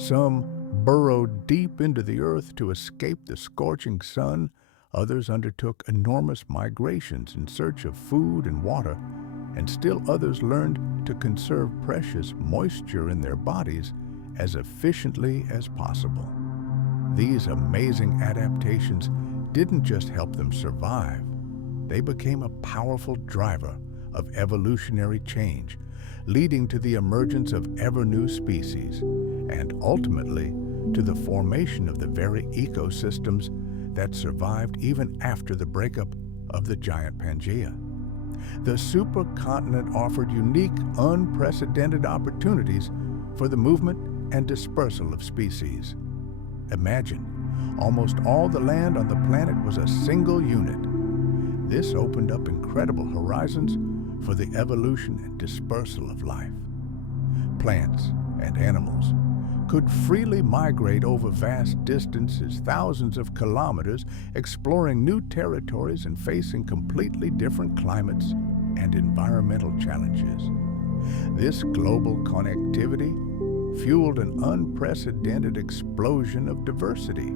Some burrowed deep into the earth to escape the scorching sun. Others undertook enormous migrations in search of food and water, and still others learned to conserve precious moisture in their bodies as efficiently as possible. These amazing adaptations didn't just help them survive. They became a powerful driver of evolutionary change, leading to the emergence of ever-new species, and ultimately to the formation of the very ecosystems that survived even after the breakup of the giant Pangea. The supercontinent offered unique, unprecedented opportunities for the movement and dispersal of species. Imagine, almost all the land on the planet was a single unit. This opened up incredible horizons for the evolution and dispersal of life. Plants and animals could freely migrate over vast distances, thousands of kilometers, exploring new territories and facing completely different climates and environmental challenges. This global connectivity fueled an unprecedented explosion of diversity.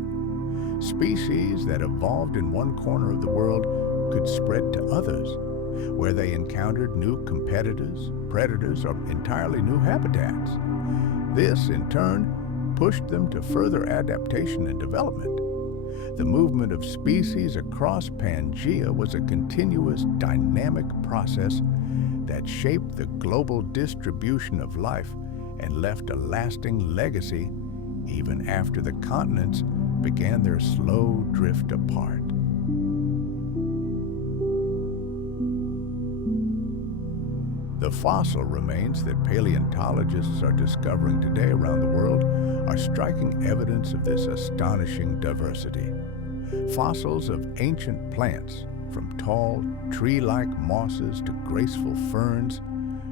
Species that evolved in one corner of the world could spread to others, where they encountered new competitors, predators, or entirely new habitats. This, in turn, pushed them to further adaptation and development. The movement of species across Pangea was a continuous, dynamic process that shaped the global distribution of life and left a lasting legacy even after the continents began their slow drift apart. The fossil remains that paleontologists are discovering today around the world are striking evidence of this astonishing diversity. Fossils of ancient plants, from tall, tree-like mosses to graceful ferns,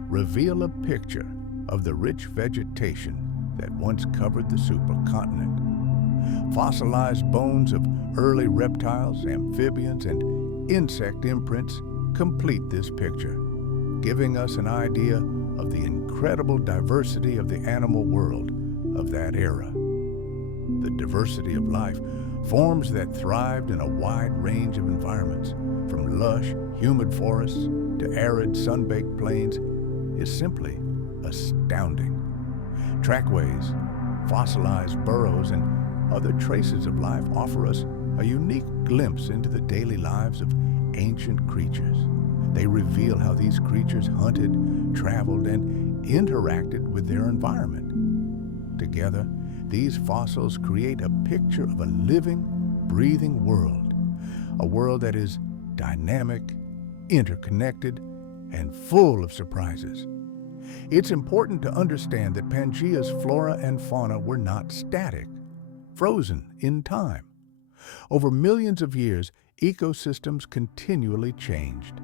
reveal a picture of the rich vegetation that once covered the supercontinent. Fossilized bones of early reptiles, amphibians, and insect imprints complete this picture, giving us an idea of the incredible diversity of the animal world of that era. The diversity of life, forms that thrived in a wide range of environments, from lush, humid forests to arid, sun-baked plains, is simply astounding. Trackways, fossilized burrows, and other traces of life offer us a unique glimpse into the daily lives of ancient creatures. They reveal how these creatures hunted, traveled, and interacted with their environment. Together, these fossils create a picture of a living, breathing world, a world that is dynamic, interconnected, and full of surprises. It's important to understand that Pangea's flora and fauna were not static, frozen in time. Over millions of years, ecosystems continually changed.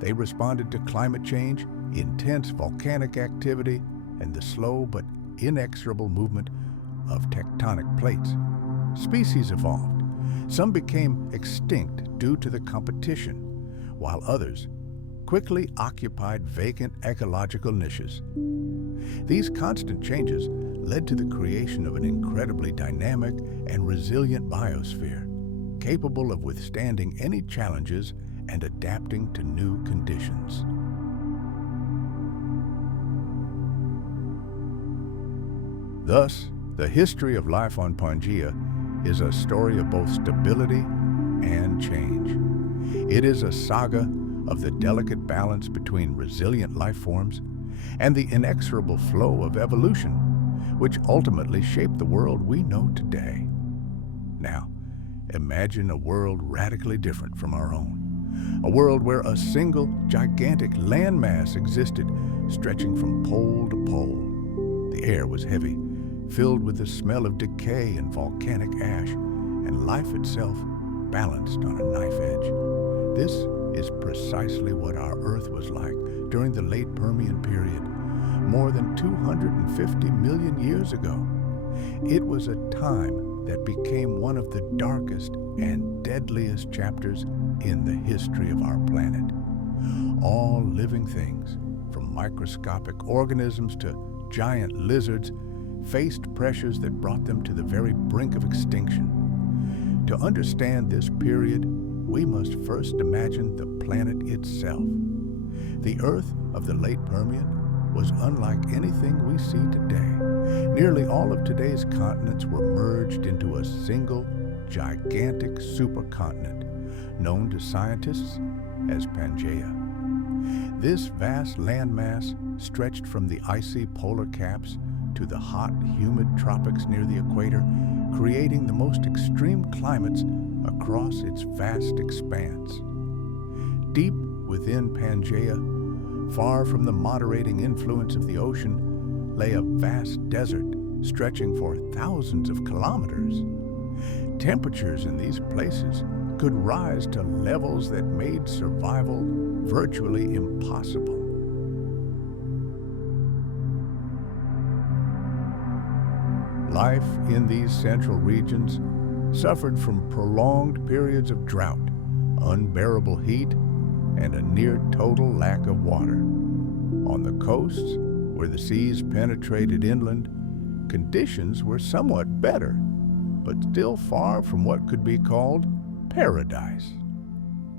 They responded to climate change, intense volcanic activity, and the slow but inexorable movement of tectonic plates. Species evolved. Some became extinct due to the competition, while others quickly occupied vacant ecological niches. These constant changes led to the creation of an incredibly dynamic and resilient biosphere, capable of withstanding any challenges and adapting to new conditions. Thus, the history of life on Pangea is a story of both stability and change. It is a saga of the delicate balance between resilient life forms and the inexorable flow of evolution, which ultimately shaped the world we know today. Now, imagine a world radically different from our own. A world where a single, gigantic landmass existed, stretching from pole to pole. The air was heavy, filled with the smell of decay and volcanic ash, and life itself balanced on a knife edge. This is precisely what our Earth was like during the late Permian period, more than 250 million years ago. It was a time that became one of the darkest and deadliest chapters in the history of our planet. All living things, from microscopic organisms to giant lizards, faced pressures that brought them to the very brink of extinction. To understand this period, we must first imagine the planet itself. The Earth of the late Permian was unlike anything we see today. Nearly all of today's continents were merged into a single, gigantic supercontinent, known to scientists as Pangea. This vast landmass stretched from the icy polar caps to the hot, humid tropics near the equator, creating the most extreme climates across its vast expanse. Deep within Pangea, far from the moderating influence of the ocean, lay a vast desert stretching for thousands of kilometers. Temperatures in these places could rise to levels that made survival virtually impossible. Life in these central regions suffered from prolonged periods of drought, unbearable heat, and a near-total lack of water. On the coasts, where the seas penetrated inland, conditions were somewhat better, but still far from what could be called paradise.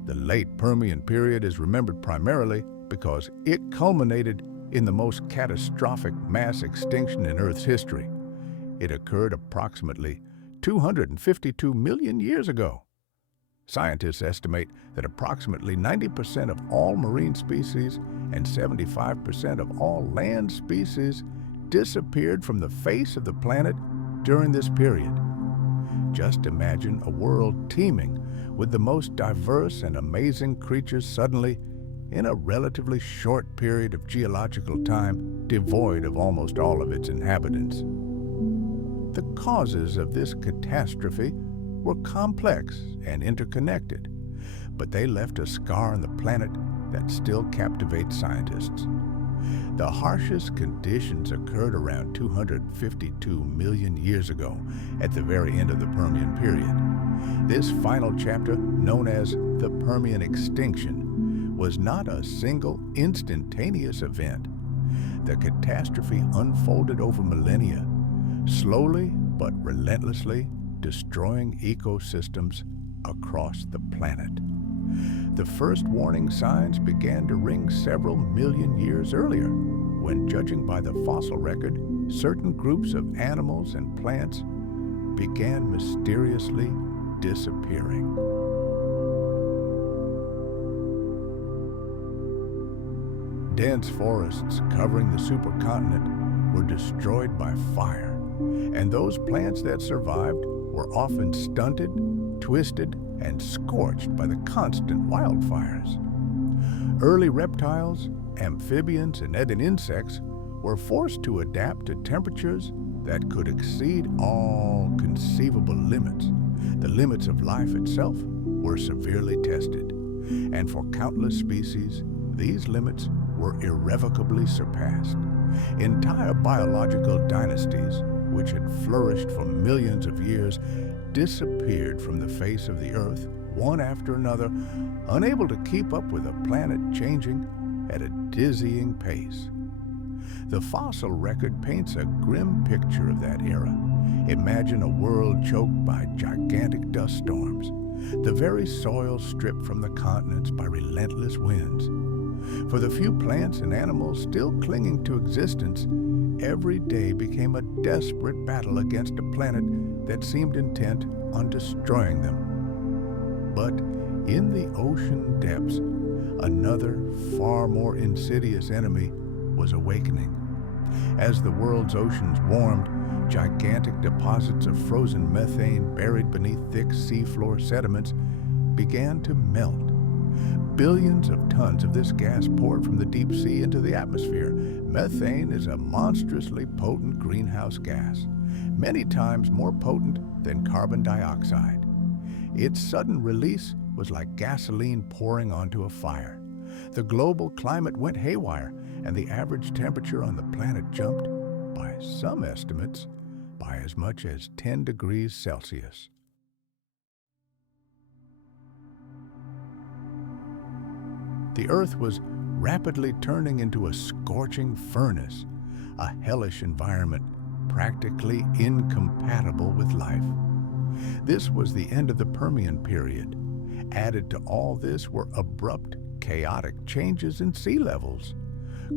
The late Permian period is remembered primarily because it culminated in the most catastrophic mass extinction in Earth's history. It occurred approximately 252 million years ago. Scientists estimate that approximately 90% of all marine species and 75% of all land species disappeared from the face of the planet during this period. Just imagine a world teeming with the most diverse and amazing creatures suddenly, in a relatively short period of geological time, devoid of almost all of its inhabitants. The causes of this catastrophe were complex and interconnected, but they left a scar on the planet that still captivates scientists. The harshest conditions occurred around 252 million years ago, at the very end of the Permian period. This final chapter, known as the Permian Extinction, was not a single instantaneous event. The catastrophe unfolded over millennia, slowly but relentlessly destroying ecosystems across the planet. The first warning signs began to ring several million years earlier, when, judging by the fossil record, certain groups of animals and plants began mysteriously disappearing. Dense forests covering the supercontinent were destroyed by fire, and those plants that survived were often stunted, twisted, and scorched by the constant wildfires. Early reptiles, amphibians, and even insects were forced to adapt to temperatures that could exceed all conceivable limits. The limits of life itself were severely tested, and for countless species, these limits were irrevocably surpassed. Entire biological dynasties, which had flourished for millions of years, disappeared from the face of the Earth, one after another, unable to keep up with a planet changing at a dizzying pace. The fossil record paints a grim picture of that era. Imagine a world choked by gigantic dust storms, the very soil stripped from the continents by relentless winds. For the few plants and animals still clinging to existence, every day became a desperate battle against a planet that seemed intent on destroying them. But in the ocean depths, another, far more insidious enemy was awakening. As the world's oceans warmed, gigantic deposits of frozen methane buried beneath thick seafloor sediments began to melt. Billions of tons of this gas poured from the deep sea into the atmosphere. Methane is a monstrously potent greenhouse gas, many times more potent than carbon dioxide. Its sudden release was like gasoline pouring onto a fire. The global climate went haywire, and the average temperature on the planet jumped, by some estimates, by as much as 10 degrees Celsius. The Earth was rapidly turning into a scorching furnace, a hellish environment practically incompatible with life. This was the end of the Permian period. Added to all this were abrupt, chaotic changes in sea levels.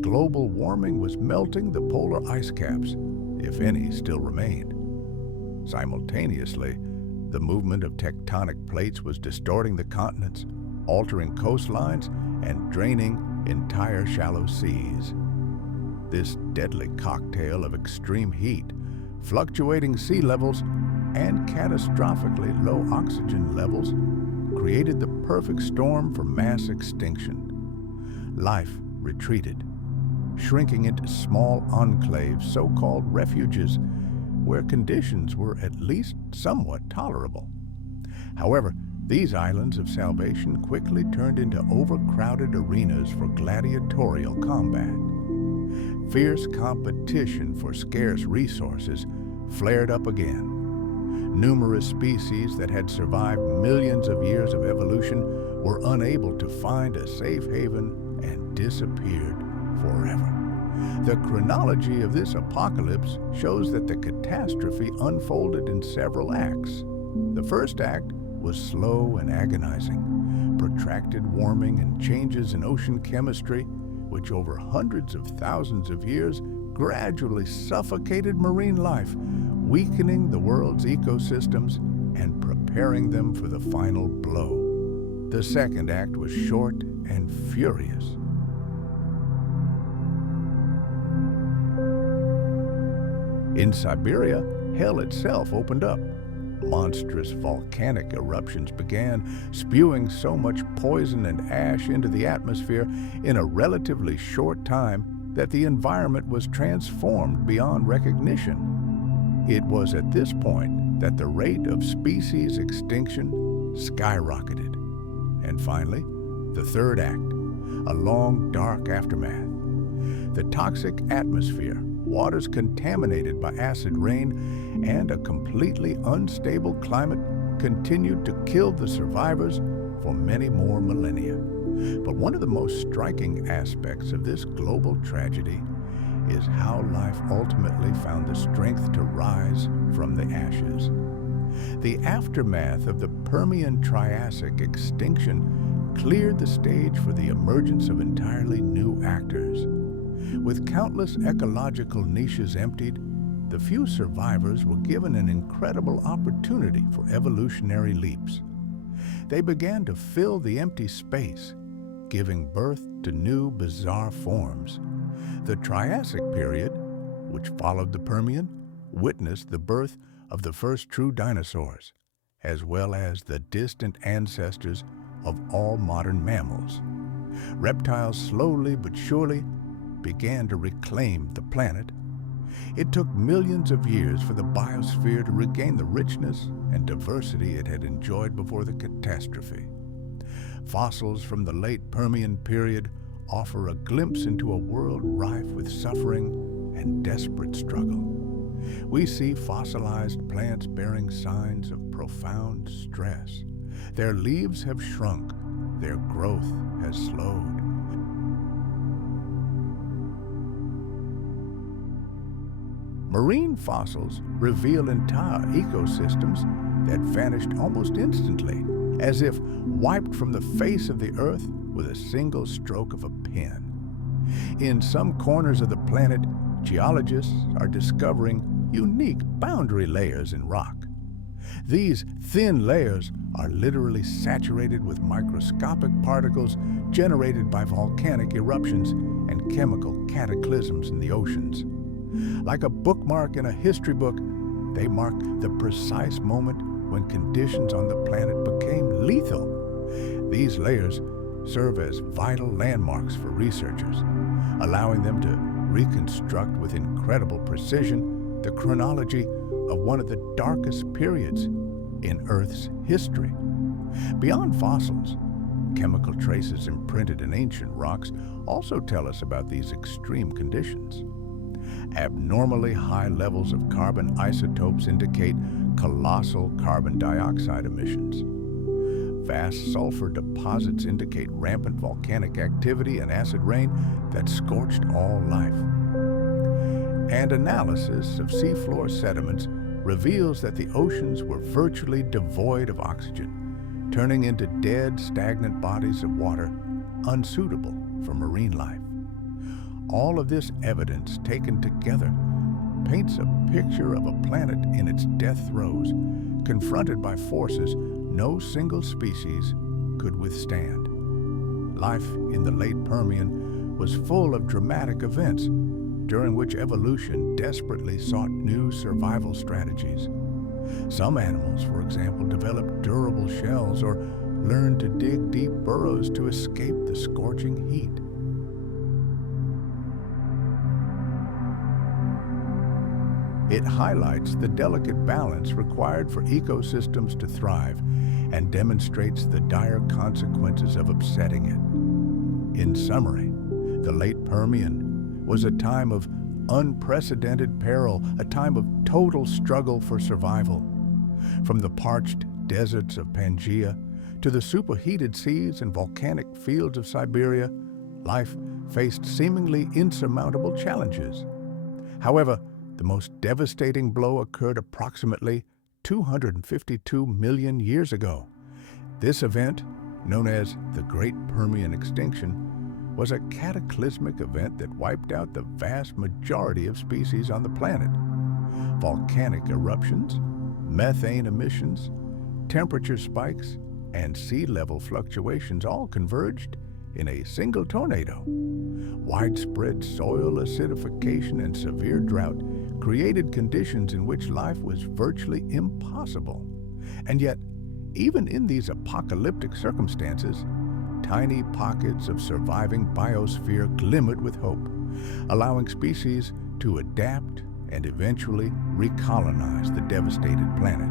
Global warming was melting the polar ice caps, if any still remained. Simultaneously, the movement of tectonic plates was distorting the continents, altering coastlines, and draining entire shallow seas. This deadly cocktail of extreme heat, fluctuating sea levels, and catastrophically low oxygen levels created the perfect storm for mass extinction. Life retreated, shrinking into small enclaves, so-called refuges, where conditions were at least somewhat tolerable. However, these islands of salvation quickly turned into overcrowded arenas for gladiatorial combat. Fierce competition for scarce resources flared up again. Numerous species that had survived millions of years of evolution were unable to find a safe haven and disappeared forever. The chronology of this apocalypse shows that the catastrophe unfolded in several acts. The first act was slow and agonizing. Protracted warming and changes in ocean chemistry, which over hundreds of thousands of years gradually suffocated marine life, weakening the world's ecosystems and preparing them for the final blow. The second act was short and furious. In Siberia, hell itself opened up. Monstrous volcanic eruptions began, spewing so much poison and ash into the atmosphere in a relatively short time that the environment was transformed beyond recognition. It was at this point that the rate of species extinction skyrocketed. And finally, the third act, a long, dark aftermath. The toxic atmosphere, waters contaminated by acid rain, and a completely unstable climate continued to kill the survivors for many more millennia. But one of the most striking aspects of this global tragedy is how life ultimately found the strength to rise from the ashes. The aftermath of the Permian-Triassic extinction cleared the stage for the emergence of entirely new actors. With countless ecological niches emptied, the few survivors were given an incredible opportunity for evolutionary leaps. They began to fill the empty space, giving birth to new, bizarre forms. The Triassic period, which followed the Permian, witnessed the birth of the first true dinosaurs, as well as the distant ancestors of all modern mammals. Reptiles slowly but surely began to reclaim the planet. It took millions of years for the biosphere to regain the richness and diversity it had enjoyed before the catastrophe. Fossils from the late Permian period offer a glimpse into a world rife with suffering and desperate struggle. We see fossilized plants bearing signs of profound stress. Their leaves have shrunk, their growth has slowed. Marine fossils reveal entire ecosystems that vanished almost instantly, as if wiped from the face of the earth with a single stroke of a pen. In some corners of the planet, geologists are discovering unique boundary layers in rock. These thin layers are literally saturated with microscopic particles generated by volcanic eruptions and chemical cataclysms in the oceans. Like a bookmark in a history book, they mark the precise moment when conditions on the planet became lethal. These layers serve as vital landmarks for researchers, allowing them to reconstruct with incredible precision the chronology of one of the darkest periods in Earth's history. Beyond fossils, chemical traces imprinted in ancient rocks also tell us about these extreme conditions. Abnormally high levels of carbon isotopes indicate colossal carbon dioxide emissions. Vast sulfur deposits indicate rampant volcanic activity and acid rain that scorched all life. And analysis of seafloor sediments reveals that the oceans were virtually devoid of oxygen, turning into dead, stagnant bodies of water unsuitable for marine life. All of this evidence taken together paints a picture of a planet in its death throes, confronted by forces no single species could withstand. Life in the late Permian was full of dramatic events during which evolution desperately sought new survival strategies. Some animals, for example, developed durable shells or learned to dig deep burrows to escape the scorching heat. It highlights the delicate balance required for ecosystems to thrive and demonstrates the dire consequences of upsetting it. In summary, the late Permian was a time of unprecedented peril, a time of total struggle for survival. From the parched deserts of Pangea to the superheated seas and volcanic fields of Siberia, life faced seemingly insurmountable challenges. However, the most devastating blow occurred approximately 252 million years ago. This event, known as the Great Permian Extinction, was a cataclysmic event that wiped out the vast majority of species on the planet. Volcanic eruptions, methane emissions, temperature spikes, and sea level fluctuations all converged in a single tornado. Widespread soil acidification and severe drought created conditions in which life was virtually impossible. And yet, even in these apocalyptic circumstances, tiny pockets of surviving biosphere glimmered with hope, allowing species to adapt and eventually recolonize the devastated planet.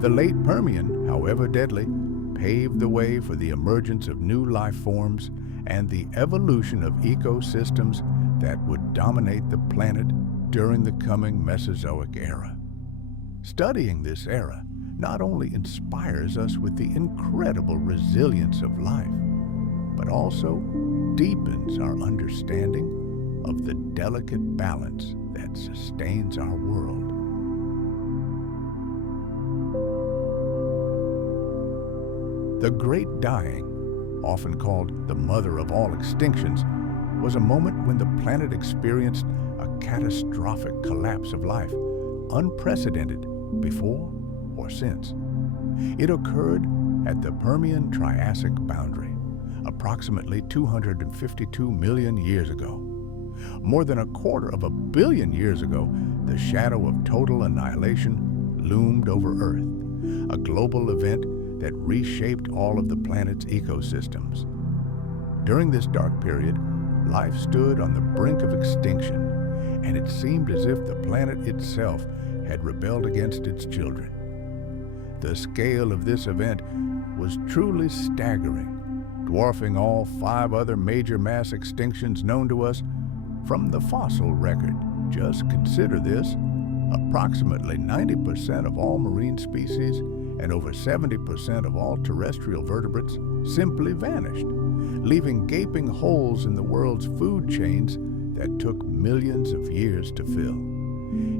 The late Permian, however deadly, paved the way for the emergence of new life forms and the evolution of ecosystems that would dominate the planet during the coming Mesozoic era. Studying this era not only inspires us with the incredible resilience of life, but also deepens our understanding of the delicate balance that sustains our world. The Great Dying, often called the mother of all extinctions, was a moment when the planet experienced a catastrophic collapse of life, unprecedented before or since. It occurred at the Permian-Triassic boundary, approximately 252 million years ago. More than 250 million years ago, the shadow of total annihilation loomed over Earth, a global event that reshaped all of the planet's ecosystems. During this dark period, life stood on the brink of extinction, and it seemed as if the planet itself had rebelled against its children. The scale of this event was truly staggering, dwarfing all 5 other major mass extinctions known to us from the fossil record. Just consider this: approximately 90% of all marine species and over 70% of all terrestrial vertebrates simply vanished, leaving gaping holes in the world's food chains that took millions of years to fill.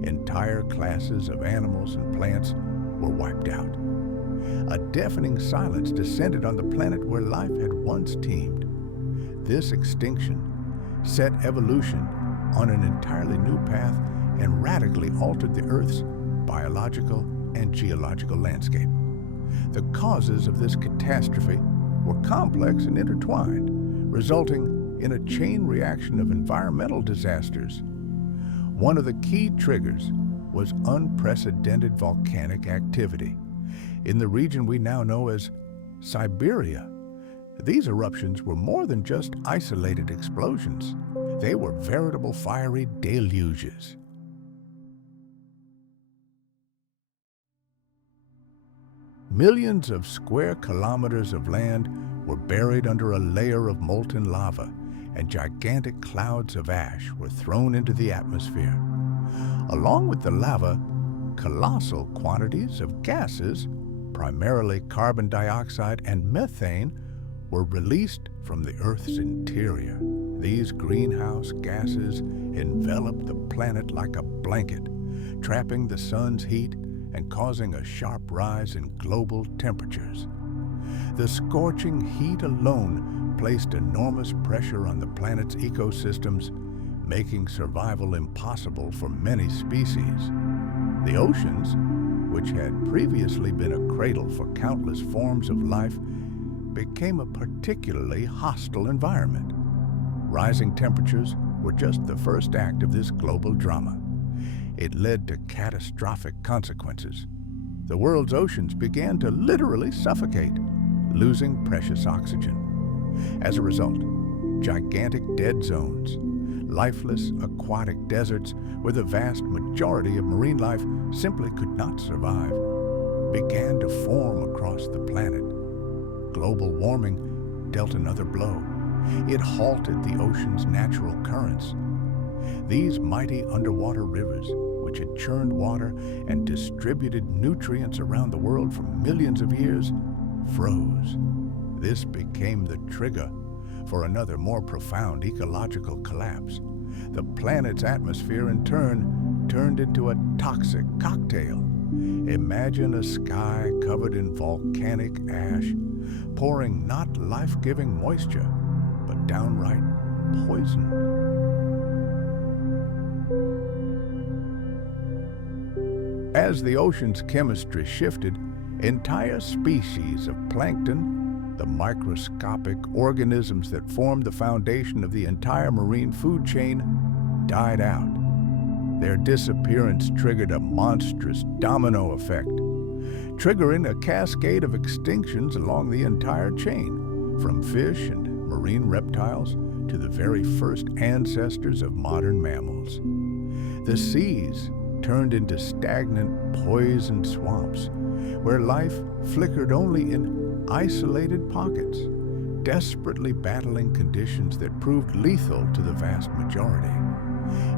Entire classes of animals and plants were wiped out. A deafening silence descended on the planet where life had once teemed. This extinction set evolution on an entirely new path and radically altered the Earth's biological and geological landscape. The causes of this catastrophe were complex and intertwined, resulting in a chain reaction of environmental disasters. One of the key triggers was unprecedented volcanic activity in the region we now know as Siberia. These eruptions were more than just isolated explosions. They were veritable fiery deluges. Millions of square kilometers of land were buried under a layer of molten lava, and gigantic clouds of ash were thrown into the atmosphere. Along with the lava, colossal quantities of gases, primarily carbon dioxide and methane, were released from the Earth's interior. These greenhouse gases enveloped the planet like a blanket, trapping the sun's heat and causing a sharp rise in global temperatures. The scorching heat alone placed enormous pressure on the planet's ecosystems, making survival impossible for many species. The oceans, which had previously been a cradle for countless forms of life, became a particularly hostile environment. Rising temperatures were just the first act of this global drama. It led to catastrophic consequences. The world's oceans began to literally suffocate, losing precious oxygen. As a result, gigantic dead zones, lifeless aquatic deserts where the vast majority of marine life simply could not survive, began to form across the planet. Global warming dealt another blow. It halted the ocean's natural currents. These mighty underwater rivers, which had churned water and distributed nutrients around the world for millions of years, froze. This became the trigger for another more profound ecological collapse. The planet's atmosphere, in turn, turned into a toxic cocktail. Imagine a sky covered in volcanic ash, pouring not life-giving moisture, but downright poison. As the ocean's chemistry shifted, entire species of plankton, the microscopic organisms that formed the foundation of the entire marine food chain, died out. Their disappearance triggered a monstrous domino effect. triggering a cascade of extinctions along the entire chain, from fish and marine reptiles to the very first ancestors of modern mammals. The seas turned into stagnant, poisoned swamps, where life flickered only in isolated pockets, desperately battling conditions that proved lethal to the vast majority.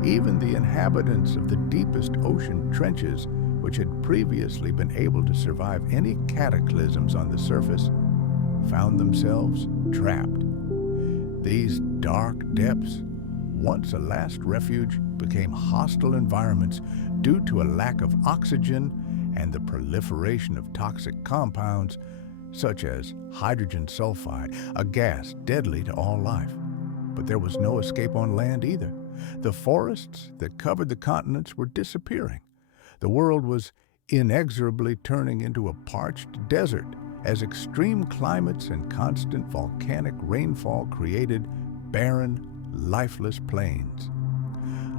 Even the inhabitants of the deepest ocean trenches, which had previously been able to survive any cataclysms on the surface, found themselves trapped. These dark depths, once a last refuge, became hostile environments due to a lack of oxygen and the proliferation of toxic compounds such as hydrogen sulfide, a gas deadly to all life. But there was no escape on land either. The forests that covered the continents were disappearing. The world was inexorably turning into a parched desert as extreme climates and constant volcanic rainfall created barren, lifeless plains.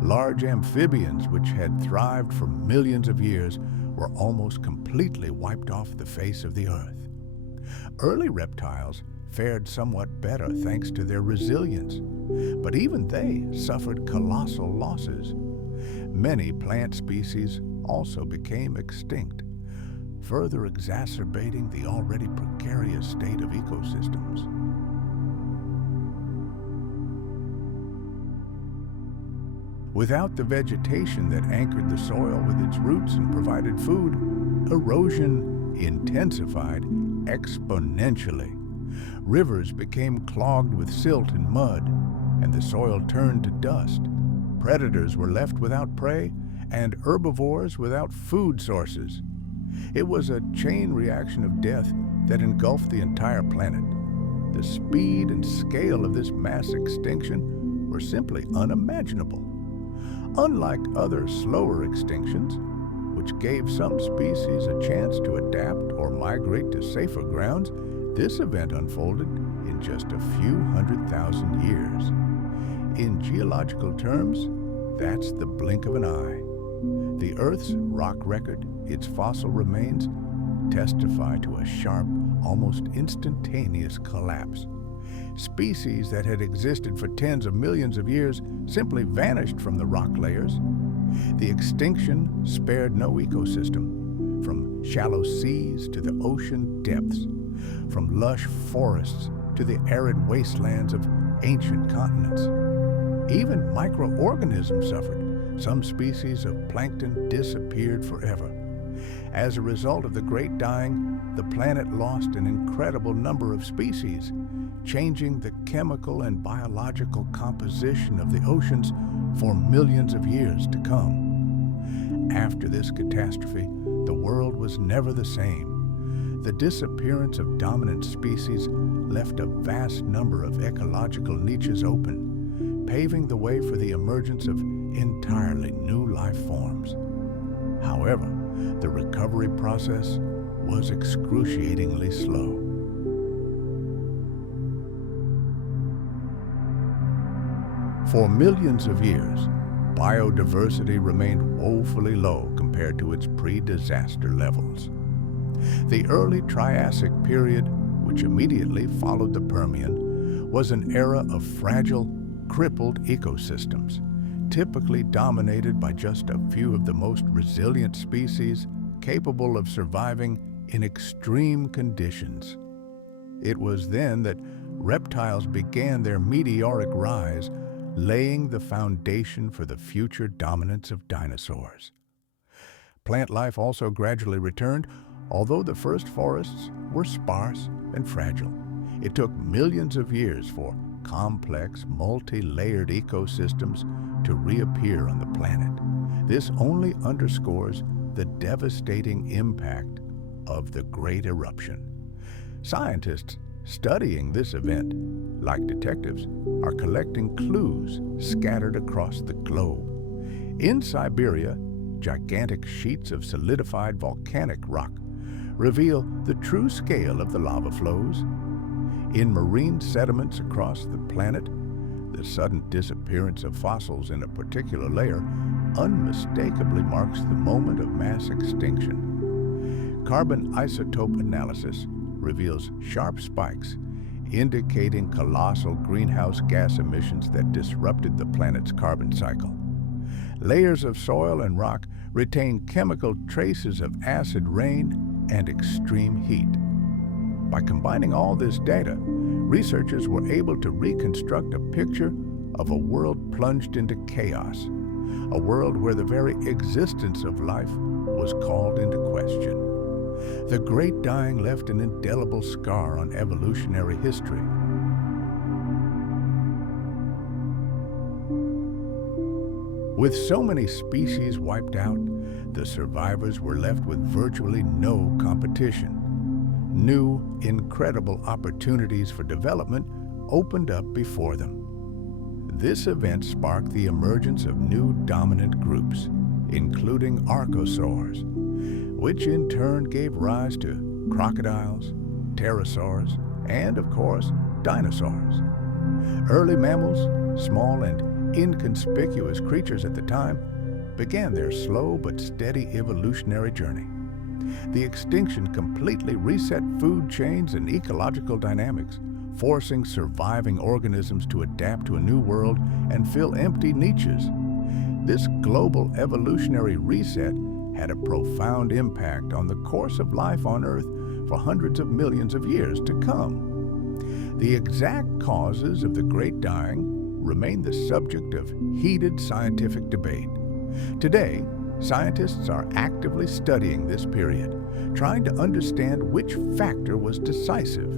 Large amphibians, which had thrived for millions of years, were almost completely wiped off the face of the earth. Early reptiles fared somewhat better thanks to their resilience, but even they suffered colossal losses. Many plant species also became extinct, further exacerbating the already precarious state of ecosystems. Without the vegetation that anchored the soil with its roots and provided food, erosion intensified exponentially. Rivers became clogged with silt and mud, and the soil turned to dust. Predators were left without prey, and herbivores without food sources. It was a chain reaction of death that engulfed the entire planet. The speed and scale of this mass extinction were simply unimaginable. Unlike other slower extinctions, which gave some species a chance to adapt or migrate to safer grounds, this event unfolded in just a few 100,000 years. In geological terms, that's the blink of an eye. The Earth's rock record, its fossil remains, testify to a sharp, almost instantaneous collapse. Species that had existed for tens of millions of years simply vanished from the rock layers. The extinction spared no ecosystem, from shallow seas to the ocean depths, from lush forests to the arid wastelands of ancient continents. Even microorganisms suffered. Some species of plankton disappeared forever. As a result of the Great Dying, the planet lost an incredible number of species, changing the chemical and biological composition of the oceans for millions of years to come. After this catastrophe, the world was never the same. The disappearance of dominant species left a vast number of ecological niches open, paving the way for the emergence of entirely new life forms. However, the recovery process was excruciatingly slow. For millions of years, biodiversity remained woefully low compared to its pre-disaster levels. The early Triassic period, which immediately followed the Permian, was an era of fragile, crippled ecosystems, typically dominated by just a few of the most resilient species capable of surviving in extreme conditions. It was then that reptiles began their meteoric rise, laying the foundation for the future dominance of dinosaurs. Plant life also gradually returned, although the first forests were sparse and fragile. It took millions of years for complex, multi-layered ecosystems to reappear on the planet. This only underscores the devastating impact of the Great Eruption. Scientists studying this event, like detectives, are collecting clues scattered across the globe. In Siberia, gigantic sheets of solidified volcanic rock reveal the true scale of the lava flows. In marine sediments across the planet, the sudden disappearance of fossils in a particular layer unmistakably marks the moment of mass extinction. carbon isotope analysis reveals sharp spikes indicating colossal greenhouse gas emissions that disrupted the planet's carbon cycle. Layers of soil and rock retain chemical traces of acid rain and extreme heat. By combining all this data, researchers were able to reconstruct a picture of a world plunged into chaos, a world where the very existence of life was called into question. The Great Dying left an indelible scar on evolutionary history. With so many species wiped out, the survivors were left with virtually no competition. New, incredible opportunities for development opened up before them. This event sparked the emergence of new dominant groups, including archosaurs, which in turn gave rise to crocodiles, pterosaurs, and, of course, dinosaurs. Early mammals, small and inconspicuous creatures at the time, began their slow but steady evolutionary journey. The extinction completely reset food chains and ecological dynamics, forcing surviving organisms to adapt to a new world and fill empty niches. This global evolutionary reset had a profound impact on the course of life on Earth for hundreds of millions of years to come. The exact causes of the Great Dying remain the subject of heated scientific debate. Today, scientists are actively studying this period, trying to understand which factor was decisive.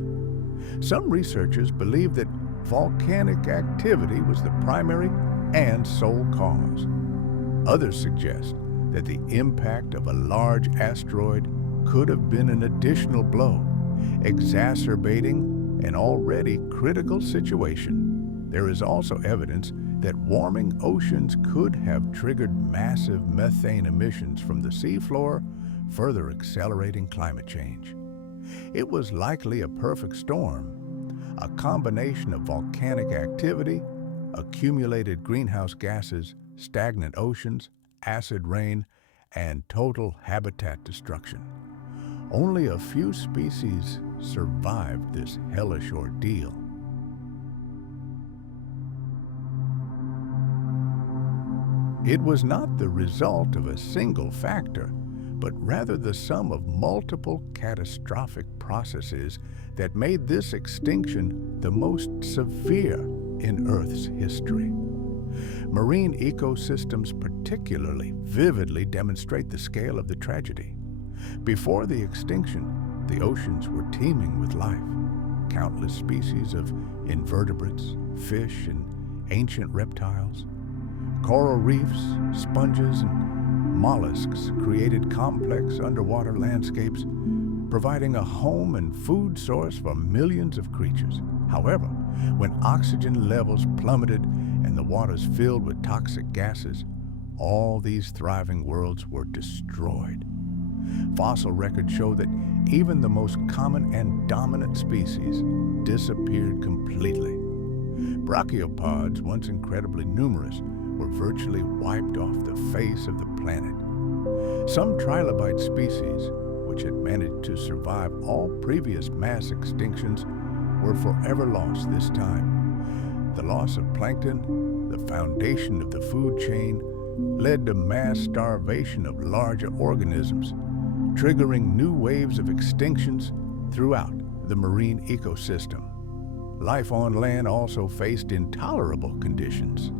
Some researchers believe that volcanic activity was the primary and sole cause. Others suggest that the impact of a large asteroid could have been an additional blow, exacerbating an already critical situation. There is also evidence that warming oceans could have triggered massive methane emissions from the seafloor, further accelerating climate change. It was likely a perfect storm, a combination of volcanic activity, accumulated greenhouse gases, stagnant oceans, acid rain, and total habitat destruction. Only a few species survived this hellish ordeal. It was not the result of a single factor, but rather the sum of multiple catastrophic processes that made this extinction the most severe in Earth's history. Marine ecosystems particularly vividly demonstrate the scale of the tragedy. Before the extinction, the oceans were teeming with life. Countless species of invertebrates, fish, and ancient reptiles. Coral reefs, sponges, and mollusks created complex underwater landscapes, providing a home and food source for millions of creatures. However, when oxygen levels plummeted and the waters filled with toxic gases, all these thriving worlds were destroyed. Fossil records show that even the most common and dominant species disappeared completely. Brachiopods, once incredibly numerous, were virtually wiped off the face of the planet. Some trilobite species, which had managed to survive all previous mass extinctions, were forever lost this time. The loss of plankton, the foundation of the food chain, led to mass starvation of larger organisms, triggering new waves of extinctions throughout the marine ecosystem. Life on land also faced intolerable conditions.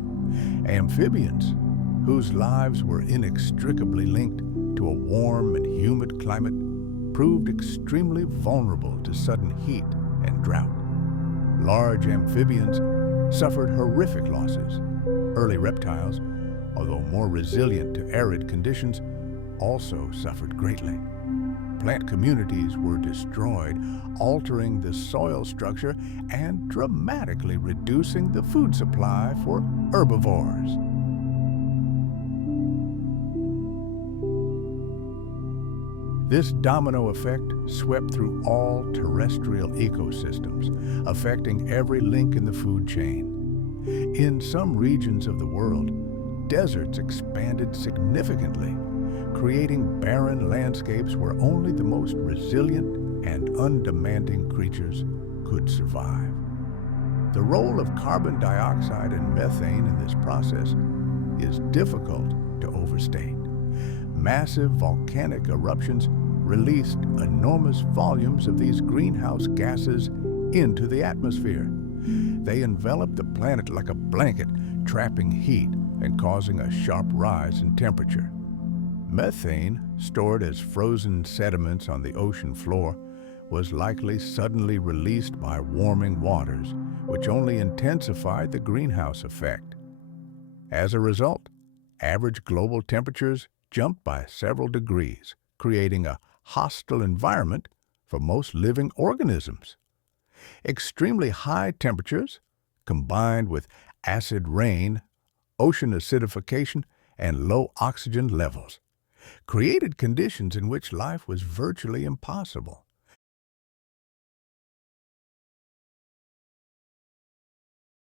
Amphibians, whose lives were inextricably linked to a warm and humid climate, proved extremely vulnerable to sudden heat and drought. Large amphibians suffered horrific losses. Early reptiles, although more resilient to arid conditions, also suffered greatly. Plant communities were destroyed, altering the soil structure and dramatically reducing the food supply for herbivores. This domino effect swept through all terrestrial ecosystems, affecting every link in the food chain. In some regions of the world, deserts expanded significantly, creating barren landscapes where only the most resilient and undemanding creatures could survive. The role of carbon dioxide and methane in this process is difficult to overstate. Massive volcanic eruptions released enormous volumes of these greenhouse gases into the atmosphere. They enveloped the planet like a blanket, trapping heat and causing a sharp rise in temperature. Methane, stored as frozen sediments on the ocean floor, was likely suddenly released by warming waters, which only intensified the greenhouse effect. As a result, average global temperatures jumped by several degrees, creating a hostile environment for most living organisms. Extremely high temperatures, combined with acid rain, ocean acidification, and low oxygen levels, created conditions in which life was virtually impossible.